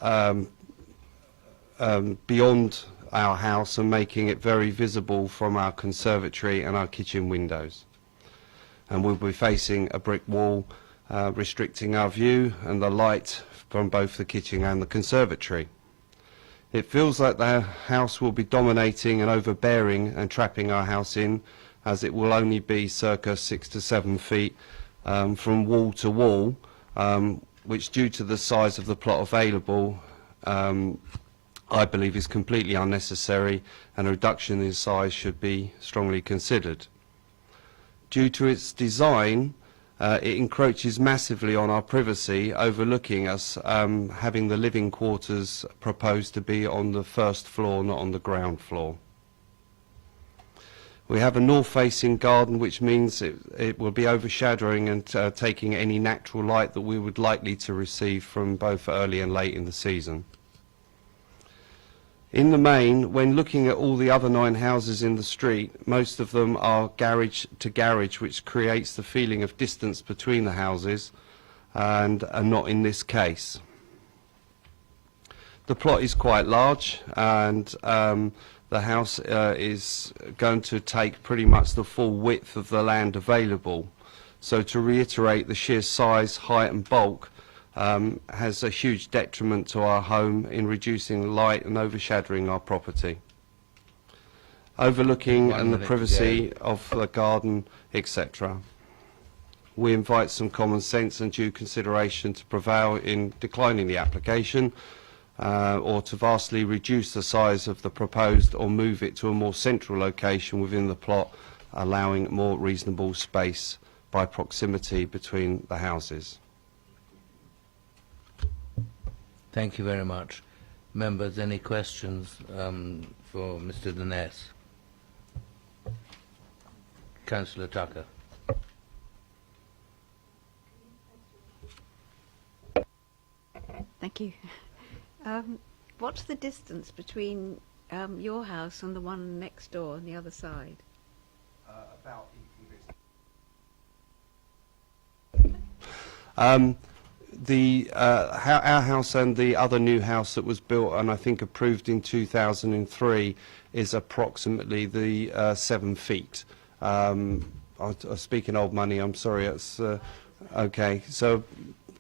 beyond our house and making it very visible from our conservatory and our kitchen windows. And we'll be facing a brick wall restricting our view and the light from both the kitchen and the conservatory. It feels like the house will be dominating and overbearing and trapping our house in, as it will only be circa 6 to 7 feet from wall to wall, which, due to the size of the plot available, I believe is completely unnecessary, and a reduction in size should be strongly considered. Due to its design, it encroaches massively on our privacy, overlooking us having the living quarters proposed to be on the first floor, not on the ground floor. We have a north-facing garden, which means it will be overshadowing and taking any natural light that we would likely to receive from both early and late in the season. In the main, when looking at all the other 9 houses in the street, most of them are garage to garage, which creates the feeling of distance between the houses, and not in this case. The plot is quite large, and the house is going to take pretty much the full width of the land available. So to reiterate, the sheer size, height and bulk has a huge detriment to our home in reducing light and overshadowing our property, overlooking and the privacy of the garden, etc. We invite some common sense and due consideration to prevail in declining the application, or to vastly reduce the size of the proposed or move it to a more central location within the plot, allowing more reasonable space by proximity between the houses. Thank you very much. Members, any questions for Mr. Dines? Councillor Tucker. Thank you. What's the distance between your house and the one next door on the other side? About our house and the other new house that was built and I think approved in 2003 is approximately the 7 feet. I'm speaking old money, I'm sorry. It's okay. So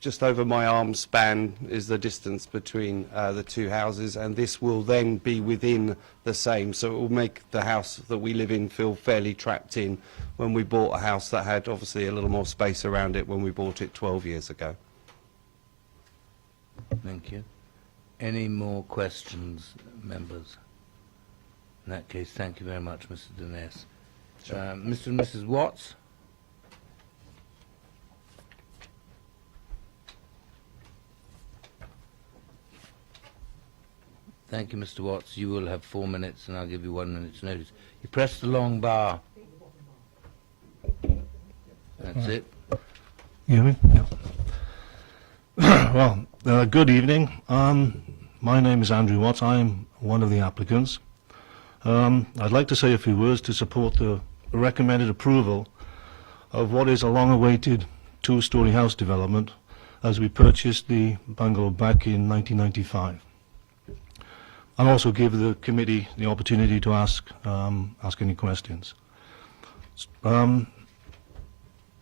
just over my arm span is the distance between the 2 houses, and this will then be within the same, so it will make the house that we live in feel fairly trapped in when we bought a house that had obviously a little more space around it when we bought it 12 years ago. Thank you. Any more questions, members? In that case, thank you very much, Mr. Dines. Mr. and Mrs. Watts? Thank you, Mr. Watts. You will have 4 minutes, and I'll give you 1 minute's notice. You press the long bar. That's it. You hear me? Yeah. Well, good evening. My name is Andrew Watts. I'm one of the applicants. I'd like to say a few words to support the recommended approval of what is a long-awaited 2-storey house development, as we purchased the bungalow back in 1995. And also give the committee the opportunity to ask any questions.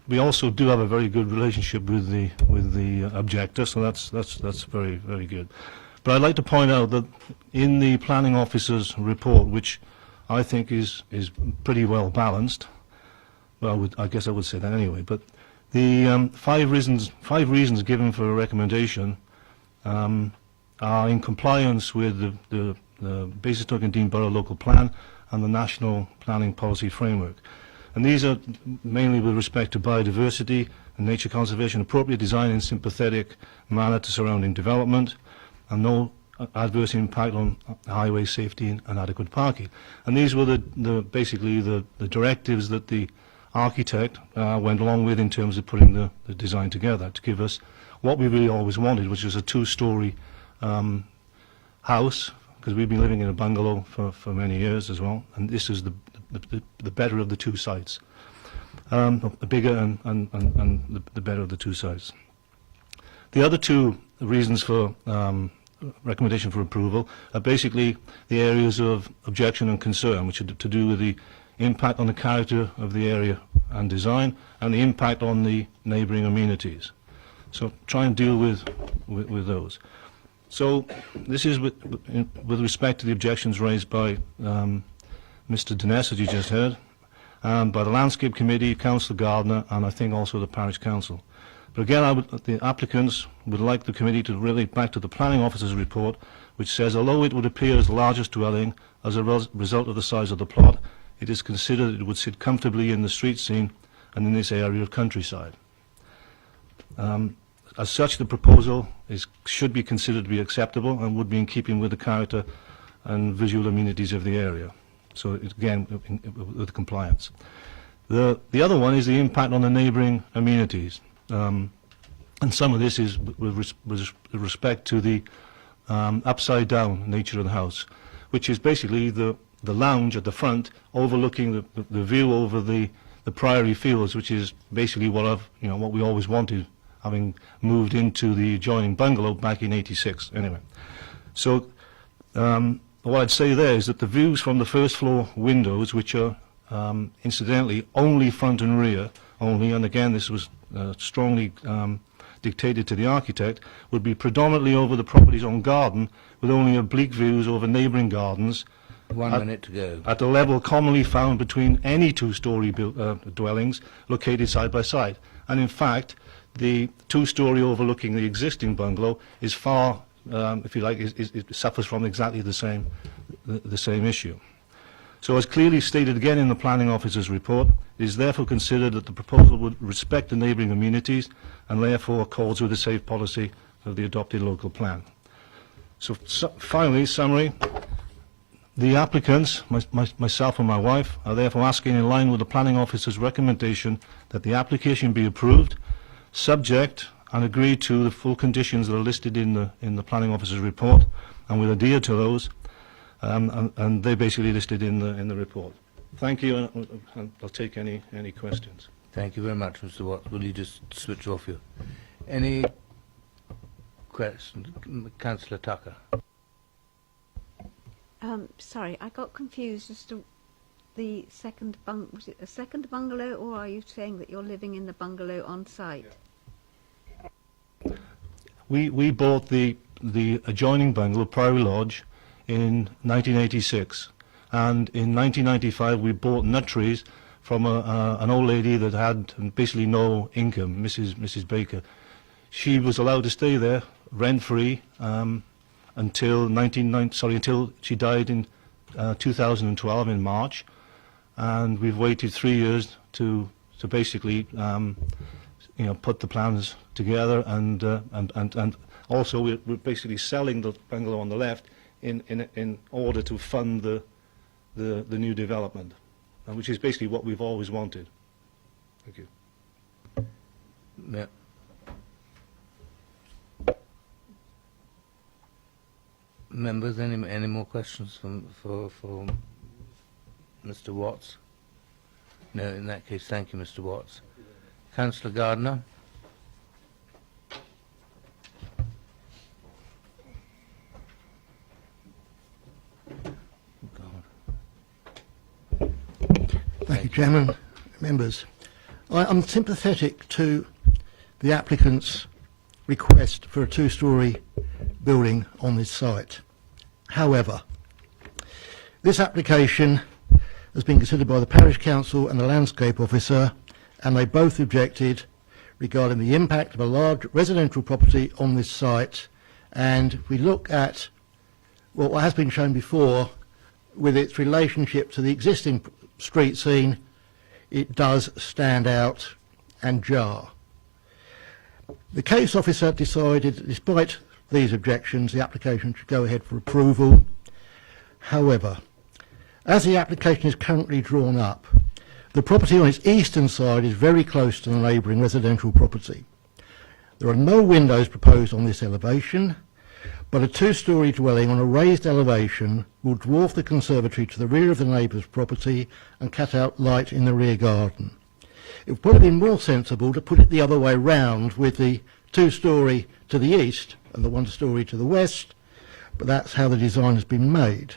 we also do have a very good relationship with the objector, so that's very, very good. But I'd like to point out that in the planning officer's report, which I think is pretty well balanced, well, I guess I would say that anyway, but the 5 reasons given for a recommendation are in compliance with the Basingstoke and Dean Borough Local Plan and the National Planning Policy Framework. And these are mainly with respect to biodiversity and nature conservation, appropriate design in sympathetic manner to surrounding development, and no adverse impact on highway safety and adequate parking. And these were basically the directives that the architect went along with in terms of putting the design together to give us what we really always wanted, which was a 2-story house, because we've been living in a bungalow for many years as well, and this is the better of the 2 sites. The bigger and the better of the 2 sites. The other 2 reasons for recommendation for approval are basically the areas of objection and concern, which are to do with the impact on the character of the area and design, and the impact on the neighbouring amenities. So try and deal with those. This is with respect to the objections raised by Mr. Dines, as you just heard, by the Landscape Committee, Councillor Gardner, and I think also the Parish Council. But again, the applicants would like the committee to relate back to the planning officer's report, which says, although it would appear as the largest dwelling as a result of the size of the plot, it is considered it would sit comfortably in the street scene and in this area of countryside. As such, the proposal should be considered to be acceptable and would be in keeping with the character and visual amenities of the area. So again, with compliance. The other one is the impact on the neighbouring amenities. And some of this is with respect to the upside down nature of the house, which is basically the lounge at the front overlooking the view over the Priory Fields, which is basically what we always wanted, having moved into the adjoining bungalow back in '86 anyway. So what I'd say there is that the views from the first floor windows, which are incidentally only front and rear only, and again this was strongly dictated to the architect, would be predominantly over the property's own garden, with only oblique views over neighbouring gardens. 1 minute to go. At a level commonly found between any 2-story dwellings located side by side. And in fact, the 2-story overlooking the existing bungalow is far, if you like, it suffers from exactly the same issue. So as clearly stated again in the planning officer's report, it is therefore considered that the proposal would respect the neighbouring amenities and therefore accords with the safe policy of the adopted local plan. So finally, summary. The applicants, myself and my wife, are therefore asking, in line with the planning officer's recommendation, that the application be approved, subject and agreed to the full conditions that are listed in the planning officer's report, and will adhere to those, and they're basically listed in the report. Thank you, and I'll take any questions. Thank you very much, Mr. Watts. Will you just switch off your... Any questions? Councillor Tucker. Sorry, I got confused as to the second was it a second bungalow, or are you saying that you're living in the bungalow on site? We bought the adjoining bungalow, Priory Lodge, in 1986, and in 1995 we bought nut trees from an old lady that had basically no income, Mrs. Baker. She was allowed to stay there rent-free until she died in 2012 in March, and we've waited 3 years to basically put the plans together, and also we're basically selling the bungalow on the left in order to fund the new development, which is basically what we've always wanted. Thank you. Yeah. Members, any more questions for Mr. Watts? No, in that case, thank you, Mr. Watts. Councillor Gardner. Thank you, Chairman. Members, I'm sympathetic to the applicant's request for a two-storey building on this site. However, this application has been considered by the Parish Council and the Landscape Officer, and they both objected regarding the impact of a large residential property on this site. And if we look at what has been shown before with its relationship to the existing street scene, it does stand out and jar. The case officer decided that despite these objections, the application should go ahead for approval. However, as the application is currently drawn up, the property on its eastern side is very close to the neighbouring residential property. There are no windows proposed on this elevation, but a two-storey dwelling on a raised elevation will dwarf the conservatory to the rear of the neighbour's property and cut out light in the rear garden. It would probably be more sensible to put it the other way round, with the two-storey to the east and the one-storey to the west, but that's how the design has been made.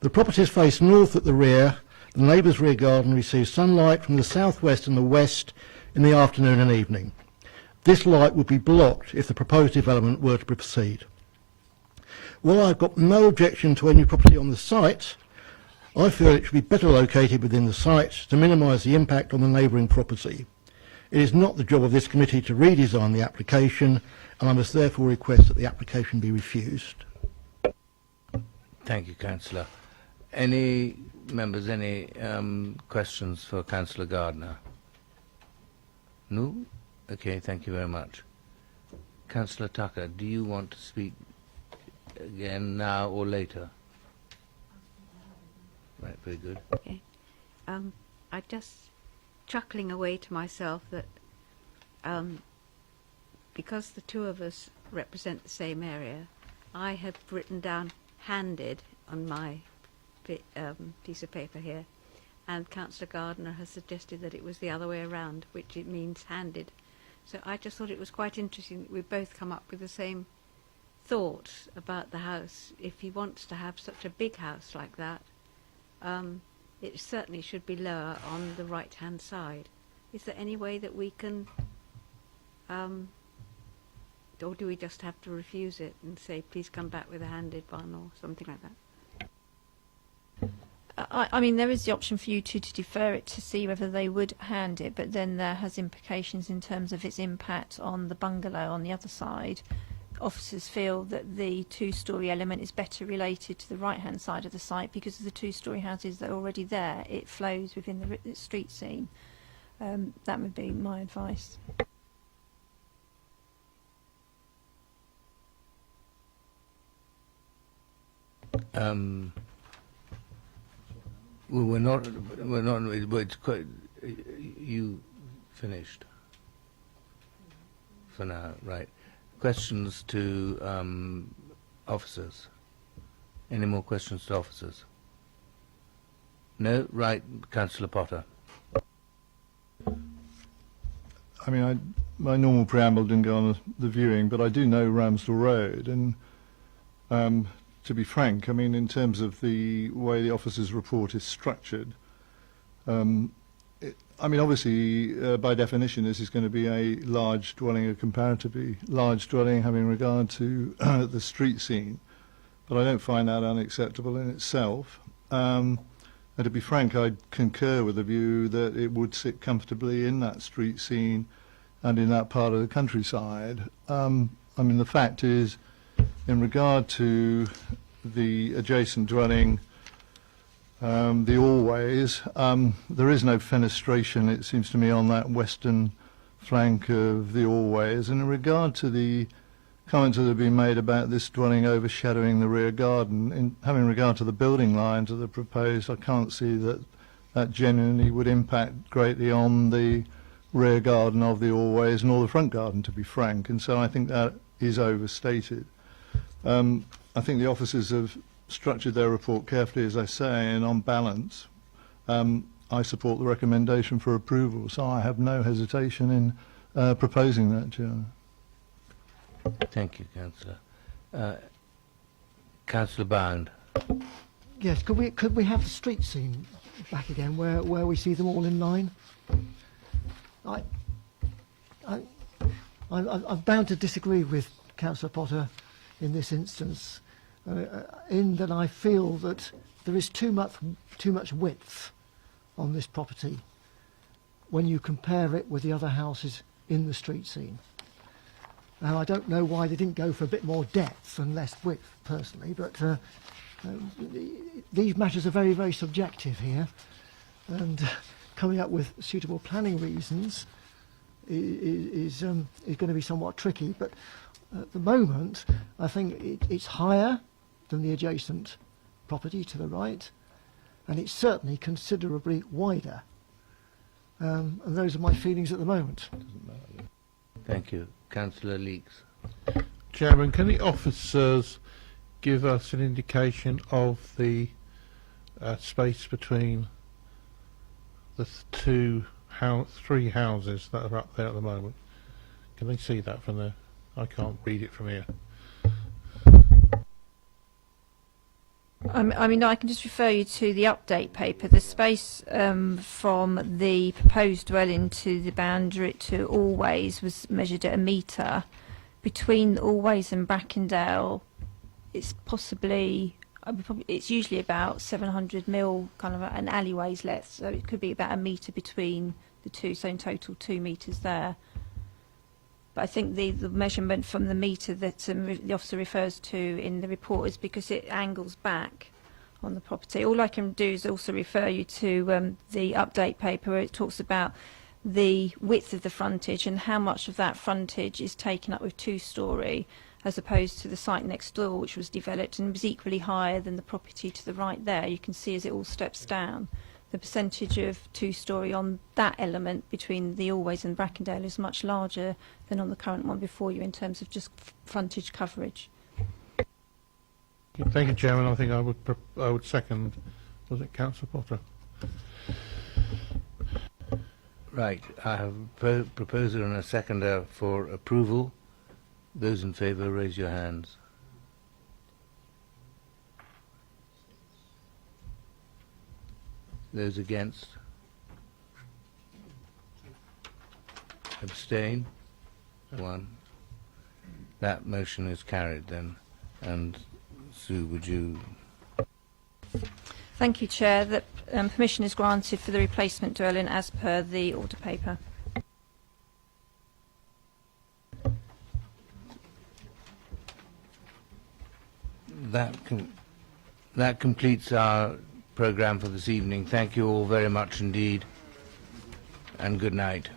The properties face north at the rear. The neighbour's rear garden receives sunlight from the southwest and the west in the afternoon and evening. This light would be blocked if the proposed development were to proceed. While I've got no objection to any property on the site, I feel it should be better located within the site to minimise the impact on the neighbouring property. It is not the job of this committee to redesign the application, and I must therefore request that the application be refused. Thank you, Councillor. Any members, any questions for Councillor Gardner? No? Okay, thank you very much. Councillor Tucker, do you want to speak again now or later? Right, very good. Okay. I just chuckling away to myself that because the two of us represent the same area, I have written down handed on my piece of paper here, and Councillor Gardner has suggested that it was the other way around, which it means handed. So I just thought it was quite interesting that we both come up with the same thoughts about the house. If he wants to have such a big house like that, it certainly should be lower on the right-hand side. Is there any way that we can, or do we just have to refuse it and say, please come back with a handed one or something like that? I mean, there is the option for you to defer it to see whether they would hand it, but then there has implications in terms of its impact on the bungalow on the other side. Officers feel that the two-storey element is better related to the right-hand side of the site because of the two-storey houses that are already there. It flows within the street scene. That would be my advice. Well, we're not, it's quite, you finished for now, right. Questions to officers? Any more questions to officers? No? Right, Councillor Potter. I mean, my normal preamble didn't go on the viewing, but I do know Ramsdell Road, and to be frank, I mean, in terms of the way the officers' report is structured, I mean, obviously, by definition, this is going to be a large dwelling, a comparatively large dwelling, having regard to the street scene. But I don't find that unacceptable in itself. And to be frank, I concur with the view that it would sit comfortably in that street scene and in that part of the countryside. I mean, the fact is, in regard to the adjacent dwelling, the Always, there is no fenestration, it seems to me, on that western flank of the Always. And in regard to the comments that have been made about this dwelling overshadowing the rear garden, in having regard to the building lines that are proposed, I can't see that that genuinely would impact greatly on the rear garden of the Always, nor the front garden, to be frank. And so I think that is overstated. I think the officers have structured their report carefully, as I say, and on balance, I support the recommendation for approval. So I have no hesitation in proposing that, Chairman. Thank you, Councillor. Councillor Bound. Yes, could we have the street scene back again, where we see them all in line? I'm bound to disagree with Councillor Potter in this instance, in that I feel that there is too much width on this property when you compare it with the other houses in the street scene. Now, I don't know why they didn't go for a bit more depth and less width, personally, but these matters are very, very subjective here, and coming up with suitable planning reasons is going to be somewhat tricky. But at the moment, I think it's higher than the adjacent property to the right, and it's certainly considerably wider. And those are my feelings at the moment. Thank you. Councillor Leeks. Chairman, can the officers give us an indication of the space between the three houses that are up there at the moment? Can they see that from there? I can't read it from here. I mean, I can just refer you to the update paper. The space from the proposed dwelling to the boundary to Always was measured at 1 metre. Between Always and Brackendale, it's possibly, it's usually about 700 mil, kind of an alleyway's length, so it could be about 1 metre between the two, so in total 2 metres there. But I think the measurement from the metre that the officer refers to in the report is because it angles back on the property. All I can do is also refer you to the update paper where it talks about the width of the frontage and how much of that frontage is taken up with 2-storey as opposed to the site next door, which was developed and was equally higher than the property to the right there. You can see as it all steps down, the percentage of 2-storey on that element between the Always and Brackendale is much larger than on the current one before you in terms of just frontage coverage. Thank you, Chairman. I think I would second. Was it Councillor Potter? Right. I have a proposer and a seconder for approval. Those in favour, raise your hands. Those against? Abstain? 1. That motion is carried then. And Sue, would you? Thank you, Chair. That permission is granted for the replacement dwelling as per the order paper. That completes our programme for this evening. Thank you all very much indeed, and good night.